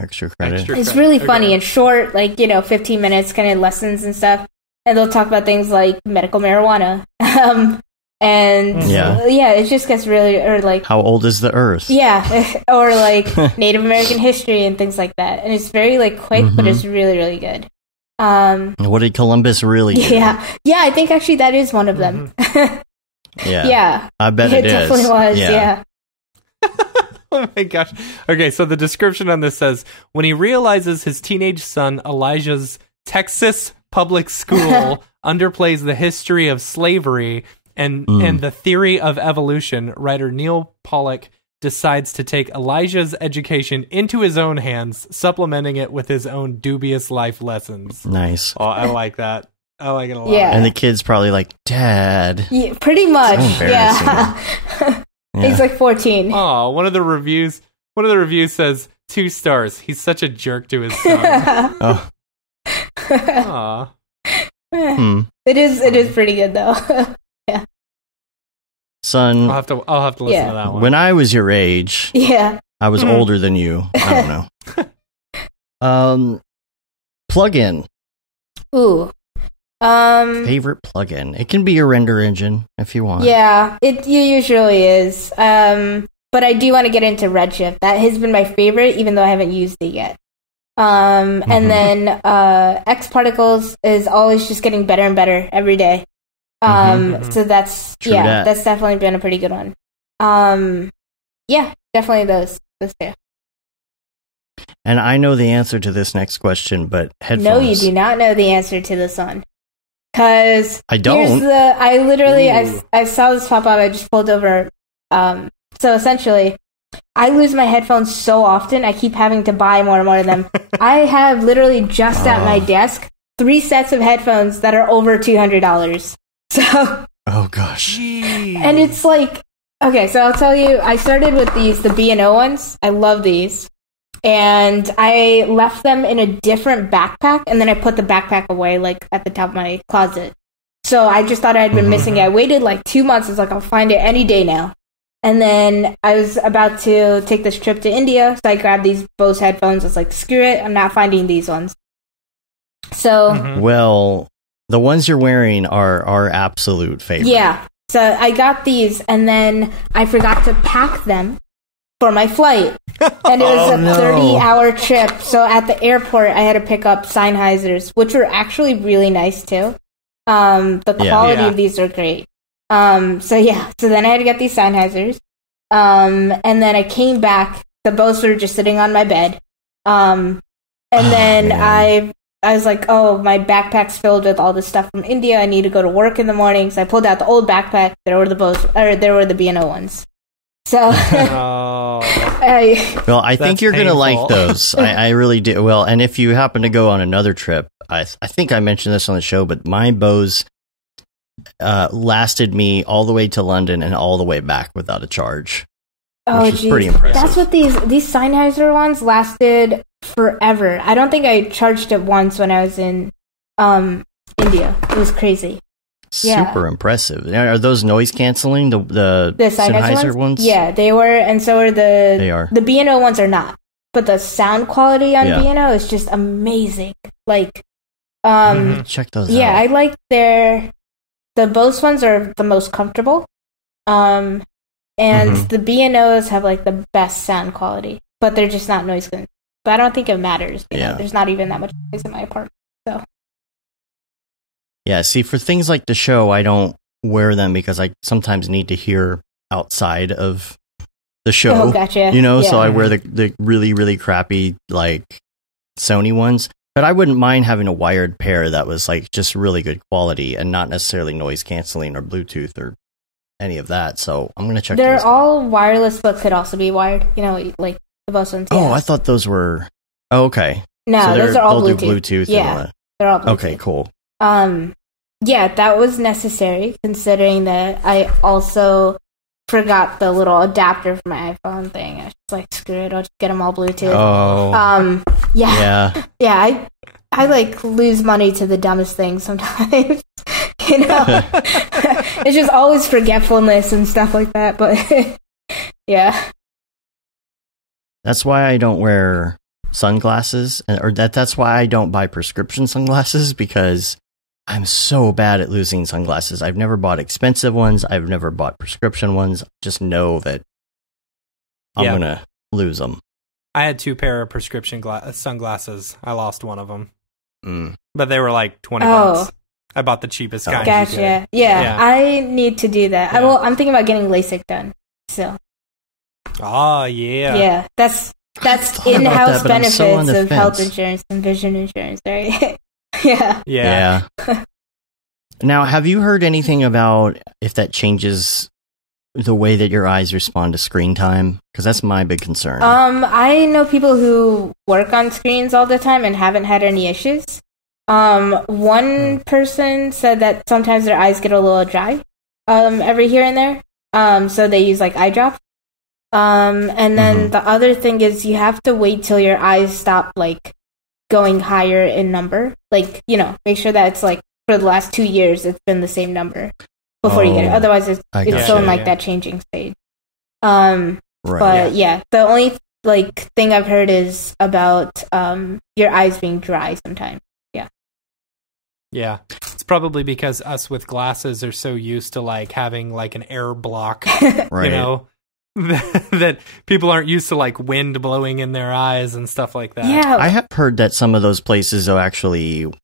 Extra Credit. It's really funny and short, like, 15 minutes kind of lessons and stuff. And they'll talk about things like medical marijuana. And it just gets really, or like, how old is the earth? Yeah. Or like Native American history and things like that. And it's very like quick, but it's really, really good. What did Columbus really do? Yeah, I think actually that is one of them. Yeah, I bet it definitely was. Yeah. Oh my gosh. Okay, so the description on this says, when he realizes his teenage son Elijah's Texas public school underplays the history of slavery and the theory of evolution, writer Neil Pollock decides to take Elijah's education into his own hands, supplementing it with his own dubious life lessons. Nice. Oh, I like that. I like it a lot. Yeah. And the kid's probably like, Dad. Yeah, pretty much. Yeah. He's like 14. Oh, one of the reviews says 2 stars. He's such a jerk to his son. Oh. Aw. It is pretty good though. Yeah. Son, I'll have to listen to that one. When I was your age, I was older than you. I don't know. Plugin. Ooh. Favorite plugin. It can be your render engine if you want. Yeah, it usually is. But I do want to get into Redshift. That has been my favorite, even though I haven't used it yet. And then X Particles is always just getting better and better every day. So that's that's definitely been a pretty good one. Yeah, definitely those two. And I know the answer to this next question, but headphones. No, you do not know the answer to this one. Because I don't. I saw this pop up. I just pulled over. So essentially, I lose my headphones so often. I keep having to buy more and more of them. I have literally just at my desk 3 sets of headphones that are over $200. So. Oh gosh. And it's like, okay, so I'll tell you. I started with the B&O ones. I love these. And I left them in a different backpack, and then I put the backpack away, like, at the top of my closet. So I just thought I'd been missing it. I waited, like, 2 months. I was like, I'll find it any day now. And then I was about to take this trip to India, so I grabbed these Bose headphones. I was like, screw it, I'm not finding these ones. So... Well, the ones you're wearing are our absolute favorite. Yeah. So I got these, and then I forgot to pack them for my flight. And it was a 30-hour trip. So at the airport, I had to pick up Sennheisers, which were actually really nice, too. The quality of these are great. So then I had to get these Sennheisers. And then I came back. The Bose were just sitting on my bed. And then I was like, oh, my backpack's filled with all this stuff from India. I need to go to work in the morning. So I pulled out the old backpack. There were the B&O ones. So, well, I think you're going to like those. I really do. Well, and if you happen to go on another trip, I think I mentioned this on the show, but my Bose lasted me all the way to London and all the way back without a charge. Oh, which is pretty impressive. That's what these Sennheiser ones lasted forever. I don't think I charged it once when I was in India. It was crazy. Super impressive. Are those noise canceling? The Sennheiser ones? Yeah, they were, and so are the. They are. The B&O ones are not, but the sound quality on B&O is just amazing. Like, check those out. Yeah, I like the Bose ones are the most comfortable, and the B&Os have like the best sound quality, but they're just not noise canceling. But I don't think it matters. You know? There's not even that much noise in my apartment, so. Yeah, see, for things like the show, I don't wear them because I sometimes need to hear outside of the show. Oh, gotcha. You know, so I wear the really, really crappy, like, Sony ones. But I wouldn't mind having a wired pair that was, like, just really good quality and not necessarily noise canceling or Bluetooth or any of that. So I'm going to check They're those all wireless, but could also be wired, you know, like the Bose ones. Oh, I thought those were... Oh, okay. No, so those are all Bluetooth. Bluetooth. Do Bluetooth. Yeah, they're all Bluetooth. Okay, cool. Yeah, that was necessary considering that I also forgot the little adapter for my iPhone thing. I was just like, screw it, I'll just get them all Bluetooth. Oh. Yeah, I like lose money to the dumbest things sometimes. You know, it's just always forgetfulness and stuff like that. But yeah, that's why I don't wear sunglasses, or that's why I don't buy prescription sunglasses, because I'm so bad at losing sunglasses. I've never bought expensive ones. I've never bought prescription ones. Just know that I'm gonna lose them. I had 2 pair of prescription sunglasses. I lost one of them, but they were like $20. I bought the cheapest kind. Gotcha. Yeah, I need to do that. Yeah. I'm thinking about getting LASIK done. So. Oh yeah. Yeah, that's in-house benefits of health insurance and vision insurance, right? Yeah. Now, have you heard anything about if that changes the way that your eyes respond to screen time? Because that's my big concern. I know people who work on screens all the time and haven't had any issues. One person said that sometimes their eyes get a little dry, every here and there. So they use like eye drops. And then the other thing is you have to wait till your eyes stop like going higher in number. Like, you know, make sure that it's like for the last 2 years it's been the same number before you get it. Otherwise it's still in like that changing stage. Right, but the only like thing I've heard is about your eyes being dry sometimes. Yeah, it's probably because us with glasses are so used to like having like an air block, right. You know, that people aren't used to like wind blowing in their eyes and stuff like that. Yeah, I have heard that some of those places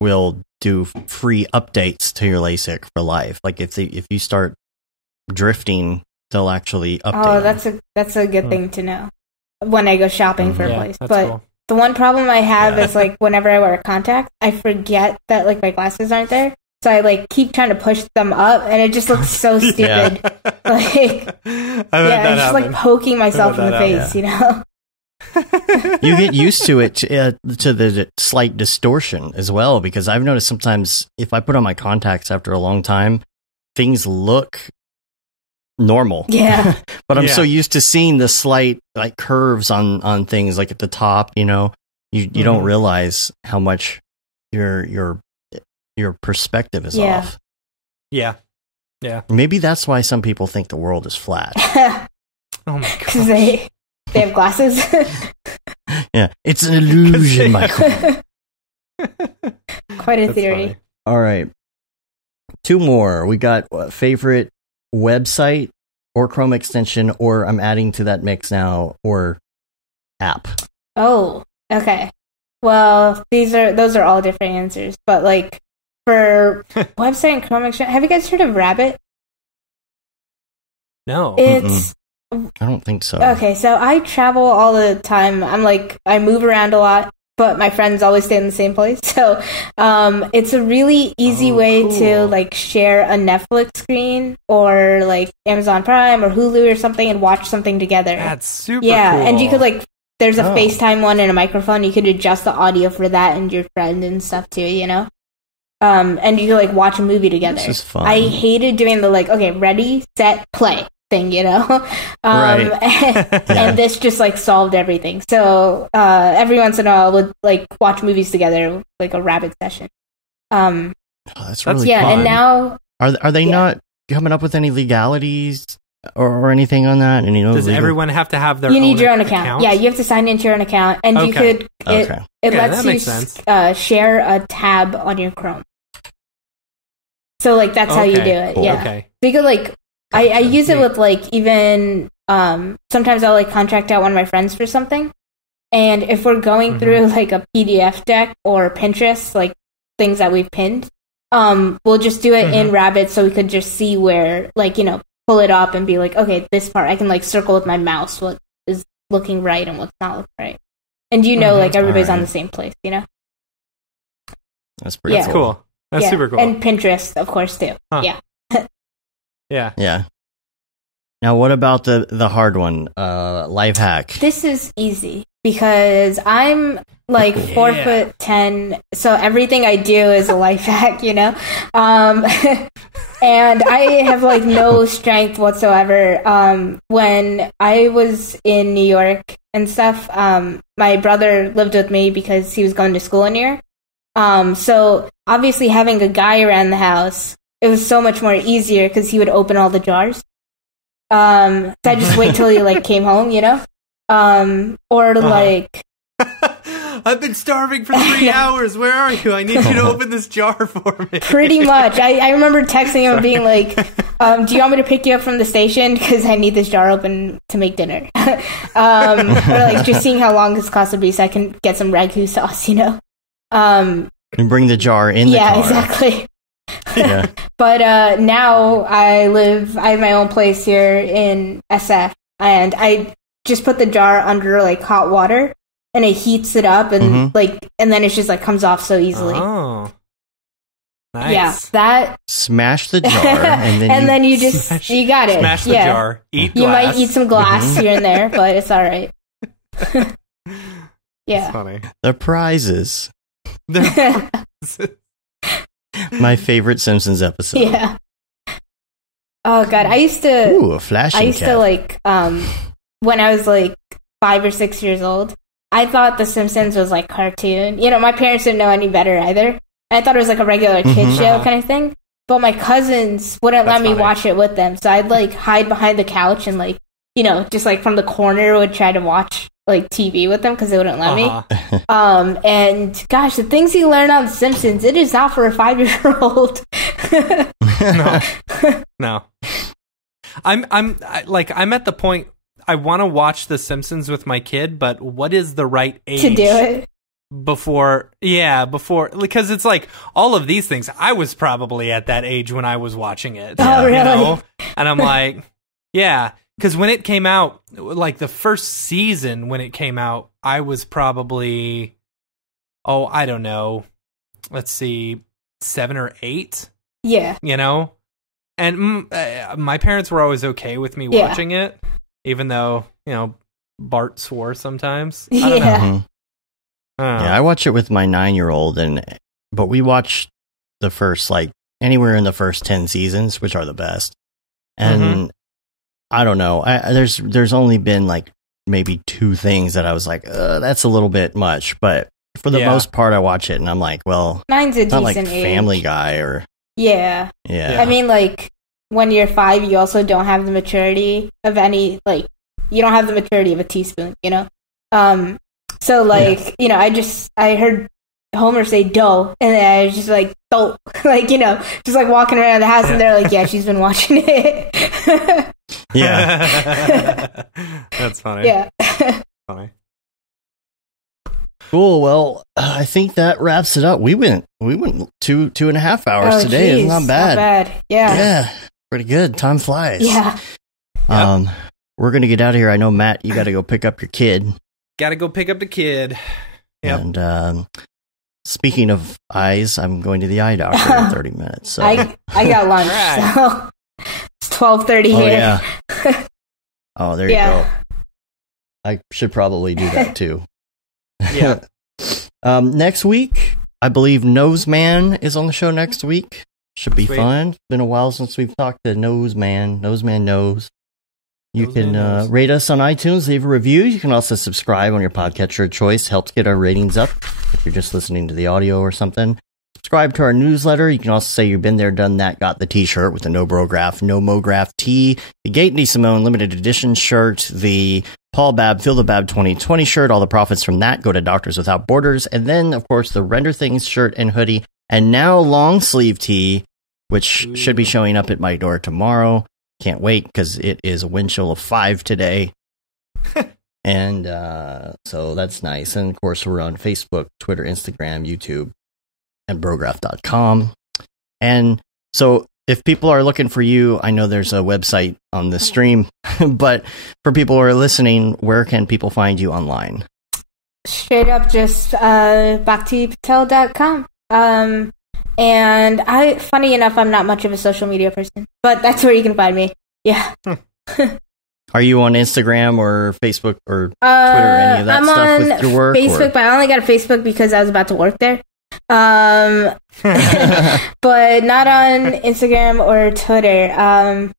will do free updates to your LASIK for life. Like if you start drifting, they'll actually update. Oh, that's a good thing to know when I go shopping for a place. But cool. The one problem I have is like whenever I wear contacts, I forget that like my glasses aren't there. So I like keep trying to push them up, and it just looks so stupid. Like, I'm just like poking myself in the face, you know. You get used to it, to the slight distortion as well, because I've noticed sometimes if I put on my contacts after a long time, things look normal. Yeah. But I'm so used to seeing the slight like curves on things like at the top, you know. You don't realize how much your perspective is off. Yeah. Yeah. Maybe that's why some people think the world is flat. Oh my god. Because they have glasses. Yeah. It's an illusion, Michael. Quite a theory. Funny. All right. 2 more. We got favorite website or Chrome extension, or I'm adding to that mix now, or app. Oh, okay. Well, those are all different answers, but like for website and Chrome extension, have you guys heard of Rabbit? No. It's I don't think so. Okay, so I travel all the time. I move around a lot, but my friends always stay in the same place. So it's a really easy way to like share a Netflix screen or like Amazon Prime or Hulu or something and watch something together. That's super cool. And you could like, there's a FaceTime one and a microphone. You could adjust the audio for that and your friend and stuff too, you know? And you could like watch a movie together. This is fun. I hated doing the like, okay, ready, set, play thing, you know? Right. And this just like solved everything. So every once in a while we'll like watch movies together, like a Rabbit session. That's really fun. And now are they not coming up with any legalities or anything on that? And does everyone have to have their you need your own account? Yeah, you have to sign into your own account, and you could it lets you share a tab on your Chrome. So like that's how you do it. Cool. Yeah. Okay. So you could like I use it with like even sometimes I'll like contract out one of my friends for something, and if we're going through like a PDF deck or Pinterest, like things that we've pinned, we'll just do it in Rabbit so we could just see where, like, you know, pull it up and be like, okay, this part I can like circle with my mouse what is looking right and what's not looking right, and you know like everybody's on the same place, you know. That's pretty That's cool. That's super cool. And Pinterest, of course, too. Yeah. Yeah. Now, what about the hard one? Life hack. This is easy because I'm like 4'10", so everything I do is a life hack, you know. And I have like no strength whatsoever. When I was in New York and stuff, my brother lived with me because he was going to school in New York. So obviously having a guy around the house, it was so much more easier because he would open all the jars. So I just wait till he like came home, you know? Or like I've been starving for 3 hours. Where are you? I need you to open this jar for me. Pretty much. I remember texting him and being like, do you want me to pick you up from the station? Because I need this jar open to make dinner. Or like just seeing how long this cost would be so I can get some ragu sauce, you know? And bring the jar in the car. Yeah, exactly. Yeah. But now I have my own place here in SF, and I just put the jar under like hot water, and it heats it up, and and then it just like comes off so easily. Oh, nice. Yeah, that smash the jar, and then you just you got it. Smash the jar. Eat glass. You might eat some glass here and there, but it's all right. Yeah, that's funny. The prizes. My favorite Simpsons episode. Yeah. Oh god, I used to. Ooh, a flashing. I used to like when I was like 5 or 6 years old. I thought The Simpsons was like cartoon. You know, my parents didn't know any better either. I thought it was like a regular kid show kind of thing. But my cousins wouldn't let me watch it with them, so I'd like hide behind the couch and like, you know, just like from the corner would try to watch like TV with them because they wouldn't let me. And gosh, the things you learn on The Simpsons, it is not for a 5-year-old. No. I'm at the point I want to watch The Simpsons with my kid, but what is the right age to do it? Before, because it's like all of these things. I was probably at that age when I was watching it. Oh, really? You know? And I'm like, yeah. because when it came out, like the first season when it came out, I was probably, I don't know, let's see, 7 or 8. Yeah. You know? And my parents were always okay with me watching it, even though, you know, Bart swore sometimes. I don't know. Mm-hmm. Yeah, I watch it with my 9-year-old, but we watch the first, like, anywhere in the first 10 seasons, which are the best. And I don't know. There's only been like maybe 2 things that I was like, that's a little bit much. But for the most part, I watch it and I'm like, well, 9's a decent like age. Family Guy or yeah. I mean, like when you're 5, you also don't have the maturity of any you don't have the maturity of a teaspoon, you know. So like you know, I heard Homer say "dough," and I was just like "dough," like, you know, just like walking around the house, and they're like, "Yeah, she's been watching it." Yeah, that's funny. Yeah, funny. Cool. Well, I think that wraps it up. We went 2.5 hours today. Geez, it's not bad. Not bad. Yeah, pretty good. Time flies. Yeah. We're gonna get out of here. I know, Matt, you got to go pick up your kid. Got to go pick up the kid. Yep. And speaking of eyes, I'm going to the eye doctor in 30 minutes. So I got lunch. Right. So it's 12:30 here. Yeah. Oh, there you go. I should probably do that too. Yeah. Next week, I believe Noseman is on the show next week. Should be fun. Been a while since we've talked to Noseman. Noseman knows. You can rate us on iTunes, leave a review. You can also subscribe on your podcatcher of choice. Helps get our ratings up if you're just listening to the audio or something. Subscribe to our newsletter. You can also say you've been there, done that, got the t-shirt with the No Brograph, No Mograph tee, the Gate and Simone limited edition shirt, the Paul Babb, Feel the Bab 2020 shirt. All the profits from that go to Doctors Without Borders. And then, of course, the Render Things shirt and hoodie. And now long sleeve tee, which should be showing up at my door tomorrow. Can't wait because it is a wind chill of 5 today. And so that's nice. And of course, we're on Facebook, Twitter, Instagram, YouTube, and Brograph.com. And so if people are looking for you, I know there's a website on the stream, but for people who are listening, where can people find you online? Straight up, just bhaktipatel.com. And funny enough, I'm not much of a social media person, but that's where you can find me. Yeah. Are you on Instagram or Facebook or Twitter or any of that stuff with your work? I'm on Facebook, but I only got a Facebook because I was about to work there. But not on Instagram or Twitter.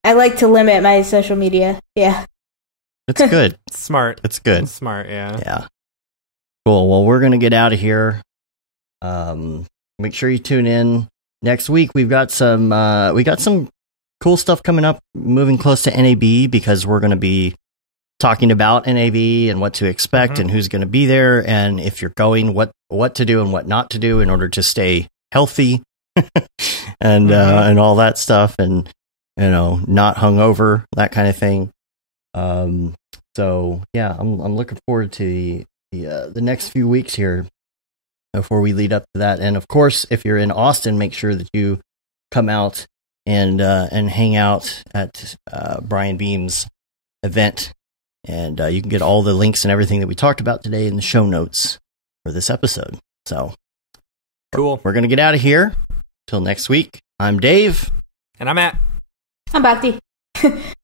I like to limit my social media. Yeah. It's good. Smart. It's good. It's smart, yeah. Yeah. Cool. Well, we're going to get out of here. Make sure you tune in next week. We got some cool stuff coming up, moving close to NAB, because we're going to be talking about NAB and what to expect and who's going to be there, and if you're going, what to do and what not to do in order to stay healthy and all that stuff, and not hungover, that kind of thing. So yeah, I'm looking forward to the next few weeks here before we lead up to that. And of course, if you're in Austin, make sure that you come out and hang out at Brian Beam's event. And you can get all the links and everything that we talked about today in the show notes for this episode. So cool. We're going to get out of here. Till next week, I'm Dave. And I'm Matt. I'm Bhakti.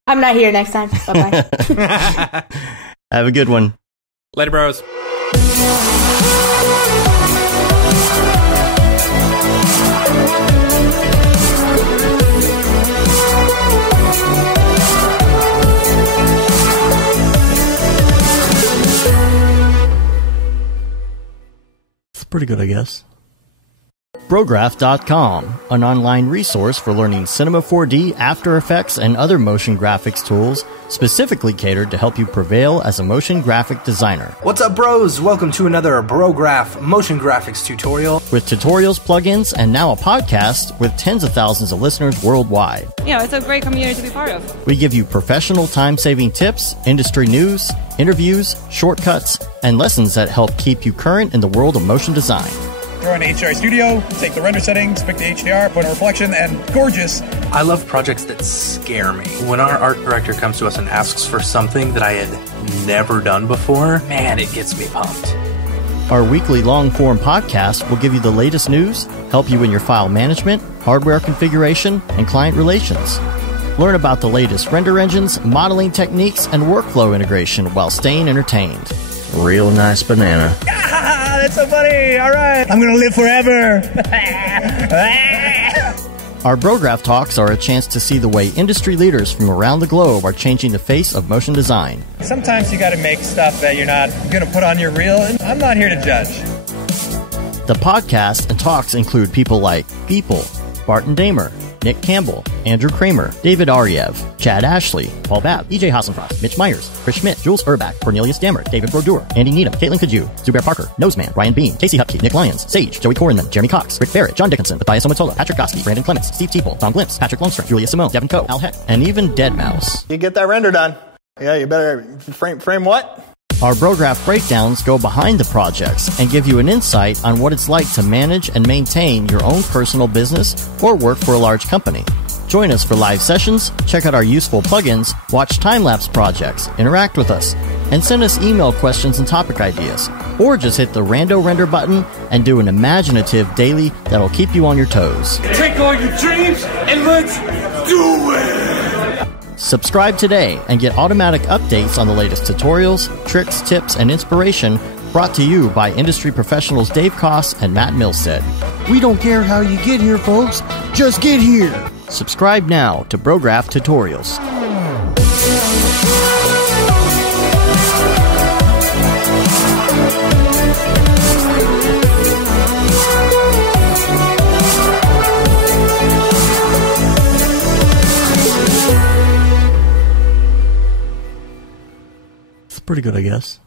I'm not here next time. Bye-bye. Have a good one. Later, bros. It's pretty good, I guess. Brograph.com, an online resource for learning Cinema 4D, After Effects, and other motion graphics tools, specifically catered to help you prevail as a motion graphic designer. What's up, bros? Welcome to another Brograph motion graphics tutorial. With tutorials, plugins, and now a podcast with tens of thousands of listeners worldwide. Yeah, it's a great community to be part of. We give you professional time-saving tips, industry news, interviews, shortcuts, and lessons that help keep you current in the world of motion design. throw in HDR Studio, take the render settings, pick the HDR, put in a reflection, and gorgeous. I love projects that scare me. When our art director comes to us and asks for something that I had never done before, man, it gets me pumped. Our weekly long-form podcast will give you the latest news, help you in your file management, hardware configuration, and client relations. Learn about the latest render engines, modeling techniques, and workflow integration while staying entertained. Real nice banana. Ah, that's so funny. All right. I'm going to live forever. Our Brograph Talks are a chance to see the way industry leaders from around the globe are changing the face of motion design. Sometimes you got to make stuff that you're not going to put on your reel, and I'm not here to judge. The podcast and talks include people like Beeple, Barton Damer, Nick Campbell, Andrew Kramer, David Ariev, Chad Ashley, Paul Babb, EJ Hassenfrost, Mitch Myers, Chris Schmidt, Jules Urbach, Cornelius Dammert, David Brodeur, Andy Needham, Caitlin Kaju, Zubair Parker, Noseman, Ryan Bean, Casey Hupke, Nick Lyons, Sage, Joey Korenman, Jeremy Cox, Rick Barrett, John Dickinson, Matthias Omatola, Patrick Goski, Brandon Clements, Steve Teeple, Tom Glimpse, Patrick Lundstrom, Julia Simone, Devin Coe, Al Heck, and even Deadmau5. You get that render done. Yeah, you better frame what? Our Brograph breakdowns go behind the projects and give you an insight on what it's like to manage and maintain your own personal business or work for a large company. Join us for live sessions, check out our useful plugins, watch time-lapse projects, interact with us, and send us email questions and topic ideas. Or just hit the Rando Render button and do an imaginative daily that'll keep you on your toes. Take all your dreams and let's do it! Subscribe today and get automatic updates on the latest tutorials, tricks, tips, and inspiration brought to you by industry professionals Dave Koss and Matt Milstead. We don't care how you get here, folks. Just get here. Subscribe now to Brograph Tutorials. It's pretty good, I guess.